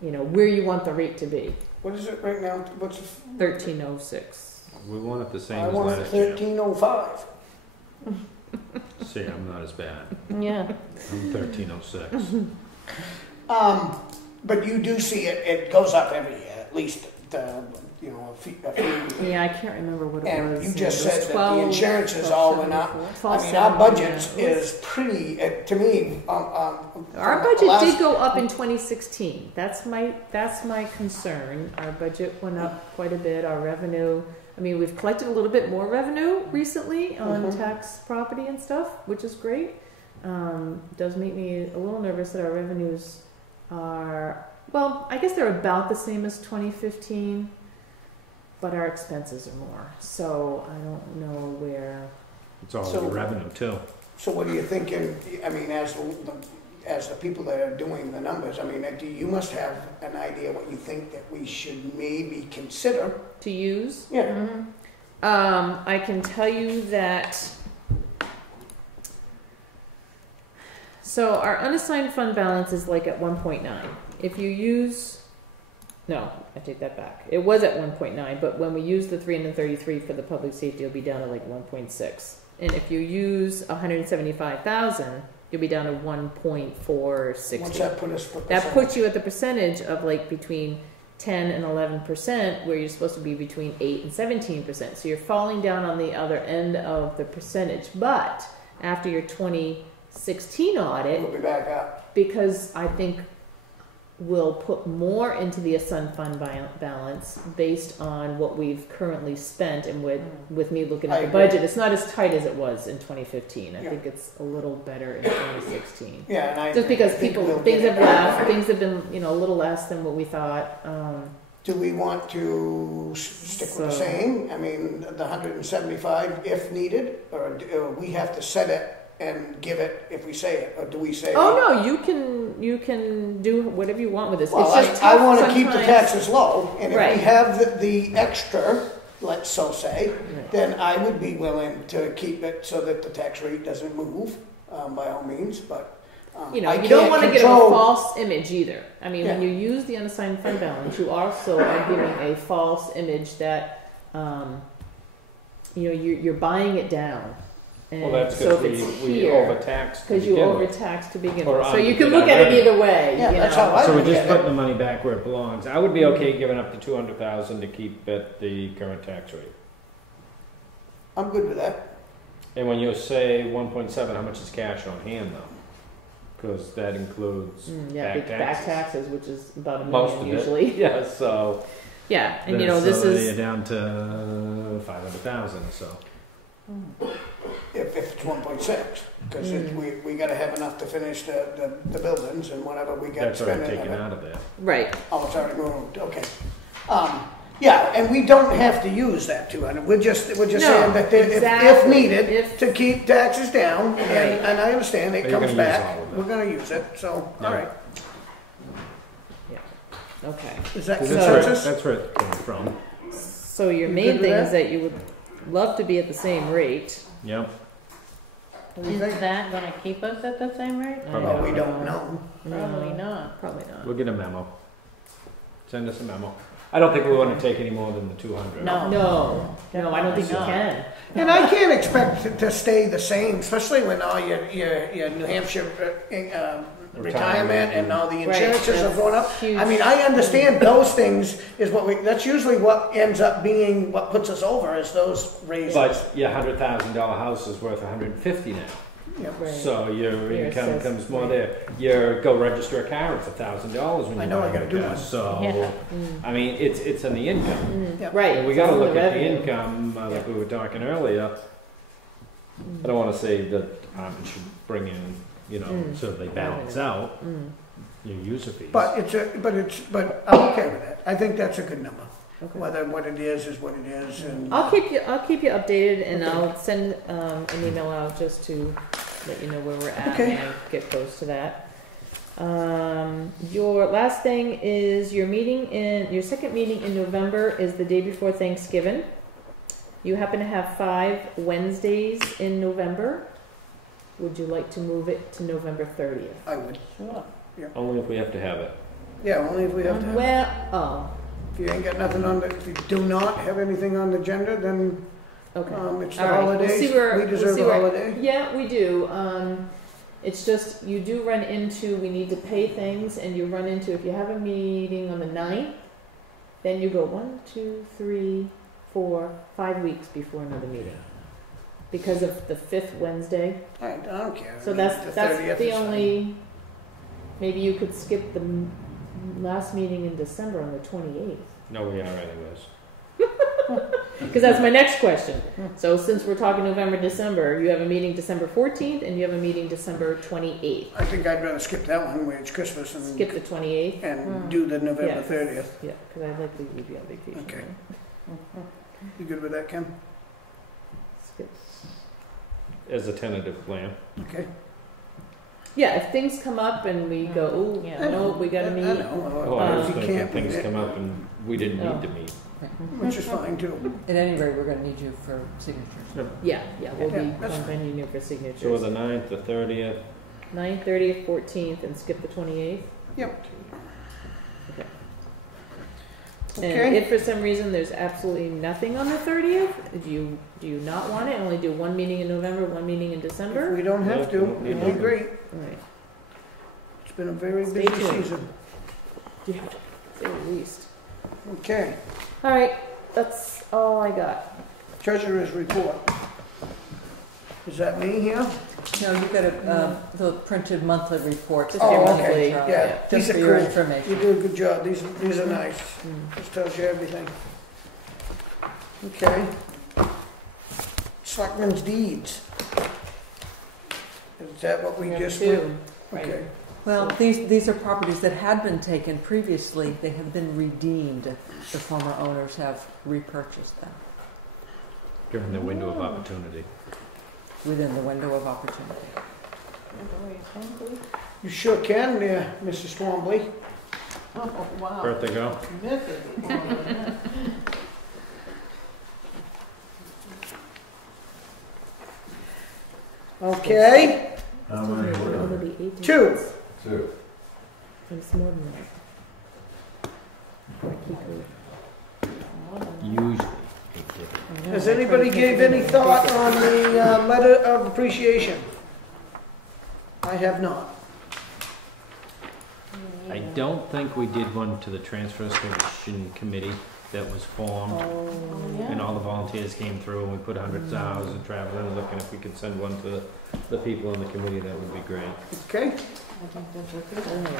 where you want the rate to be? What is it right now? What's 1306. We want it the same I as want it last year. 1305. See, I'm not as bad. Yeah. I'm 1306. But you do see it goes up every year, at least a few. Yeah, I can't remember what it And was. you just It was said that 12, the insurances all went up. 12, I mean, our budget 17, is pretty, to me, Our budget did go up in 2016. That's my concern. Our budget went up quite a bit. Our revenue, we've collected a little bit more revenue recently on tax property and stuff, which is great. Does make me a little nervous that our revenues are, well, I guess they're about the same as 2015, but our expenses are more. So I don't know where. It's all the revenue too. So what are you thinking, as the people that are doing the numbers, you must have an idea what you think that we should maybe consider. To use? Yeah. I can tell you that. So our unassigned fund balance is like at 1.9. If you use, no, I take that back. It was at 1.9, but when we use the 333 for the public safety, it'll be down to like 1.6. And if you use 175,000, you'll be down to 1.460. What's that put us? That puts you at the percentage of like between 10 and 11%, where you're supposed to be between 8 and 17%. So you're falling down on the other end of the percentage. But after your 2016 audit, We'll be back up. because I think will put more into the assigned fund balance based on what we've currently spent, and with me looking at I the agree. budget, it's not as tight as it was in 2015. I Yeah. think it's a little better in 2016. Yeah, and I Just because think people, we'll things get have it. left, things have been, a little less than what we thought. Do we want to stick with the So- same? I mean, the 175 if needed, or do we have to set it and give it if we say it, or do we say? Oh no, you can do whatever you want with this. Well, it's just I tough want to keep the sometimes. taxes low, and if Right. we have the extra, let's so say, Right. then I would be willing to keep it so that the tax rate doesn't move, by all means, but. I You don't can't want to give a control- false image either. I mean, when Yeah. you use the unassigned fund balance, you also are giving a false image that you're buying it down. And Well, that's so because if it's we here, overtaxed to because you begin with. overtaxed to begin Or with. So on you to can get look our at it revenue. either way. Yeah, you that's know. how I So we're look just at putting it. the money back where it belongs. I would be okay giving up the 200,000 to keep at the current tax rate. I'm good with that. And when you say 1.7, how much is cash on hand though? Because that includes Yeah, back back taxes. taxes, which is about $1 Most of million it. usually. Yeah, so Yeah, and so this you're is down to 500,000. So If it's 1.6, because we got to have enough to finish the buildings and whatever we got that's already spending. taken out of there. right. Oh, it's already going, okay. Yeah, and we don't have to use that 200. We're just No, saying that if exactly. needed, If- to keep taxes down, Right. and I understand it But you're comes gonna use back. all of it. We're going to use it, so, Yeah. all right. Okay. Is that 'Cause consensus? that's where it came from. So your You main good with thing that? is that you would love to be at the same rate. Yep. Is that gonna keep us at the same rate? Well, we don't know. Probably not. Probably not. We'll get a memo. Send us a memo. I don't think we want to take any more than the 200. No. No, I don't think you No. can. And I can't expect it to stay the same, especially when all your New Hampshire retirement and all the insurances are that's going up. huge. I mean, I understand those things is that's usually what ends up being what puts us over is those raises. But your $100,000 house is worth 150 now. Yeah. Right. So your Your income assessed comes more rate. there. Your go register a car, it's $1,000 when I you know buy I gotta a do car. one. So Yeah. I mean, it's in the income. Yeah. Right. And we it's got to on look at the revenue. income, like we were talking earlier. I don't want to say that the department should bring in, so they balance out your user fees. But I'm okay with that. I think that's a good number. Okay. Whether what it is what it is, and I'll keep you updated, and Okay. I'll send an email out just to let you know where we're at Okay. when I get close to that. Your last thing is your second meeting in November is the day before Thanksgiving. You happen to have 5 Wednesdays in November. Would you like to move it to November 30th? I would. Sure. Only if we have to have it. Yeah, only if we have to. Well, If you ain't got nothing on the, if you do not have anything on the agenda, then okay. it's the All right, we'll holidays. see where- We we'll deserve see a where- holiday. Yeah, we do. It's just you do run into we need to pay things, and you run into if you have a meeting on the 9th, then you go 1, 2, 3, 4, 5 weeks before another meeting because of the 5th Wednesday. I don't care. So I mean, that's 30th the is fine. only. Maybe you could skip the last meeting in December on the 28th. No, we are anyways. Because that's my next question. So since we're talking November, December, you have a meeting December 14th and you have a meeting December 28th. I think I'd rather skip that one where it's Christmas and Skip the 28th. and do the November Yeah. 30th. Yeah, because I'd likely would be on vacation. Okay. right? You good with that, Ken? Skip. As a tentative plan. Okay. Yeah, if things come up and we go, oh, Yeah. no, we got to I meet. know. Oh, I was If you thinking can't meet things it, come up and we didn't Oh. need to meet. which is fine too. At any rate, we're gonna need you for signatures. Yeah, we'll Yeah, be that's convening you for signatures. So the 9th, the 30th. 9th, 30th, 14th, and skip the 28th. Yep. Okay. Okay. And if for some reason there's absolutely nothing on the 30th, do you not want it? Only do one meeting in November, one meeting in If December? we don't have Yeah, to, don't need it'd be nothing. great. All right. It's been a very Stay busy tuned. season. Yeah, say the least. Okay. All right, that's all I got. Treasurer's report. Is that me here? No, you got the printed monthly reports. Oh, okay. Yeah, Just these for are your cool. information. You do a good job. These are nice. Just tells you everything. Okay. Selectmen's deeds. Is that what we just went? Okay. Well, these are properties that had been taken previously. They have been redeemed. The former owners have repurchased them During the window of opportunity. within the window of opportunity. You sure can there, Mrs. Twombley. Oh, wow. Birthday go? Mrs. Okay. How many were there? It'll be 18 Two. months. Two. It's more than that. I keep it. Usually. I know, Has I anybody try to gave keep it any in thought the on the letter of appreciation? I have not. I don't think we did one to the transfer station committee that was formed. Oh, And all the volunteers came through and we put hundreds of hours of traveling and looking if we could send one to the people in the committee, that would be great. Okay.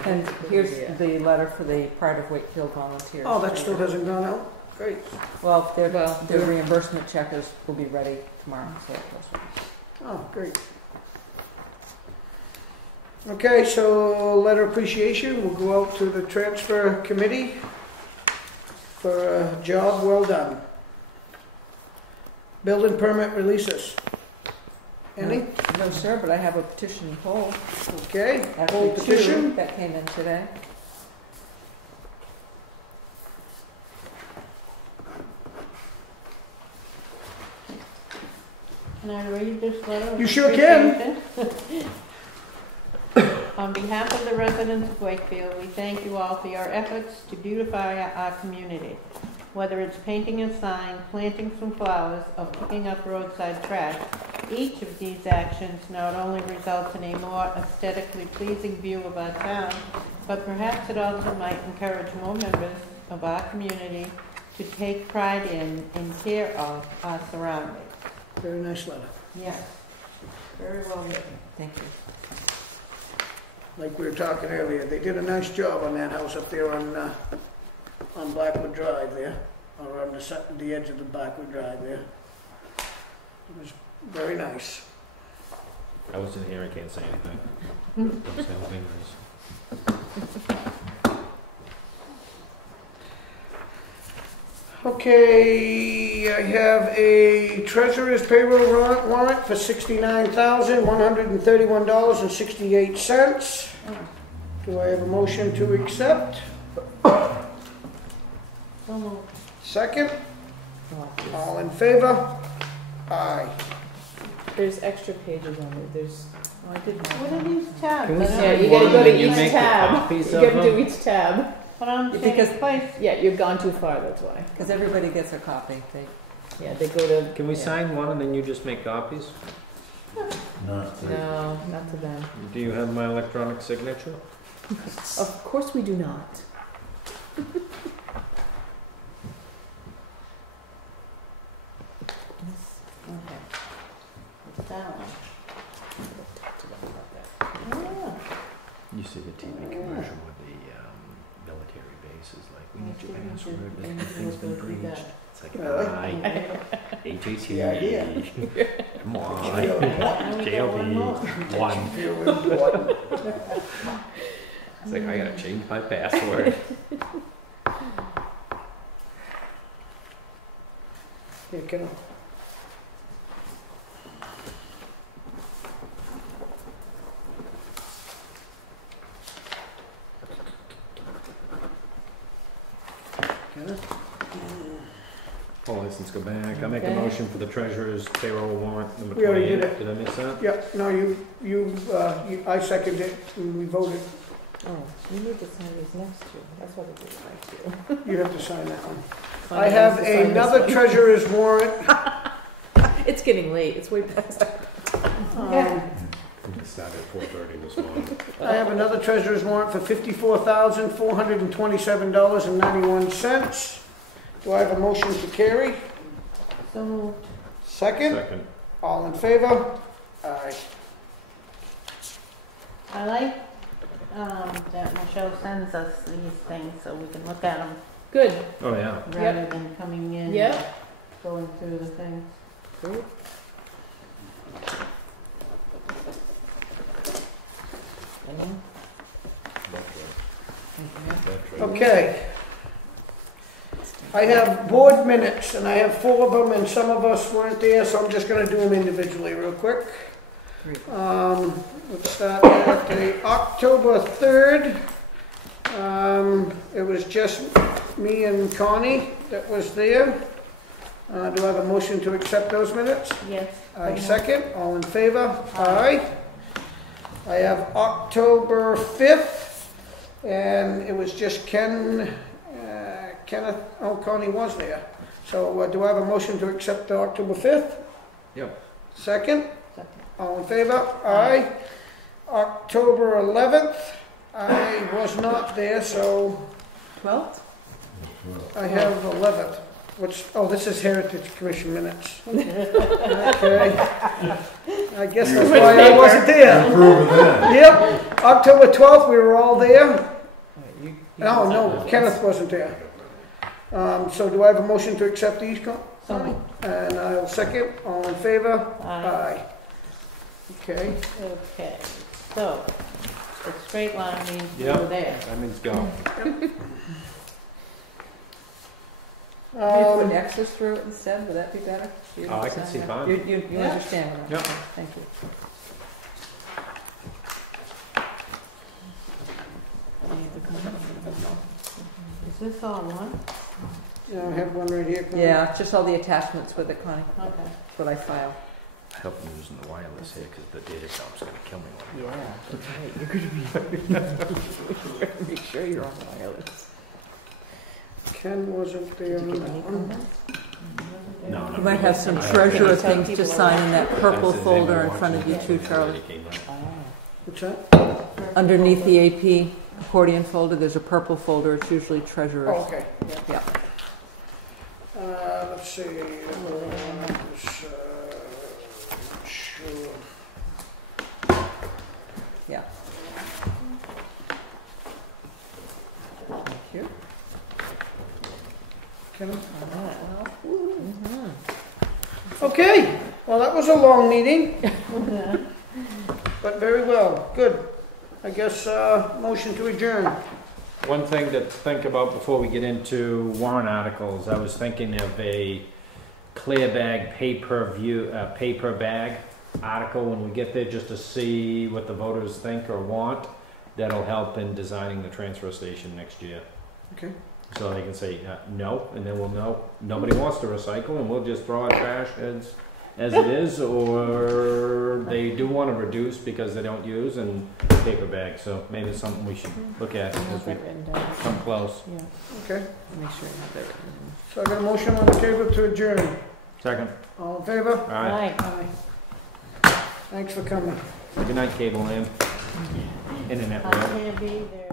And here's the letter for the Pride of Wakefield volunteers. Oh, that still hasn't gone out? Great. Well, their reimbursement check will be ready tomorrow, so it goes right. Oh, great. Okay, so letter of appreciation will go out to the transfer committee for a job well done. Building permit releases. Any? No, sir, but I have a petition poll. Okay, Actually, poll two petition. that came in today. Can I read this letter? You sure can. On behalf of the residents of Wakefield, we thank you all for your efforts to beautify our community. Whether it's painting a sign, planting some flowers, or picking up roadside trash, each of these actions not only results in a more aesthetically pleasing view of our town, but perhaps it also might encourage more members of our community to take pride in and care of our surroundings. Very nice letter. Yes, very well written. Thank you. Like we were talking earlier, they did a nice job on that house up there on Blackwood Drive there, or on the edge of the Blackwood Drive there. It was very nice. I wasn't here, I can't say anything. Don't say anything nice. Okay, I have a treasurer's payroll warrant for $69,131.68. Do I have a motion to accept? So moved. Second? All in favor? Aye. There's extra pages on it. There's. Oh, I didn't know. What are these tabs? Can we I don't see Yeah, know. you gotta go One, to and you each make the tab. copies You of gotta do them? each tab. But I'm Because- saying place. Yeah, you've gone too far, that's why. Because everybody gets a copy. Yeah, they go to. Can we yeah. sign one and then you just make copies? Not three. No, not to them. Do you have my electronic signature? Of course we do not. Okay. It's that one. You see the TV commercial with the military bases, like, we need your password, everything's been breached. It's like, Really? HAT, The idea. come on, Only got one more. JLB, one. Feel important. It's like, I gotta change my password. Here, can I? All license go back. I make a Okay. motion for the treasurer's payroll warrant number We already did 28. it. Did I miss that? Yeah, no, I seconded it, and we voted. Oh, you need to sign these next two. That's what I did like You have to sign that one. to. I have another treasurer's warrant. It's getting late. It's way past. We started at 4:30 this morning. I have another treasurer's warrant for $54,427.91. Do I have a motion to carry? So moved. Second? Second. All in favor? Aye. I like that Michelle sends us these things so we can look at them Good. Oh, yeah. rather than coming in Yep. and going through the things. Great. Okay. I have board minutes, and I have 4 of them, and some of us weren't there, so I'm just gonna do them individually real quick. Let's start at the October 3rd. It was just me and Connie that was there. Do I have a motion to accept those minutes? Yes. I second. All in favor? Aye. I have October 5th, and it was just Kenneth, oh, Connie was there. So do I have a motion to accept the October 5th? Yep. Second? Second. All in favor? Aye. October 11th, I was not there, so 12th? I have 11th. Oh, this is Heritage Commission minutes. Okay. I guess that's why I wasn't there. Approve of that. Yep, October 12th, we were all there. No, Kenneth wasn't there. So do I have a motion to accept these? Sorry. And I'll second. All in favor? Aye. Okay. Okay, so, the straight line means we Yep. were there. That means go. If you put X's through it instead, would that be better? You Oh, I can see that? fine. You Yeah. understand what I'm Yep. saying? Thank you. Is this all one? Yeah, I have one right here. Connie. Yeah, it's just all the attachments with it, Connie. Okay. That's what I file. I hope I'm using the wireless here because the data shop's going to kill me. Yeah, that's right. You're going to be. Make sure you're on wireless. Ken wasn't there on that one. No, You might have some treasurer things to sign in that purple folder in front of you too, Charlie. What's that? Underneath the AP accordion folder, there's a purple folder. It's usually treasurer's. Oh, okay. Yeah. Let's see. Sure. Yeah. Thank you. Ken? Mm-hmm. Okay, well, that was a long meeting, but very well, good. I guess, motion to adjourn. One thing to think about before we get into warrant articles, I was thinking of a clear bag paper bag article when we get there, just to see what the voters think or want. That'll help in designing the transfer station next year. Okay. So they can say no, and then we'll know nobody wants to recycle, and we'll just throw our trash as it is, or they do want to reduce because they don't use, and paper bags. So maybe it's something we should look at as we come close. Yeah. Okay, Make sure you have that written down. so I got a motion on the table to adjourn. Second. All in favor? All right. Aye. Thanks for coming. Good night, cable land. Internet I world. can't be there.